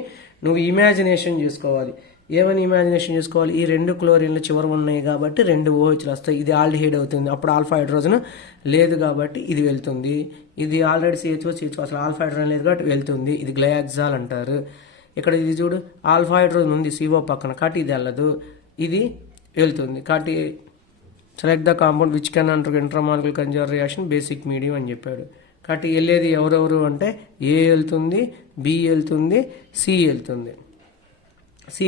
నువ్వు ఇమాజినేషన్ చేసుకోవాలి. ఏమని ఇమాజినేషన్ చేసుకోవాలి, ఈ 2 క్లోరిన్లు చివరి ఉన్నాయి కాబట్టి 2 OHలు వస్తాయి. ఇది ఆల్డిహైడ్ అవుతుంది, అప్పుడు ఆల్ఫా హైడ్రోజన్ లేదు కాబట్టి ఇది వెళ్తుంది. ఇది ఆల్రెడీ CHO అసలు ఆల్ఫా హైడ్రోజన్ లేదు కాబట్టి వెళ్తుంది. ఇది గ్లయాక్సాల్ అంటారు. ఇక్కడ ఇది చూడు ఆల్ఫా హైడ్రోజన్ ఉంది CO పక్కన కాబట్టి ఇది వెళ్ళదు, ఇది వెళ్తుంది. కాబట్టి select the compound which can under intramolecular Cannizzaro reaction basic medium అని చెప్పాడు. కాబట్టి వెళ్ళేది ఎవరెవరు అంటే ఏ వెళ్తుంది, బి వెళ్తుంది, సి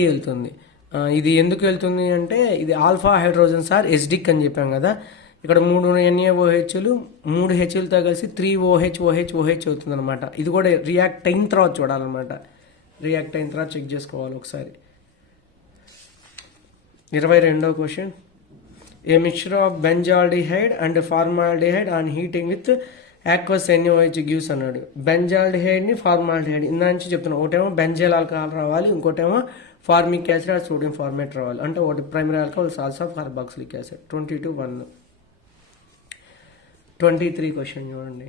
వెళ్తుంది. ఇది ఎందుకు వెళ్తుంది అంటే ఇది ఆల్ఫా హైడ్రోజన్స్ ఆర్ ఎస్డిక్ అని చెప్పాం కదా. ఇక్కడ 3 NaOHలు 3 Hలతో కలిసి 3OH అవుతుంది అనమాట. ఇది కూడా రియాక్ట్ అయిన తర్వాత చూడాలన్నమాట. రియాక్ట్ అయిన తర్వాత చెక్ చేసుకోవాలి ఒకసారి. 22వ question. A mixture of benzaldehyde and formaldehyde on heating with aqueous NaOH gives అన్నాడు. బెంజాల్డిహైడ్ని ఫార్మాల్డిహైడ్ ఇందా నుంచి చెప్తున్నాం. ఒకటేమో బెంజైల్ ఆల్కహాల్ రావాలి, ఇంకోటేమో formic acid or sodium formate రావాలి. అంటే ఒకటి primary alcohol, salts of carboxylic acid. 22-1. 23 question చూడండి.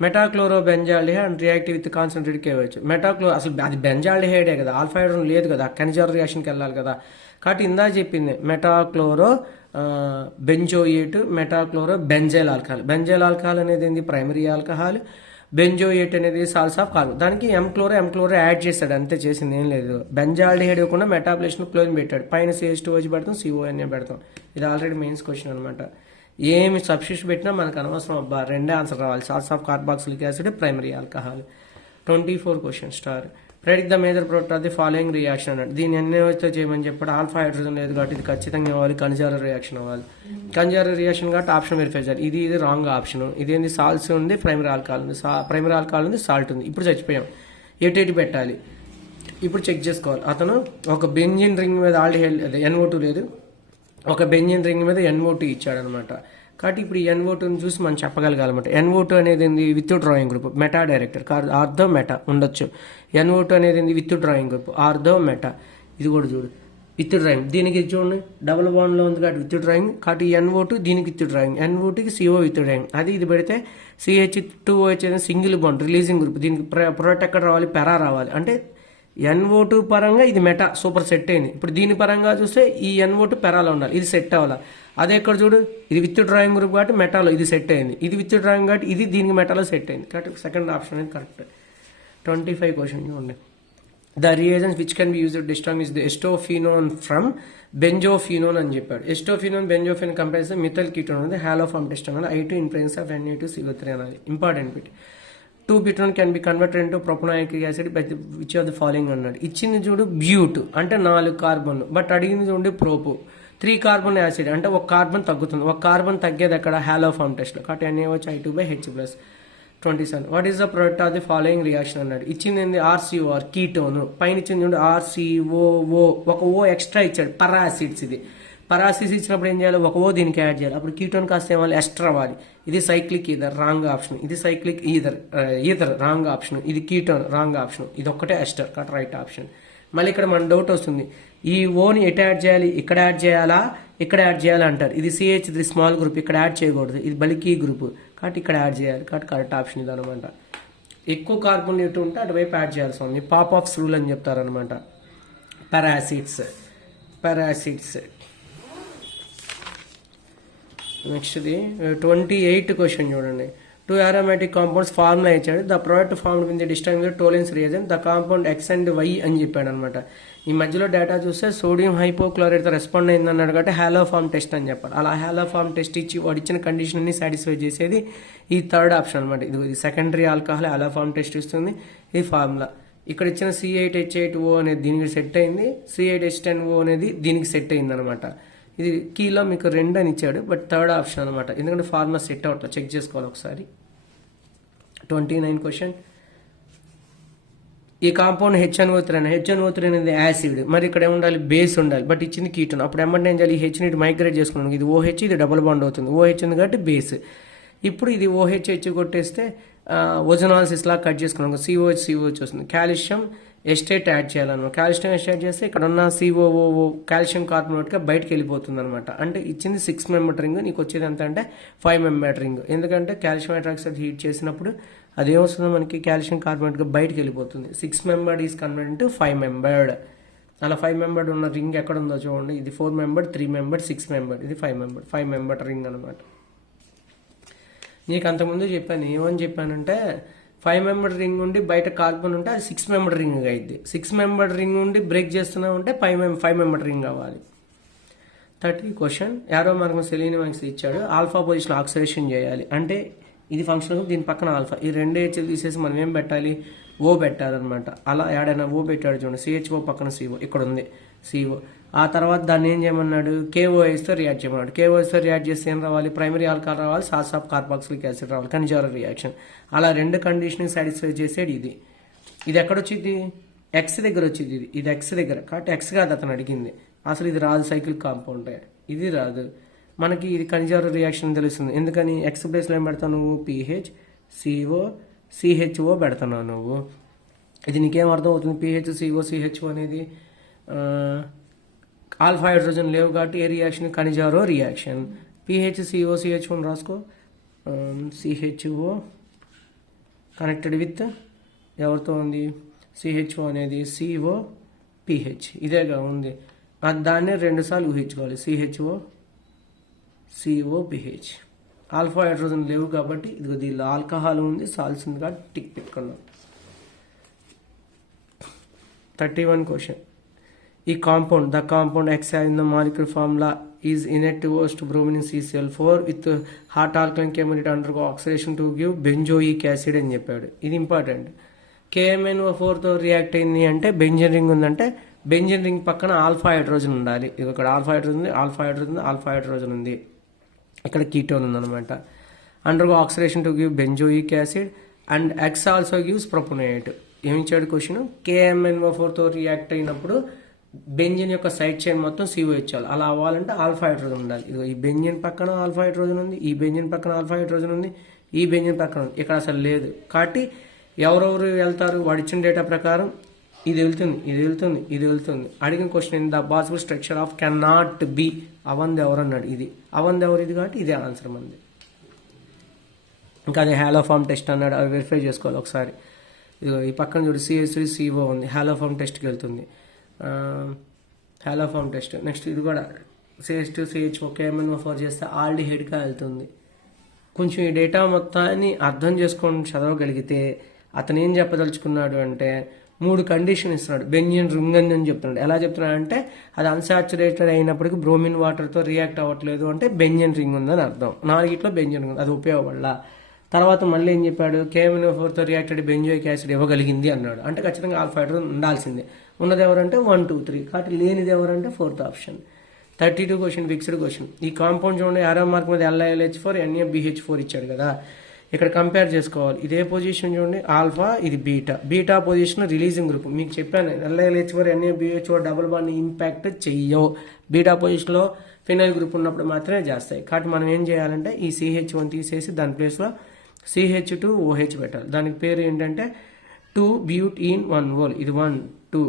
Metachlorobenzaldehyde and reactive with concentrated KOH. అసలు అది బెంజాల్డిహైడే కదా, ఆల్ఫా హైడ్రోజన్ లేదు కదా, కనిజార్ రియాక్షన్కి వెళ్ళాలి కదా. కాబట్టి ఇందా చెప్పింది metachloro benzoate, metachloro benzyl alcohol. Benzyl alcohol అనేది ఏంది, ప్రైమరీ ఆల్కహాల్. బెంజోయేట్ అనేది సాల్ట్స్ ఆఫ్ కార్బన్. దానికి ఎంక్లోరో యాడ్ చేస్తాడు, అంతే, చేసింది ఏం లేదు. బెంజాల్డిహైడ్ ఇవ్వకుండా మెటాప్లేషన్ క్లోరిన్ పెట్టాడు, పైన CH2OH పెడతాం, CONA పెడతాం. ఇది ఆల్రెడీ మెయిన్స్ క్వశ్చన్ అనమాట. ఏమి సబ్స్టిట్యూట్ పెట్టినా మనకు అనవసరం అబ్బా, రెండే ఆన్సర్ రావాలి. Salts of carboxylic acid, primary alcohol. 24 question star. Predict the major product of the following reaction అన్నాడు. దీన్ని NaOHతో చేయమని చెప్పాడు. ఆల్ఫా హైడ్రోజన్ లేదు కాబట్టి ఇది ఖచ్చితంగా అవ్వాలి, కన్జారర్ రియాక్షన్ అవ్వాలి. కన్జారర్ రియాక్షన్ కాబట్టి ఆప్షన్ వెరిఫై చేయాలి. ఇది రాంగ్ ఆప్షన్. ఇదేంది, సాల్ట్స్ ఉంది, ప్రైమరీ ఆల్కహాల్ ఉంది. ప్రైమరీ ఆల్కహాల్ ఉంది, సాల్ట్ ఉంది. ఇప్పుడు చచ్చిపోయాం. ఎటు పెట్టాలి ఇప్పుడు చెక్ చేసుకోవాలి. అతను ఒక బెంజిన్ రింగ్ మీద ఆల్డిహైడ్ అదే NO2 లేదు, ఒక బెంజిన్ రింగ్ మీద NO2 ఇచ్చాడనమాట. కాబట్టి ఇప్పుడు ఈ NO2ని చూసి మనం చెప్పగలగాలన్నమాట. NO2 అనేది ఏంది, with drawing group, meta director, ortho meta ఉండొచ్చు. NO2 అనేది ఏంది, with drawing group, ortho meta. ఇది కూడా చూడు, విత్ డ్రాయింగ్. దీనికి చూడండి డబుల్ బాండ్లో ఉంది కాబట్టి విత్ డ్రాయింగ్. కాబట్టి NO2 దీనికి విత్ డ్రాయింగ్, NO2కి CO విత్ డ్రాయింగ్. అది ఇది పెడితే CH2OH అనేది సింగిల్ బాండ్, రిలీజింగ్ గ్రూప్. దీనికి ప్రొడక్ట్ ఎక్కడ రావాలి, పెరా రావాలి. అంటే NO2 పరంగా ఇది మెటా సూపర్ సెట్ అయింది. ఇప్పుడు దీని పరంగా చూస్తే ఈ NO2 పెరాలో ఉండాలి, ఇది సెట్ అవ్వాలి. అదే ఇక్కడ చూడు, ఇది విత్ డ్రాయింగ్ గ్రూప్ కాబట్టి మెటాలో ఇది సెట్ అయింది, ఇది విత్ డ్రాయింగ్ కాబట్టి ఇది దీనికి మెటాలో సెట్ అయింది. కాబట్టి సెకండ్ ఆప్షన్ అనేది కరెక్ట్. 25 క్వశ్చన్ చూడండి. The reagents which can be used distinguish the acetophenone from benzophenone అని చెప్పాడు. Acetophenone benzophenone comparison methyl ketone ఉంది, హాలోఫార్మ్ టెస్ట్ అన్నది. I2 in presence of Na2CO3 అన్నది important bit. 2-butene can be converted into propanoic acid by which of the following అన్నాడు. ఇచ్చింది చూడు బ్యూట్ అంటే 4 కార్బన్, బట్ అడిగింది చూడండి ప్రోపు 3 కార్బన్ యాసిడ్ అంటే 1 కార్బన్ తగ్గుతుంది. 1 కార్బన్ తగ్గేది అక్కడ హాలోఫార్మ్ టెస్ట్లో. కాబట్టి NaOH I2/H+. 27. What is the product of the following reaction అన్నాడు. ఇచ్చింది ఏంది, RCOR కీటోన్. పైన ఇచ్చింది చూడండి RCOO, ఒక O ఎక్స్ట్రా ఇచ్చాడు, పరాసిడ్స్. ఇది పరాసిడ్స్ ఇచ్చినప్పుడు ఏం చేయాలి, ఒక O దీనికి యాడ్ చేయాలి. అప్పుడు కీటోన్ కాస్త ఏమాలి, ఎస్టర్ అవ్వాలి. ఇది సైక్లిక్ ఈథర్, రాంగ్ ఆప్షన్. ఇది సైక్లిక్ ఈథర్ రాంగ్ ఆప్షన్. ఇది కీటోన్, రాంగ్ ఆప్షన్. ఇది ఒక్కటే ఎస్టర్, కాబట్టి రైట్ ఆప్షన్. మళ్ళీ ఇక్కడ మన డౌట్ వస్తుంది, ఈ ఓని ఎటు యాడ్ చేయాలి, ఇక్కడ యాడ్ చేయాలా, ఇక్కడ యాడ్ చేయాలి అంటారు. ఇది CH3 స్మాల్ గ్రూప్, ఇక్కడ యాడ్ చేయకూడదు, ఇది బలికీ గ్రూప్, కాబట్టి ఇక్కడ యాడ్ చేయాలి. కాబట్టి కరెక్ట్ ఆప్షన్ ఇది అనమాట. ఎక్కువ కార్బన్ ఎటు ఉంటే అటువైపు యాడ్ చేయాల్సి ఉంది. పాప్ ఆఫ్స్ రూల్ అని చెప్తారనమాట. పారాసిడ్స్. నెక్స్ట్ది 28 క్వశ్చన్ చూడండి. 2 aromatic compounds ఫార్ములా ఇచ్చాడు. The product formed with the distinguished టోలెన్స్ reagent the compound X and Y అని చెప్పాడు అనమాట. ఈ మధ్యలో డేటా చూస్తే సోడియం హైపోక్లోరైడ్తో రెస్పాండ్ అయింది అన్నాడు కాబట్టి హాలోఫార్మ్ టెస్ట్ అని చెప్పాడు. అలా హాలోఫార్మ్ టెస్ట్ ఇచ్చి వాడు ఇచ్చిన కండిషన్ అన్ని సాటిస్ఫై చేసేది ఈ థర్డ్ ఆప్షన్ అనమాట. ఇది సెకండరీ ఆల్కహాల్ హాలోఫార్మ్ టెస్ట్ ఇస్తుంది. ఇది ఫార్ములా. ఇక్కడ ఇచ్చిన C8H8O అనేది దీనికి సెట్ అయింది, C8H10O అనేది దీనికి సెట్ అయింది అనమాట. ఇది కీలో మీకు 2 అని ఇచ్చాడు, బట్ థర్డ్ ఆప్షన్ అనమాట. ఎందుకంటే ఫార్ములా సెట్ అవట్లా, చెక్ చేసుకోవాలి ఒకసారి. 29 క్వశ్చన్. ఈ కాంపౌండ్ HNO3 అనేది యాసిడ్, మరి ఇక్కడ ఏముండాలి, బేస్ ఉండాలి, బట్ ఇచ్చింది కీటోన్. అప్పుడు ఏమంటే ఏం చేయాలి, ఈ H ని మైగ్రేట్ చేసుకున్నాను. ఇది OH, ఇది డబుల్ బాండ్ అవుతుంది. OH ఉంది కాబట్టి బేస్. ఇప్పుడు ఇది OH కొట్టేస్తే ఓజనాలిసిస్ లా కట్ చేసుకున్నాం, COH వస్తుంది. కాల్షియం ఎస్టేట్ యాడ్ చేయాలన్నమాట. కాల్షియం ఎస్టేట్ చేస్తే ఇక్కడ ఉన్న COO కాల్షియం కార్బోనేట్గా బయటకు వెళ్ళిపోతుంది అనమాట. అంటే ఇచ్చింది 6 మెంబర్ రింగ్, నీకు వచ్చేది ఎంత అంటే 5 మెంబర్ రింగ్. ఎందుకంటే కాల్షియం హైడ్రాక్సైడ్ హీట్ చేసినప్పుడు అదేమొస్తుందో మనకి కాల్షియం కార్బోనేట్గా బయటకు వెళ్ళిపోతుంది. 6 membered is converted into 5 membered. అలా 5 మెంబర్డ్ ఉన్న రింగ్ ఎక్కడ ఉందో చూడండి. ఇది 4 మెంబర్డ్, 3 మెంబర్డ్, 6 మెంబర్డ్, ఇది 5 మెంబర్డ్ రింగ్ అనమాట. నీకు అంతకుముందు చెప్పాను, ఏమని చెప్పానంటే 5 మెంబర్ రింగ్ ఉండి బయట కార్బన్ ఉంటే అది 6 మెంబర్ రింగ్ అయింది. 6 మెంబర్ రింగ్ ఉండి బ్రేక్ చేస్తున్నా ఉంటే 5 మెంబర్ రింగ్ అవ్వాలి. 30 క్వశ్చన్. యారో మార్గం సెలీనియం ఇచ్చాడు. ఆల్ఫా పొజిషన్ ఆక్సిడేషన్ చేయాలి. అంటే ఇది ఫంక్షన్ గ్రూప్, దీని పక్కన ఆల్ఫా. ఈ రెండు హెచ్లు తీసేసి మనం ఏం పెట్టాలి, ఓ పెట్టాలన్నమాట. అలా ఏడైనా ఓ పెట్టాడు చూడండి, సిహెచ్ఓ పక్కన సిఓ, ఇక్కడ ఉంది సిఓ. ఆ తర్వాత దాన్ని ఏం చేయమన్నాడు, కేఓఎస్తో రియాక్ట్ చేయమన్నాడు. కేఓఎస్తో రియాక్ట్ చేస్తే ఏం రావాలి, ప్రైమరీ ఆల్కహాల్ రావాలి, సాల్ట్స్ ఆఫ్ కార్బాక్సిలిక్ యాసిడ్ రావాలి, కనిజారో రియాక్షన్. అలా రెండు కండిషన్ సాటిస్ఫై చేసేది ఇది. ఇది ఎక్కడొచ్చింది, ఎక్స్ దగ్గర వచ్చింది. ఇది ఎక్స్ దగ్గర, కాబట్టి ఎక్స్ కాదు అతను అడిగింది. అసలు ఇది రాదు, సైకిల్ కాంపౌండ్, ఇది రాదు మనకి. ఇది కనిజారో రియాక్షన్ తెలుస్తుంది. ఎందుకని, ఎక్స్ ప్లేస్లో ఏం పెడతావు నువ్వు, పిహెచ్ సిఓ సిహెచ్ఓ పెడుతున్నావు నువ్వు. ఇది నీకేం అర్థం అవుతుంది, పిహెచ్ సిఓ సిహెచ్ఓ అనేది ఆల్ఫా హైడ్రోజన్ లేవు కాబట్టి ఏ reaction, Cannizzaro reaction. PH CO CHO రాసుకో, సిహెచ్ఓ కనెక్టెడ్ విత్ ఎవరితో ఉంది, సిహెచ్ఓ అనేది సిఓ పిహెచ్, ఇదేగా ఉంది. దాన్నే రెండుసార్లు ఊహించుకోవాలి, CHO CO PH. Alpha hydrogen లేవు కాబట్టి ఇది దీనిలో ఆల్కహాల్ ఉంది, సాల్ట్స్ ఉంది కాబట్టి టిక్ పెట్టుకున్నాం. 31 క్వశ్చన్. ఈ compound, the compound X in the molecular formula is inactive to bromine CCl4 with hot alkaline chemical undergo oxidation to give benzoic acid అని చెప్పాడు. ఇది ఇంపార్టెంట్. KMnO4తో రియాక్ట్ అయింది అంటే బెంజన్ రింగ్ ఉందంటే బెంజన్ రింగ్ పక్కన ఆల్ఫా హైడ్రోజన్ ఉండాలి. ఇక్కడ ఆల్ఫా హైడ్రోజన్ ఉంది, ఆల్ఫా హైడ్రోజన్ ఉంది, ఆల్ఫా హైడ్రోజన్ ఉంది. ఇక్కడ కీటోన్ ఉందన్నమాట. Undergo oxidation to give benzoic acid and X also gives propionate. ఏమిచ్చాడు క్వశ్చన్, KMnO4తో రియాక్ట్ అయినప్పుడు బెంజిన్ యొక్క సైడ్ చైన్ మొత్తం CO ఇచ్చాలి. అలా అవ్వాలంటే ఆల్ఫా హైడ్రోజన్ ఉండాలి. ఇదిగో ఈ బెంజిన్ పక్కన ఆల్ఫా హైడ్రోజన్ ఉంది, ఈ బెంజిన్ పక్కన ఆల్ఫా హైడ్రోజన్ ఉంది, ఈ బెంజిన్ పక్కన ఉంది. ఇక్కడ అసలు లేదు. కాబట్టి ఎవరెవరు వెళ్తారు, వాడు ఇచ్చిన డేటా ప్రకారం ఇది వెళ్తుంది, ఇది వెళ్తుంది, ఇది వెళ్తుంది. అడిగిన question the possible structure of can not be అవంది ఎవరు అన్నాడు. ఇది అవంది ఎవరు, ఇది కాబట్టి ఇదే ఆన్సర్ మంది. ఇంకా అదే హాలోఫామ్ టెస్ట్ అన్నాడు, అవి వెరిఫై చేసుకోవాలి ఒకసారి. ఇదిగో ఈ పక్కన చూడు CH3CO ఉంది, హాలోఫామ్ టెస్ట్కి వెళ్తుంది. హాలోఫామ్ టెస్ట్. నెక్స్ట్ ఇది కూడా CH2CH KMnO4 చేస్తే ఆల్డిహైడ్గా వెళ్తుంది. కొంచెం ఈ డేటా మొత్తాన్ని అర్థం చేసుకొని చదవగలిగితే అతను ఏం చెప్పదలుచుకున్నాడు అంటే 3 కండిషన్ ఇస్తున్నాడు. బెంజిన్ రింగ్ అని చెప్తున్నాడు. ఎలా చెప్తున్నాడు అంటే అది అన్సాచురేటెడ్ అయినప్పటికీ బ్రోమిన్ వాటర్తో రియాక్ట్ అవ్వట్లేదు అంటే బెంజిన్ రింగ్ ఉందని అర్థం. 4 బెంజిన్ రింగ్, అది ఉపయోగపడాల. తర్వాత మళ్ళీ ఏం చెప్పాడు, KMnO4తో రియాక్టెడ్ బెంజోయిక్ యాసిడ్ ఇవ్వగలిగింది అన్నాడు. అంటే ఖచ్చితంగా ఆల్ఫా హైడ్రోజన్ ఉండాల్సిందే. ఉన్నది ఎవరంటే 1, 2, 3. కాబట్టి లేనిది ఎవరంటే 4th option. 32 question, fixed question. ఈ కాంపౌండ్ చూడండి, ఆరో మార్క్ మీద LiLH4 NaBH4 ఇచ్చాడు కదా. ఇక్కడ కంపేర్ చేసుకోవాలి. ఇదే పొజిషన్ చూడండి, ఆల్ఫా, ఇది beta. Beta position releasing group. మీకు చెప్పాను LiLH4 NaBH4 double bond impact చెయ్యవు. బీటా పొజిషన్లో ఫినైల్ గ్రూప్ ఉన్నప్పుడు మాత్రమే చేస్తాయి. కాబట్టి మనం ఏం చేయాలంటే ఈ CH1 తీసేసి దాని ప్లేస్లో CH2OH పెట్టాలి. దానికి పేరు ఏంటంటే 2-butene-1-ol. ఇది 1, 2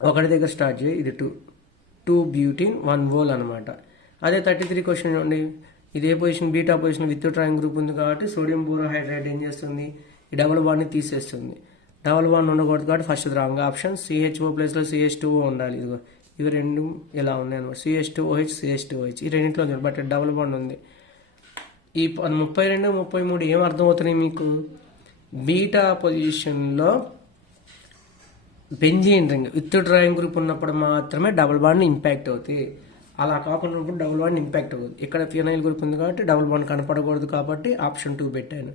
ఒకటి దగ్గర స్టార్ట్ చేయి, ఇది 2-butene-1-ol అనమాట. అదే 33 క్వశ్చన్ చూడండి, ఇదే position beta position with triangle group ఉంది కాబట్టి సోడియం బోరోహైడ్రేట్ ఏం చేస్తుంది, ఈ డబుల్ బాండ్ని తీసేస్తుంది. డబుల్ బాండ్ ఉండకూడదు కాబట్టి ఫస్ట్ రాంగ్ ఆప్షన్. CHO ప్లేస్లో CH2O ఉండాలి. ఇదిగో ఇవి రెండు ఇలా ఉన్నాయి అనమాట, CH2OH CH2OH. ఈ రెండింటిలో ఉంది బట్ డబుల్ బాండ్ ఉంది. ఈ 32, 33 ఏం అర్థమవుతున్నాయి మీకు, బీటా పొజిషన్లో benzene ring with triangle group ఉన్నప్పుడు మాత్రమే డబుల్ బాండ్ ఇంపాక్ట్ అవుతాయి. అలా కాకుండా డబుల్ బాండ్ ఇంపాక్ట్ అవ్వదు. ఇక్కడ ఫినైల్ గ్రూప్ ఉంది కాబట్టి డబుల్ బాండ్ కనపడకూడదు కాబట్టి ఆప్షన్ 2 పెట్టాను.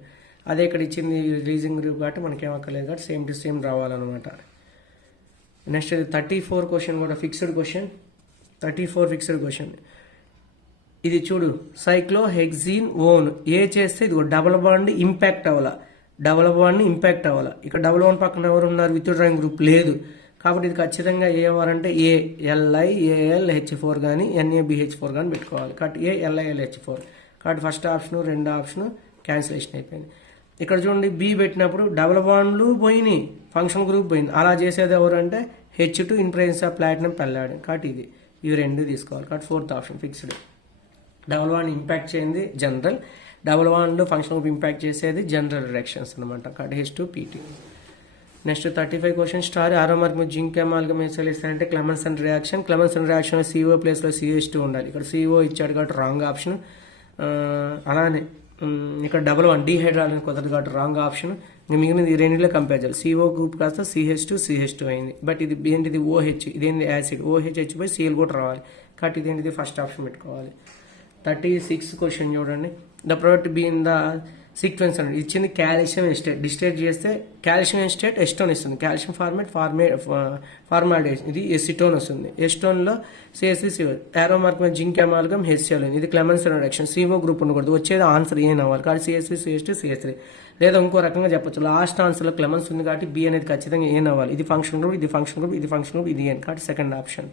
అదే ఇక్కడ ఇచ్చింది రిలీజింగ్ గ్రూప్ కాబట్టి మనకేం అక్కర్లేదు కాబట్టి సేమ్ టు సేమ్ రావాలన్నమాట. నెక్స్ట్ 34 క్వశ్చన్ కూడా ఫిక్స్డ్ క్వశ్చన్. 34 fixed question. ఇది చూడు, సైక్లోహెక్సిన్ ఓన్ ఏ చేస్తే ఇది డబుల్ బాండ్ ఇంపాక్ట్ అవ్వాల, డబుల్ బాండ్ ఇంపాక్ట్ అవ్వాల. ఇక్కడ డబుల్ బాండ్ పక్కన ఎవరు ఉన్నారు, విత్ డ్రాయింగ్ గ్రూప్ లేదు కాబట్టి ఇది ఖచ్చితంగా ఏ ఎవరంటే ALiAlH4 కానీ NaBH4 కానీ పెట్టుకోవాలి. కాబట్టి ALiLH4. కాబట్టి ఫస్ట్ ఆప్షన్, రెండో ఆప్షన్ క్యాన్సిలేషన్ అయిపోయింది. ఇక్కడ చూడండి బి పెట్టినప్పుడు డబుల్ బాండ్లు పోయినాయి, ఫంక్షన్ గ్రూప్ పోయింది. అలా చేసేది ఎవరు అంటే H2 in presence of platinum palladium. కాబట్టి ఇవి రెండు తీసుకోవాలి. కాబట్టి 4th option fixed. Double bond impact చేయండి జనరల్, డబుల్ బాండ్లో ఫంక్షన్ గ్రూప్ ఇంపాక్ట్ చేసేది జనరల్ రియాక్షన్స్ అనమాట. కాబట్టి H2PT. Next 35 question. Star arrow mark మీద జింక్ అమాల్గమేషన్ ఇస్తారంటే Clemmensen reaction. Clemmensen reaction CO ప్లేస్లో CH2 ఉండాలి. ఇక్కడ CO ఇచ్చాడు కాబట్టి రాంగ్ ఆప్షన్. అలానే ఇక్కడ డబుల్ బాండ్ డీహైడ్రాల్ కుదరదు కాబట్టి రాంగ్ ఆప్షన్. ఇంకా మిగిలిన ఈ రెండింటిలో కంపేర్ చేయాలి. CO గ్రూప్ కాస్త CH2 అయింది. బట్ ఇది ఏంటిది OH, ఇదేంటి యాసిడ్. OH పోయి Cl కూడా రావాలి కాబట్టి ఇదేంటిది ఫస్ట్ ఆప్షన్ పెట్టుకోవాలి. 36 క్వశ్చన్ చూడండి. The product B in the sequence అనేది ఇచ్చింది కాల్షియం ఎస్టేట్, డిస్టేట్ చేస్తే కాల్షియం ఎస్టేట్ ఎస్టోన్ ఇస్తుంది, కాల్షియం ఫార్మాల్డేజ్ ఇది ఎసిటోన్ వస్తుంది, ఎస్టోన్లో CH3CO, ఏరో మార్క్ మీద జింక్ అమాల్గం HCl, ఇది క్లెమెన్సన్ రిడక్షన్, CO గ్రూప్ ఉండకూడదు, వచ్చేది ఆన్సర్ ఏం అవ్వాలి కాబట్టి CH3CH2CH3, లేదా ఇంకో రకంగా చెప్పొచ్చు లాస్ట్ ఆన్సర్లో క్లెమెన్స్ ఉంది కాబట్టి B అనేది ఖచ్చితంగా ఏం అవ్వాలి, ఇది ఫంక్షన్ గ్రూప్, ఇది ఫంక్షన్ గ్రూప్, ఇది ఫంక్షన్ గ్రూప్, ఇది ఏం కాబట్టి సెకండ్ ఆప్షన్.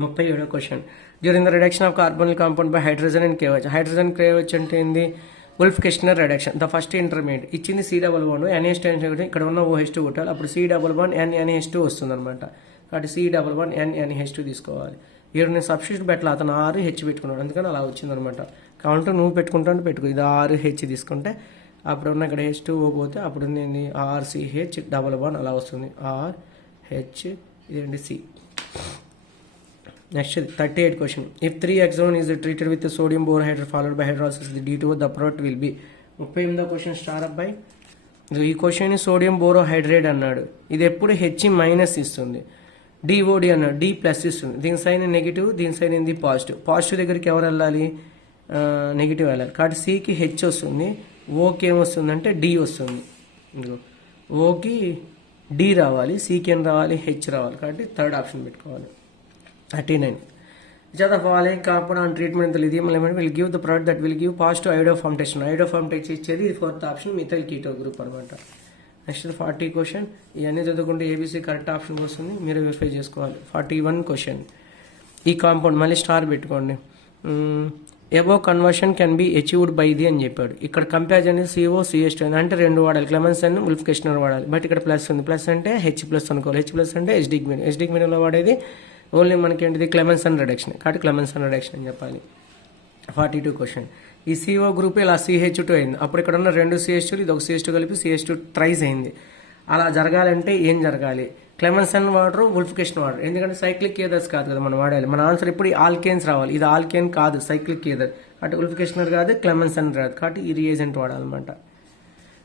37వ question, during the reduction of carbonyl compound by hydrogen and KOH, hydrogen KOH అంటే ఏంది, Wolff Kishner reduction, the first intermediate ఇచ్చింది C డబల్ బాండ్ NH2 ఇక్కడ ఉన్న OH2 కొట్టాలి, అప్పుడు C డబల్ బాండ్ NNH2 వస్తుంది అనమాట, కాబట్టి C డబల్ బాండ్ NNH2 తీసుకోవాలి. ఇక్కడ నేను సబ్స్టిట్యూట్ పెట్టాలి, అతను RH పెట్టుకున్నాడు అందుకని అలా వచ్చింది అనమాట, కాబట్టి నువ్వు పెట్టుకుంటాను పెట్టుకో, ఇది RH తీసుకుంటే అప్పుడు ఉన్న ఇక్కడ H2O పోతే అప్పుడు ఉంది RCH డబల్ బాండ్ అలా వస్తుంది, RH ఇదేంటి C. Next 38 question, if 3-hexone is treated with the sodium borohydride followed by hydrolysis the D2O the product will be. 38వ క్వశ్చన్ స్టార్ అప్ బై, ఈ క్వశ్చన్ సోడియం బోరోహైడ్రేట్ అన్నాడు, ఇది ఎప్పుడు H మైనస్ ఇస్తుంది, DOD అన్నాడు D ప్లస్ ఇస్తుంది, దీని సైన్ నెగిటివ్, దీని సైన్ ఏంది పాజిటివ్, పాజిటివ్ దగ్గరికి ఎవరు వెళ్ళాలి, నెగిటివ్ వెళ్ళాలి, కాబట్టి Cకి H వస్తుంది, Oకి ఏమొస్తుందంటే D వస్తుంది, Oకి D రావాలి, Cకి ఏం రావాలి H రావాలి, కాబట్టి థర్డ్ ఆప్షన్ పెట్టుకోవాలి. 39, which of the following compound on treatment with lithium element will give the product that will give positive iodoform test, iodoform test ఇచ్చేది ఇది fourth option methyl keto group అనమాట. నెక్స్ట్ 40 క్వశ్చన్, ఇవన్నీ చదువుకుంటే ABC కరెక్ట్ ఆప్షన్ వస్తుంది, మీరు వెరిఫై చేసుకోవాలి. 41 క్వశ్చన్, ఈ కాంపౌండ్ మళ్ళీ స్టార్ పెట్టుకోండి, above conversion can be achieved by the అని చెప్పాడు, ఇక్కడ కంపారిజన్ CO-CH2 అంటే రెండు వాడాలి, క్లెమెన్సన్ ఉల్ఫ్-కెస్ట్నర్ వాడాలి, బట్ ఇక్కడ ప్లస్ ఉంది, ప్లస్ అంటే H ప్లస్ అనుకోవాలి, H ప్లస్ అంటే హెచ్డిగ్మినలో వాడేది ఓన్లీ మనకి ఏంటిది క్లెమెన్సన్ రిడక్షన్, కాబట్టి క్లెమెన్సన్ రిడక్షన్ అని చెప్పాలి. 42 క్వశ్చన్, ఈ CO గ్రూప్ ఇలా CH2 అయింది, అప్పుడు ఇక్కడ ఉన్న రెండు CH2 ఇది ఒక CH2 కలిపి CH2 ట్రైస్ అయింది, అలా జరగాలంటే ఏం జరగాలి, క్లెమెన్సన్ వాడరు ఉల్ఫ్-కెస్ట్నర్ వాడరు, ఎందుకంటే సైక్లిక్ ఏదర్స్ కాదు కదా మనం వాడాలి, మన ఆన్సర్ ఇప్పుడు ఆల్కేన్స్ రావాలి, ఇది ఆల్కేన్ కాదు సైక్లిక్ ఏదర్, కాబట్టి ఉల్ఫ్-కెస్ట్నర్ కాదు క్లెమెన్సన్ రాదు, కాబట్టి ఈ రియేజెంట్ వాడాలన్నమాట.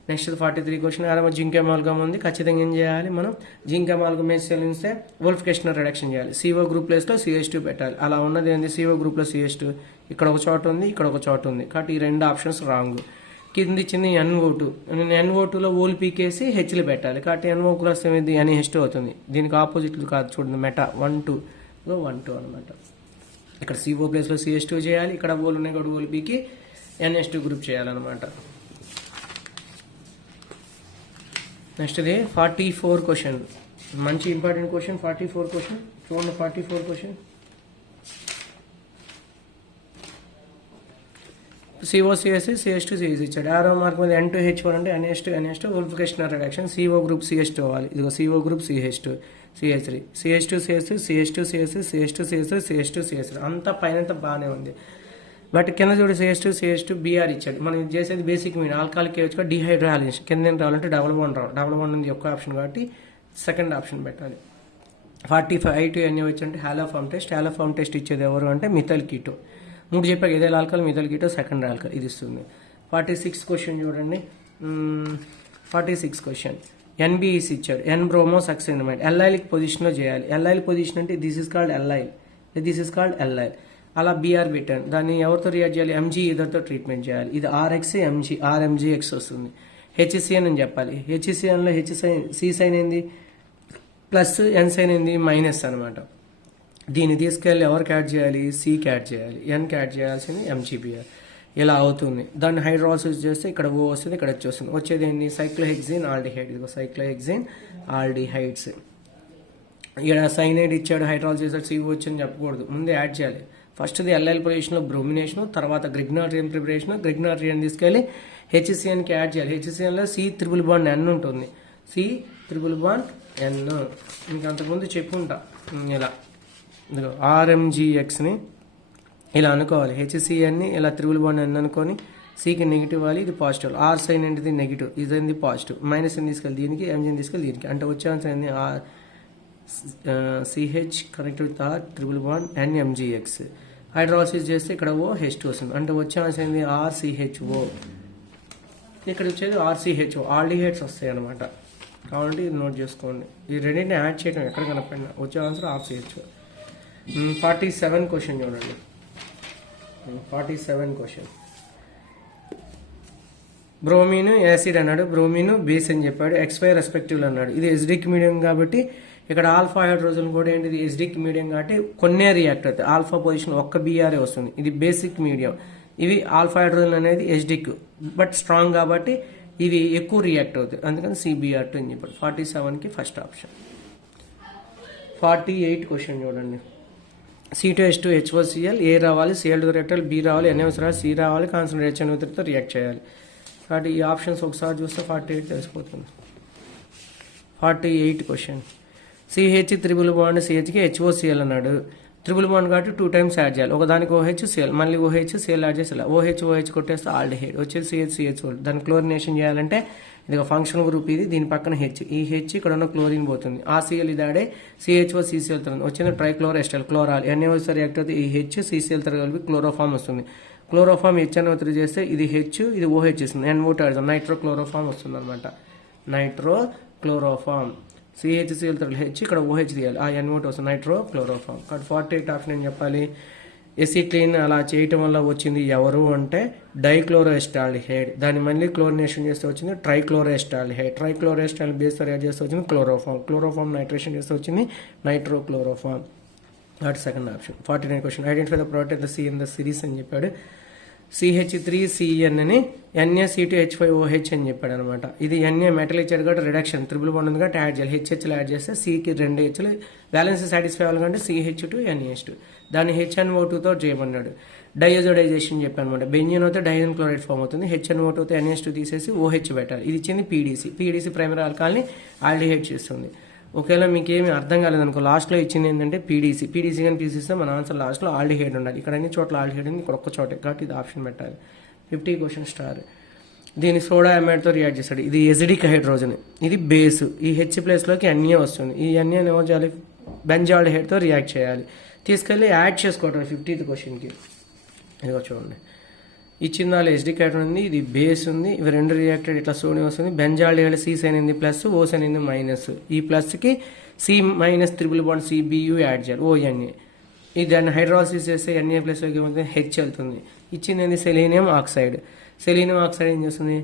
నెక్స్ట్ 43 క్వశ్చన్, ఆరో జింక్ అమాల్గమ్ ఉంది, ఖచ్చితంగా ఏం చేయాలి మనం, జింక్ అమాల్గమ్ వేస్తే ఉల్ఫ్-కెస్ట్నర్ రిడక్షన్ చేయాలి, CO గ్రూప్ ప్లేస్లో CH2 పెట్టాలి, అలా ఉన్నది ఏంది CO గ్రూప్లో CH2 ఇక్కడ ఒక చోట ఉంది, ఇక్కడ ఒక చోట ఉంది, కాబట్టి ఈ రెండు ఆప్షన్స్ రాంగ్. కింది ఇచ్చింది NO2, NO2లో ఓల్ పీకేసి హెచ్లు పెట్టాలి, కాబట్టి NO ప్లస్ ఏమైంది NH2 అవుతుంది, దీనికి ఆపోజిట్ కాదు చూడండి, మెటా 1 2 అనమాట, ఇక్కడ CO ప్లేస్లో CH2 చేయాలి, ఇక్కడ ఓల్ ఉన్నాయి కూడా ఓల్ పీకి NH2 గ్రూప్ చేయాలన్నమాట. నెక్స్ట్ ఇది 44 క్వశ్చన్, మంచి ఇంపార్టెంట్ క్వశ్చన్ 44 క్వశ్చన్ చూడండి. 44 క్వశ్చన్, CO-CH3 CH2 CH ఇచ్చాడు, ఆరో మార్క్ మీద N2H1 అంటే NH2 ఉల్ఫ్-కెస్ట్నర్ reduction, CO group CH2 అవ్వాలి, ఇదిగో CO group CH2 CH3 CH2 CH3 CH2 CH3 CH2 CH3 CH2 CH3 అంతా పైన బాగానే ఉంది, బట్ కింద చూడు CH2 Br ఇచ్చాడు, మనం ఇది చేసేది బేసిక్ మీన్ ఆల్కహాలిక్ KOH డిహైడ్రాలినేషన్, కింద ఏం రావాలంటే డబుల్ బాండ్ ఉంది ఒక్క ఆప్షన్ కాబట్టి సెకండ్ ఆప్షన్ పెట్టాలి. 45 I2NaOH అంటే హాలోఫామ్ టెస్ట్ ఇచ్చేది ఎవరు అంటే మిథైల్ కీటో, 3 చెప్పాక ఇదే alcohol methyl keto second alcohol ఇది ఇస్తుంది. 46 క్వశ్చన్ చూడండి, 46 క్వశ్చన్, NBEC ఇచ్చాడు, N బ్రోమో సక్సెనమైడ్ ఎల్ఐలిక్ పొజిషన్లో చేయాలి, ఎల్ఐల్ పొజిషన్ అంటే దిస్ ఇస్ కాల్డ్ ఎల్ఐల్, అలా BR పెట్టాను, దాన్ని ఎవరితో రియాక్ట్ చేయాలి, MG ఇదర్తో ట్రీట్మెంట్ చేయాలి, ఇది RMGX వస్తుంది, HCN అని చెప్పాలి, HCNలో C సైన్ ఏంది ప్లస్, N సైన్ ఏంది మైనస్ అనమాట, దీన్ని తీసుకెళ్ళి ఎవరికి యాడ్ చేయాలి, Cకి యాడ్ చేయాలి, Nకి యాడ్ చేయాల్సింది MgBr, ఇలా అవుతుంది. దాన్ని హైడ్రాలసిస్ చేస్తే ఇక్కడ O వస్తుంది, ఇక్కడ H వస్తుంది, వచ్చేది ఏంటి సైక్లోహెక్సేన్ ఆల్డిహైడ్, ఇదిగో సైక్లోహెక్సేన్ ఆల్డిహైడ్స్. ఇక్కడ సైనైడ్ ఇచ్చాడు, హైడ్రాలసిస్ COH అని చెప్పకూడదు, ముందే యాడ్ చేయాలి, ఫస్ట్ది ఎల్ఐల్ పొజిషన్లో బ్రోమినేషన్, తర్వాత గ్రిగ్నాట్రియన్ ప్రిపరేషన్, గ్రిగ్నాట్రియన్ తీసుకెళ్ళి HCNకి యాడ్ చేయాలి, HCNలో C≡N ఉంటుంది, C≡N మీకు అంతకుముందు చెప్పుకుంటా, ఇలా RMGXని ఇలా అనుకోవాలి, HCNని ఇలా ≡N అనుకొని Cకి నెగిటివ్ వాలి, ఇది పాజిటివ్, R సైన్ ఏంటిది నెగిటివ్, ఇదేంది పాజిటివ్, మైనస్ అని తీసుకెళ్ళి దీనికి, MGని తీసుకెళ్ళి దీనికి, అంటే వచ్చే ఆన్సర్ ఏంది CH connect with R≡N MgX. Hydrolysis చేస్తే ఇక్కడ OH2 వస్తుంది, అంటే వచ్చే ఆన్సర్ ఏంది RCHO, ఇక్కడ వచ్చేది RCHO, ఆల్డిహైడ్స్ వస్తాయి అనమాట, కాబట్టి ఇది నోట్ చేసుకోండి, ఈ రెండింటిని యాడ్ చేయడం ఎక్కడ కనపడినా వచ్చే ఆన్సర్ RCHO. 47 క్వశ్చన్ చూడండి, 47 క్వశ్చన్, బ్రోమిన్ యాసిడ్ అన్నాడు, బ్రోమిన్ బేస్ అని చెప్పాడు, ఎక్స్పై రెస్పెక్టివ్ అన్నాడు. ఇది ఎసిడిక్ మీడియం కాబట్టి ఇక్కడ ఆల్ఫా హైడ్రోజన్ కూడా ఏంటిది ఎసిడిక్ మీడియం కాబట్టి కొన్నే రియాక్ట్ అవుతాయి. ఆల్ఫా పొజిషన్ ఒక్క బీఆర్ఏ వస్తుంది. ఇది బేసిక్ మీడియం. ఇవి ఆల్ఫా హైడ్రోజన్ అనేది ఎసిడిక్ బట్ స్ట్రాంగ్ కాబట్టి ఇవి ఎక్కువ రియాక్ట్ అవుతాయి. అందుకని CBr2 అని చెప్పాడు. 47కి ఫస్ట్ ఆప్షన్. 48 క్వశ్చన్ చూడండి. C2H2HOCl ఏ రావాలి, Cl2 రియాక్టర్ బి రావాలి, NaOH రావాలి, సి రావాలి, కాన్సన్ట్రేట్ HNO3తో రియాక్ట్ చేయాలి. కాబట్టి ఈ ఆప్షన్స్ ఒకసారి చూస్తే 48 తెలిసిపోతుంది. 48 క్వశ్చన్. CH త్రిబుల్ బాండ్ CHకి HOCl అన్నాడు. త్రిబుల్ బాండ్ కాబట్టి 2 టైమ్స్ యాడ్ చేయాలి. ఒకదానికి OH Cl, మళ్ళీ OH Cl యాడ్ చేసి OH కొట్టేస్తే ఆల్డిహైడ్ వచ్చేసి CH దాన్ని క్లోరినేషన్ చేయాలంటే ఇది ఒక ఫంక్షన్ గ్రూప్. ఇది దీని పక్కన H, ఈ H ఇక్కడ ఉన్న క్లోరిన్ పోతుంది. ఆ Cl ఇది ఆడే CHO CCl తరువాత వచ్చిన ట్రైక్లోరెస్టల్ క్లోరాల్ NaOH రియాక్ట్ అయితే ఈ H CCl తర కలిపి క్లోరోఫామ్ వస్తుంది. క్లోరోఫామ్ HNO3 చేస్తే ఇది H, ఇది OH ఇస్తుంది. NO2 నైట్రో క్లోరోఫామ్ వస్తుంది అనమాట. నైట్రో క్లోరోఫామ్ CHCl H, ఇక్కడ OH తీయాలి. ఆ NO2 వస్తుంది నైట్రో క్లోరోఫామ్. కాబట్టి 48 ఆప్షన్ ఏం చెప్పాలి? ఎసిక్లీన్ అలా చేయటం వల్ల వచ్చింది ఎవరు అంటే డైక్లోరోఎస్టాల్డిహైడ్. దాన్ని మళ్ళీ క్లోరినేషన్ చేస్తే వచ్చింది ట్రైక్లోరోఎస్టాల్డిహైడ్. ట్రైక్లోరోఎస్టాల్ బేస్ తయారు చేస్తే వచ్చింది క్లోరోఫామ్. క్లోరోఫామ్ నైట్రేషన్ చేస్తే వచ్చింది nitro chloroform. That second option. 49 question. Identify the product the C in the series అని చెప్పాడు. CH3CN అని Na(C2H5OH) అని చెప్పాడు అనమాట. ఇది Na మెటల్ ఇచ్చాడు కాబట్టి రిడక్షన్ త్రిబుల్ బాండ్ ఉంది కాబట్టి యాడ్ చేయాలి. HHలు యాడ్ చేస్తే Cకి 2 Hలు బ్యాలెన్స్ సాటిస్ఫై అవ్వాలంటే CH2 NaH2 దాన్ని HNO2తో చేయమన్నాడు. డైజోడైజేషన్ చెప్పాను అనమాట. బెంజిన్ అయితే డైజన్ క్లోరైడ్ ఫామ్ అవుతుంది. HNO2 అయితే NaH2 తీసేసి OH పెట్టాలి. ఇది ఇచ్చింది PDC ప్రైమరీ ఆల్కహాల్ని ఆల్డిహైడ్ చేస్తుంది. ఒకవేళ మీకు ఏమి అర్థం కాలేదనుకో లాస్ట్లో ఇచ్చింది ఏంటంటే పీడీసీ కానీ పీసీస్తే మన ఆన్సర్ లాస్ట్లో ఆల్డిహైడ్ ఉండాలి. ఇక్కడ అన్ని చోట్ల ఆల్డిహైడ్ ఉంది, ఇక్కడ ఒక్క చోటే కాబట్టి ఇది ఆప్షన్ పెట్టాలి. 50 క్వశ్చన్ స్టార్. దీన్ని సోడా అమైడ్తో రియాక్ట్ చేస్తాడు. ఇది ఎసిడిక్ హైడ్రోజన్, ఇది బేస్. ఈ H ప్లేస్లోకి Na వస్తుంది. ఈ Na ఏమో చేయాలి, బెంజాల్డిహైడ్తో రియాక్ట్ చేయాలి. తీసుకెళ్ళి యాడ్ చేసుకోవటం 50th క్వశ్చన్కి. ఇదిగో చూడండి, ఇచ్చిన దానిలో ఎసిడిక్ హైడ్రోజన్ ఉంది, ఇది బేస్ ఉంది, ఇవి రెండు రియాక్టెడ్ ఇట్లా సోడియం వస్తుంది. బెంజాల్డిహైడ్ C సైన్ అయింది ప్లస్, O సైన్ అయింది మైనస్. ఈ ప్లస్కి C minus triple bond CBU add చేయాలి ONA. ఇది దాన్ని హైడ్రాలసిస్ చేస్తే Na ప్లస్లోకి ఏమవుతుంది H వెళ్తుంది. ఇచ్చింది ఏంది సెలీనియం ఆక్సైడ్. సెలీనియం ఆక్సైడ్ ఏం చేస్తుంది,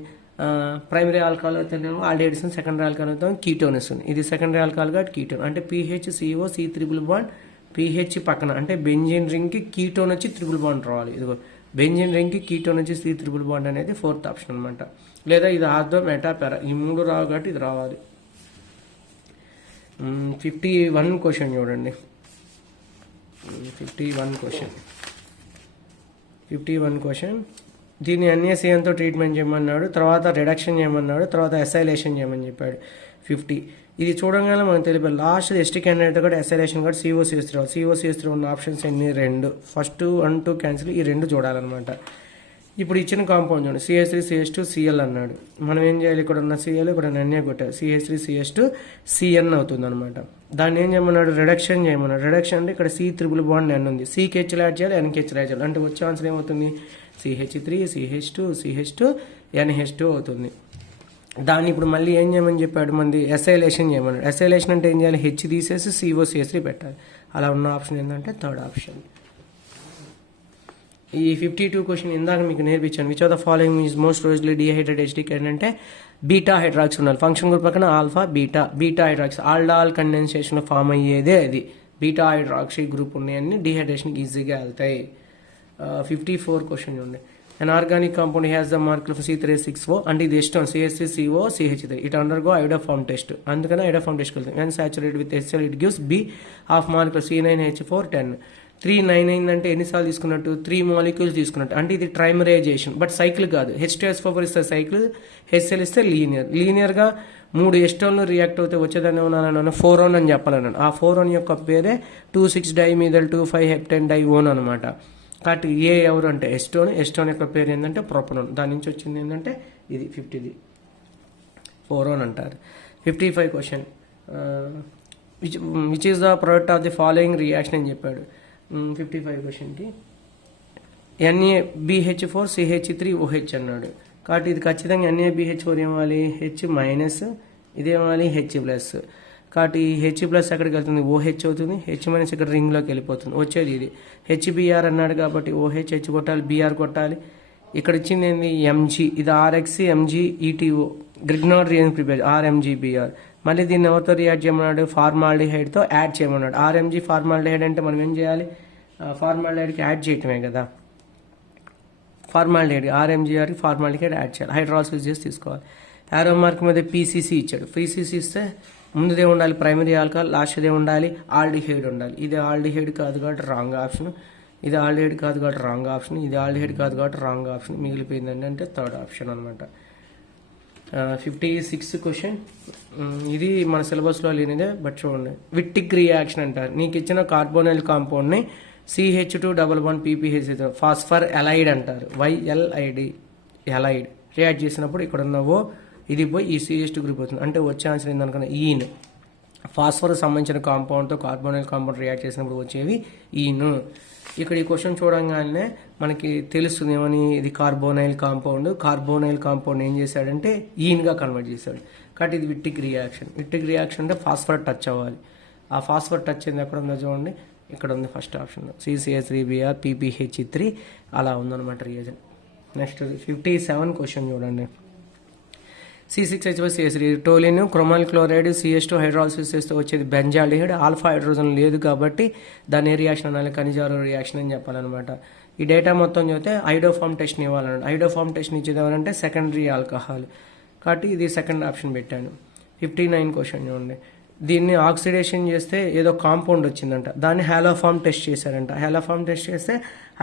ప్రైమరీ ఆల్కహాల్ అయితే ఆల్డిహైడ్ ఇస్తుంది, సెకండరీ ఆల్కహాల్ అయితే కీటోన్ ఇస్తుంది. ఇది సెకండరీ ఆల్కహాల్ కాబట్టి కీటోన్ అంటే PHCO C triple bond PH పక్కన అంటే బెంజిన్ రింగ్కి కీటోన్ వచ్చి త్రిబుల్ బాండ్ రావాలి. ఇదిగో బెంజిన్ రింగ్కి కీటోన్ వచ్చి C త్రిబుల్ బాండ్ అనేది 4th ఆప్షన్ అనమాట. లేదా ఇది ఆర్థో మెటా పెరా ఈ 3 రావు కాబట్టి ఇది రావాలి. 51 క్వశ్చన్ చూడండి. 51 క్వశ్చన్. దీన్ని NaCnతో ట్రీట్మెంట్ చేయమన్నాడు, తర్వాత రిడక్షన్ చేయమన్నాడు, తర్వాత ఎసైలేషన్ చేయమని చెప్పాడు. 50 ఇది చూడంగానే మనకు తెలిపారు. లాస్ట్ ఎస్టీ క్యాండిడేట్ కూడా ఎసైలేషన్ కూడా COCH3 ఉన్న ఆప్షన్స్ ఎన్ని 2. ఫస్ట్ 1, 2 క్యాన్సిల్, ఈ 2 చూడాలన్నమాట. ఇప్పుడు ఇచ్చిన కాంపౌండ్ చూడండి CH3CH2Cl అన్నాడు. మనం ఏం చేయాలి, ఇక్కడ ఉన్న Cl ఇక్కడ Na కొట్టాలి, CH3CH2Cn అవుతుంది అనమాట. దాన్ని ఏం చేయమన్నాడు, రిడక్షన్ చేయమన్నాడు. రిడక్షన్ అంటే ఇక్కడ C త్రిబుల్ బాండ్ N ఉంది, Cకి H యాడ్ చేయాలి, Nకి H యాడ్ చేయాలి. అంటే వచ్చే ఆన్సర్ ఏమవుతుంది CH3 CH2 NH2 అవుతుంది. దాన్ని ఇప్పుడు మళ్ళీ ఏం చేయమని చెప్పాడు, మంది ఎసైలేషన్ చేయమన్నాడు. ఎసైలేషన్ అంటే ఏం చేయాలి, H తీసేసి COCH3 పెట్టాలి. అలా ఉన్న ఆప్షన్ ఏంటంటే 3rd ఆప్షన్. ఈ 52 క్వశ్చన్ ఇందాక మీకు నేర్పించాను. Which of the following is most readily dehydrate acidic ఏంటంటే బీటా హైడ్రాక్స్ ఉండాలి. ఫంక్షన్ గ్రూప్ పక్కన alpha beta hydroxy aldol condensation form అయ్యేదే అది. బీటా హైడ్రాక్సీ గ్రూప్ ఉన్నాయన్నీ డిహైడ్రేషన్కి ఈజీగా వెళ్తాయి. 54 క్వశ్చన్ చూడండి. An organic compound has the molecule C3H6O and ఇది ఎస్టోన్ CH3CO CH3. It undergo iodoform test. అందుకని iodoform test వెళ్తుంది. When saturated with HCl it gives B of molecule C9H410. 3 అంటే ఎన్నిసార్లు తీసుకున్నట్టు 3 మాలిక్యూల్స్ తీసుకున్నట్టు. అంటే ఇది ట్రైమరైజేషన్ బట్ సైకిల్ కాదు. H2S4 ఇస్తే సైకిల్, HCl ఇస్తే లీనియర్గా 3 ఎస్టోన్లు రియాక్ట్ అవుతే వచ్చేదాన్ని ఏమన్నా 4-on అని చెప్పాలన్నాను. ఆ 4-on యొక్క పేరే 2,6-dimethyl 2,5 heptane dione అనమాట. కాబట్టి ఏ ఎవరు అంటే ఎస్టోన్ యొక్క పేరు ఏంటంటే ప్రొపనోన్. దాని నుంచి వచ్చింది ఏంటంటే ఇది 50ది 4-on అంటారు. 55 question. Which is the product of the following reaction అని చెప్పాడు. 55 క్వశ్చన్కి NaBH4CH3OH అన్నాడు. కాబట్టి ఇది ఖచ్చితంగా NaBH4 ఏమవాలి H మైనస్, ఇదేమవాలి H ప్లస్. కాబట్టి H ప్లస్ ఎక్కడికి వెళ్తుంది OH అవుతుంది, H మైనస్ ఇక్కడ రింగ్లోకి వెళ్ళిపోతుంది. వచ్చేది ఇది HBr అన్నాడు కాబట్టి OH కొట్టాలి, BR కొట్టాలి. ఇక్కడ ఇచ్చింది ఏంది ఎంజీ, ఇది ఆర్ఎక్సి ఎంజీ ఈటీఓ గ్రిగ్నార్ రియాక్షన్ ప్రిపేర్ ఆర్ఎంజీబీఆర్. మళ్ళీ దీన్ని ఎవరితో రియాక్ట్ చేయమన్నాడు, ఫార్మాల్డిహైడ్తో యాడ్ చేయమన్నాడు. ఆర్ఎంజీ ఫార్మాల్డిహైడ్ అంటే మనం ఏం చేయాలి, ఫార్మాల్డిహైడ్కి యాడ్ చేయటమే కదా, ఫార్మాల్డిహైడ్ ఆర్ఎంజీఆర్కి ఫార్మాల్డిహైడ్ యాడ్ చేయాలి, హైడ్రాలిసిస్ చేసి తీసుకోవాలి. యారో మార్క్ మీద పీసీసీ ఇచ్చాడు. పీసీసీ ఇస్తే ముందుదే ఉండాలి ప్రైమరీ ఆల్కహాల్, లాస్ట్దే ఉండాలి ఆల్డిహైడ్ ఉండాలి. ఇది ఆల్డిహైడ్ కాదు కాబట్టి రాంగ్ ఆప్షన్, ఇది ఆల్డిహైడ్ కాదు కాబట్టి రాంగ్ ఆప్షన్, ఇది ఆల్డిహైడ్ కాదు కాబట్టి రాంగ్ ఆప్షన్. మిగిలిపోయింది అంటే థర్డ్ ఆప్షన్ అనమాట. 56 క్వశ్చన్. ఇది మన సిలబస్లో లేనిదే, బట్ చూడండి. విట్టిక్ రియాక్షన్ అంటారు. నీకు ఇచ్చిన కార్బోనైల్ కాంపౌండ్ని CH211 PPH ఫాస్ఫర్ ఎలైడ్ అంటారు, YLID ఎలైడ్ రియాక్ట్ చేసినప్పుడు ఇక్కడ ఉన్న ఓ ఇది పోయి ఈ CH2 గ్రూప్ అవుతుంది. అంటే వచ్చే ఆన్సర్ ఏందనుకున్న ఈన్. ఫాస్ఫరస్ సంబంధించిన కాంపౌండ్తో కార్బోనైల్ కాంపౌండ్ రియాక్ట్ చేసినప్పుడు వచ్చేవి ఈన్. ఇక్కడ ఈ క్వశ్చన్ చూడంగానే మనకి తెలుస్తుంది ఏమని, ఇది కార్బోనైల్ కాంపౌండ్. కార్బోనైల్ కాంపౌండ్ ఏం చేశాడంటే ఈన్గా కన్వర్ట్ చేశాడు. కాబట్టి ఇది విట్టిక్ రియాక్షన్. విట్టిక్ రియాక్షన్ అంటే ఫాస్ఫర్ టచ్ అవ్వాలి. ఆ ఫాస్ఫర్ టచ్ అయింది ఎక్కడ ఉందో చూడండి, ఇక్కడ ఉంది ఫస్ట్ ఆప్షన్ CCH3Br PPH3 అలా ఉందన్నమాట రియాక్షన్. నెక్స్ట్ 57 క్వశ్చన్ చూడండి. C6H5CH3 toluene, క్రోమాల్ chloride, CH2 hydrolysis చేస్తే వచ్చేది బెంజాల్డిహైడ్. ఆల్ఫా హైడ్రోజన్ లేదు కాబట్టి దాని ఏ రియాక్షన్ అనాలి, ఖనిజాల రియాక్షన్ అని చెప్పాలన్నమాట. ఈ డేటా మొత్తం చూస్తే ఐడోఫామ్ టెస్ట్ని ఇవ్వాలన్నమాట. ఐడోఫామ్ టెస్ట్ని ఇచ్చేది ఎవరంటే సెకండరీ ఆల్కహాల్, కాబట్టి ఇది సెకండ్ ఆప్షన్ పెట్టాను. 59 క్వశ్చన్ చూడండి. దీన్ని ఆక్సిడేషన్ చేస్తే ఏదో కాంపౌండ్ వచ్చిందంట, దాన్ని హాలోఫామ్ టెస్ట్ చేశారంట. హాలోఫామ్ టెస్ట్ చేస్తే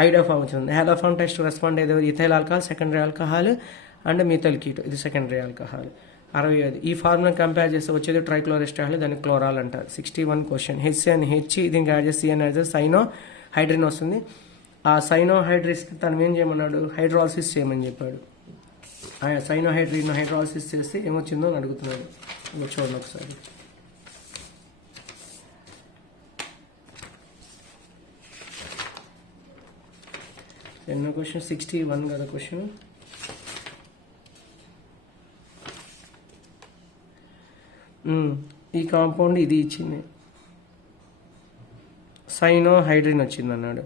ఐడోఫామ్ వచ్చింది. హాలోఫామ్ టెస్ట్ రెస్పాండ్ ఏదో ethyl alcohol secondary alcohol and methyl keto, ఇది సెకండరీ ఆల్కహాల్. 65 ఈ ఫార్ములా కంపేర్ చేస్తే వచ్చేది ట్రైక్లోరెస్టాల్, దాన్ని క్లోరాల్ అంటారు. 61 క్వశ్చన్. HCN దీనికి యాడ్ చేసి CN యాడ్ చేసి సైనో హైడ్రిన్ వస్తుంది. ఆ సైనో హైడ్రిస్ తను ఏం చేయమన్నాడు, హైడ్రాలిసిస్ చేయమని చెప్పాడు. సైనో హైడ్రిన్ హైడ్రాలిసిస్ చేస్తే ఏమొచ్చిందో అని అడుగుతున్నాడు. చూడండి ఒకసారి. ఎన్నో క్వశ్చన్, 61 కదా క్వశ్చన్. ఈ కాంపౌండ్ ఇది ఇచ్చింది, సైనోహైడ్రిన్ వచ్చింది అన్నాడు.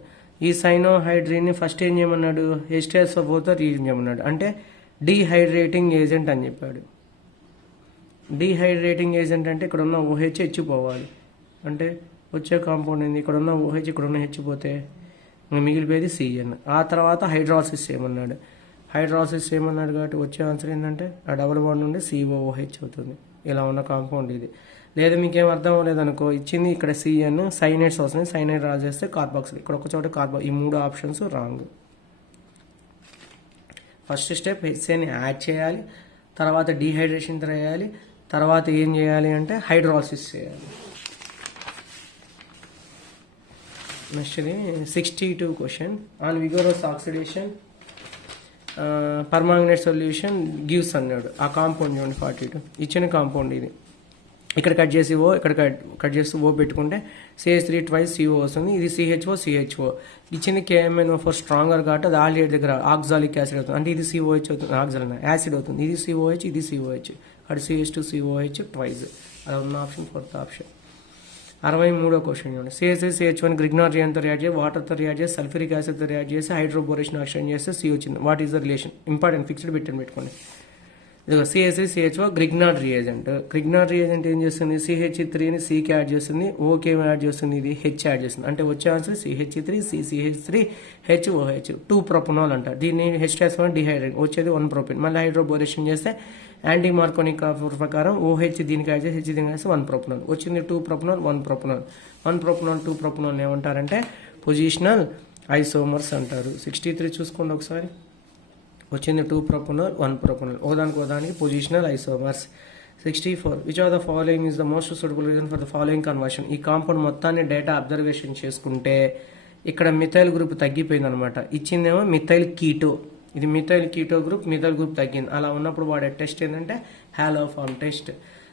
ఈ సైనోహైడ్రిన్ని ఫస్ట్ ఏం చేయమన్నాడు, H2SO4తో రీడ్ చేయమన్నాడు. అంటే డీహైడ్రేటింగ్ ఏజెంట్ అని చెప్పాడు. డీహైడ్రేటింగ్ ఏజెంట్ అంటే ఇక్కడ ఉన్న OH హెచ్చిపోవాలి. అంటే వచ్చే కాంపౌండ్ ఏంది, ఇక్కడ ఉన్న OH ఇక్కడ ఉన్న హెచ్చిపోతే మిగిలిపోయేది CN. ఆ తర్వాత హైడ్రాలిసిస్ చేయమన్నాడు. హైడ్రాలిసిస్ చేయమన్నాడు కాబట్టి వచ్చే ఆన్సర్ ఏంటంటే ఆ డబుల్ బాండ్ నుండి COOH అవుతుంది. ఇలా ఉన్న కాంపౌండ్ ఇది. లేదా మీకేం అర్థం అవ్వలేదు అనుకో, ఇచ్చింది ఇక్కడ CN, సైనైడ్స్ వస్తుంది, సైనైడ్ రాసేస్తే కార్బాక్సిల్, ఇక్కడ ఒక చోట ఈ 3 options wrong. First step HCN add చేయాలి, తర్వాత డీహైడ్రేషన్ చేయాలి, తర్వాత ఏం చేయాలి అంటే హైడ్రాలిసిస్ చేయాలి. Next 62 question. On vigorous oxidation permanganate solution gives అన్నాడు. ఆ కాంపౌండ్ చూడండి 42 ఇచ్చిన కాంపౌండ్ ఇది. ఇక్కడ కట్ చేసి ఇక్కడ కట్ చేసి పెట్టుకుంటే CH3 ట్వైస్ CO వస్తుంది. ఇది CHO ఇచ్చింది KMnO4 స్ట్రాంగర్ కాబట్టి అది ఆల్డిహైడ్ దగ్గర ఆక్సాలిక్ యాసిడ్ అవుతుంది. అంటే ఇది COH అవుతుంది, ఆక్సాలిక్ యాసిడ్ అవుతుంది. ఇది COH, ఇది COH, అక్కడ CH2COH ట్వైస్. అలా ఉన్న ఆప్షన్ ఫోర్త్ ఆప్షన్. 63 క్వశ్చన్ చూడండి. CH3CH1 గ్రిగ్నార్ రియాక్ట్తో రియాక్ట్ చేసి, వాటర్తో రియాక్ట్ చేసి, సల్ఫ్యూరిక్ యాసిడ్తో రియాక్ట్ చేసి, హైడ్రోబోరేషన్ ఆక్సిడేషన్ చేస్తే C వచ్చింది. What is the relation? Important, fixed పెట్టుకోండి. ఇది CH3CH1 గ్రిగ్నార్ రియేజెంట్. గ్రిగ్నార్ రియేజెంట్ ఏం చేస్తుంది, CH3ని Cకి యాడ్ చేస్తుంది, ఓకే యాడ్ చేస్తుంది, ఇది H యాడ్ చేస్తుంది. అంటే వచ్చే answer CH3 CCH3 HOH 2 propanol అంటారు. దీన్ని H1 డిహైడ్రేట్, వచ్చేది 1 ప్రొపిన్. మళ్ళీ హైడ్రోబోరేషన్ చేస్తే యాంటీ మార్కోనిక్ ప్రకారం OH దీనికి యాడ్ చేసి H దీనికి వేస్తే 1 ప్రొపనాల్ వచ్చింది. 2 ప్రొపనాల్ 1 ప్రొపనాల్ 1 ప్రొపనాల్ 2 ప్రొపనాల్ ఏమంటారంటే పొజిషనల్ ఐసోమర్స్ అంటారు. 63 చూసుకోండి ఒకసారి. వచ్చింది 2 ప్రొపనాల్ 1 ప్రొపనాల్, ఒకదానికి positional isomers. 64 which of the following is the most suitable reason for the following conversion. ఈ కాంపౌండ్ మొత్తాన్ని డేటా అబ్జర్వేషన్ చేసుకుంటే ఇక్కడ మిథైల్ గ్రూప్ తగ్గిపోయింది అనమాట. ఇచ్చిందేమో మిథైల్ కీటో, ఇది methyl keto group, methyl group తగ్గింది. అలా ఉన్నప్పుడు వాడే టెస్ట్ ఏంటంటే హాలోఫామ్ test.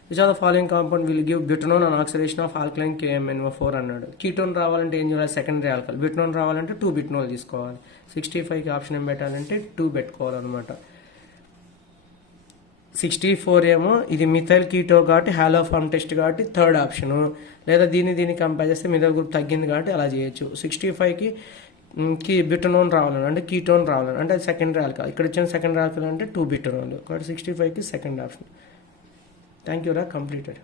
Which of the following compound will give బ్యూటనోన్ and oxidation of alkaline KMnO4 అన్నాడు. కీటోన్ రావాలంటే ఏం చేయాలి, సెకండరీ ఆల్కహాల్. బ్యూటనోన్ రావాలంటే 2 బిట్నోల్ తీసుకోవాలి. 65కి ఆప్షన్ ఏం పెట్టాలంటే 2 పెట్టుకోవాలన్నమాట. 64 ఏమో ఇది మిథైల్ కీటో కాబట్టి హాలోఫామ్ టెస్ట్ కాబట్టి థర్డ్ ఆప్షను. లేదా దీన్ని కంపేర్ చేస్తే మిథైల్ గ్రూప్ తగ్గింది కాబట్టి అలా చేయొచ్చు. 65కి బిటనోన్ రావాలని అంటే కీటోన్ రావాలని అంటే అది సెకండ్ ఆల్కహాల్. ఇక్కడ ఇచ్చిన సెకండ్ ఆల్కహాల్ అంటే 2 బిటనోన్లు. కాబట్టి 65కి సెకండ్ ఆప్షన్. థ్యాంక్ యూ రా, కంప్లీటెడ్.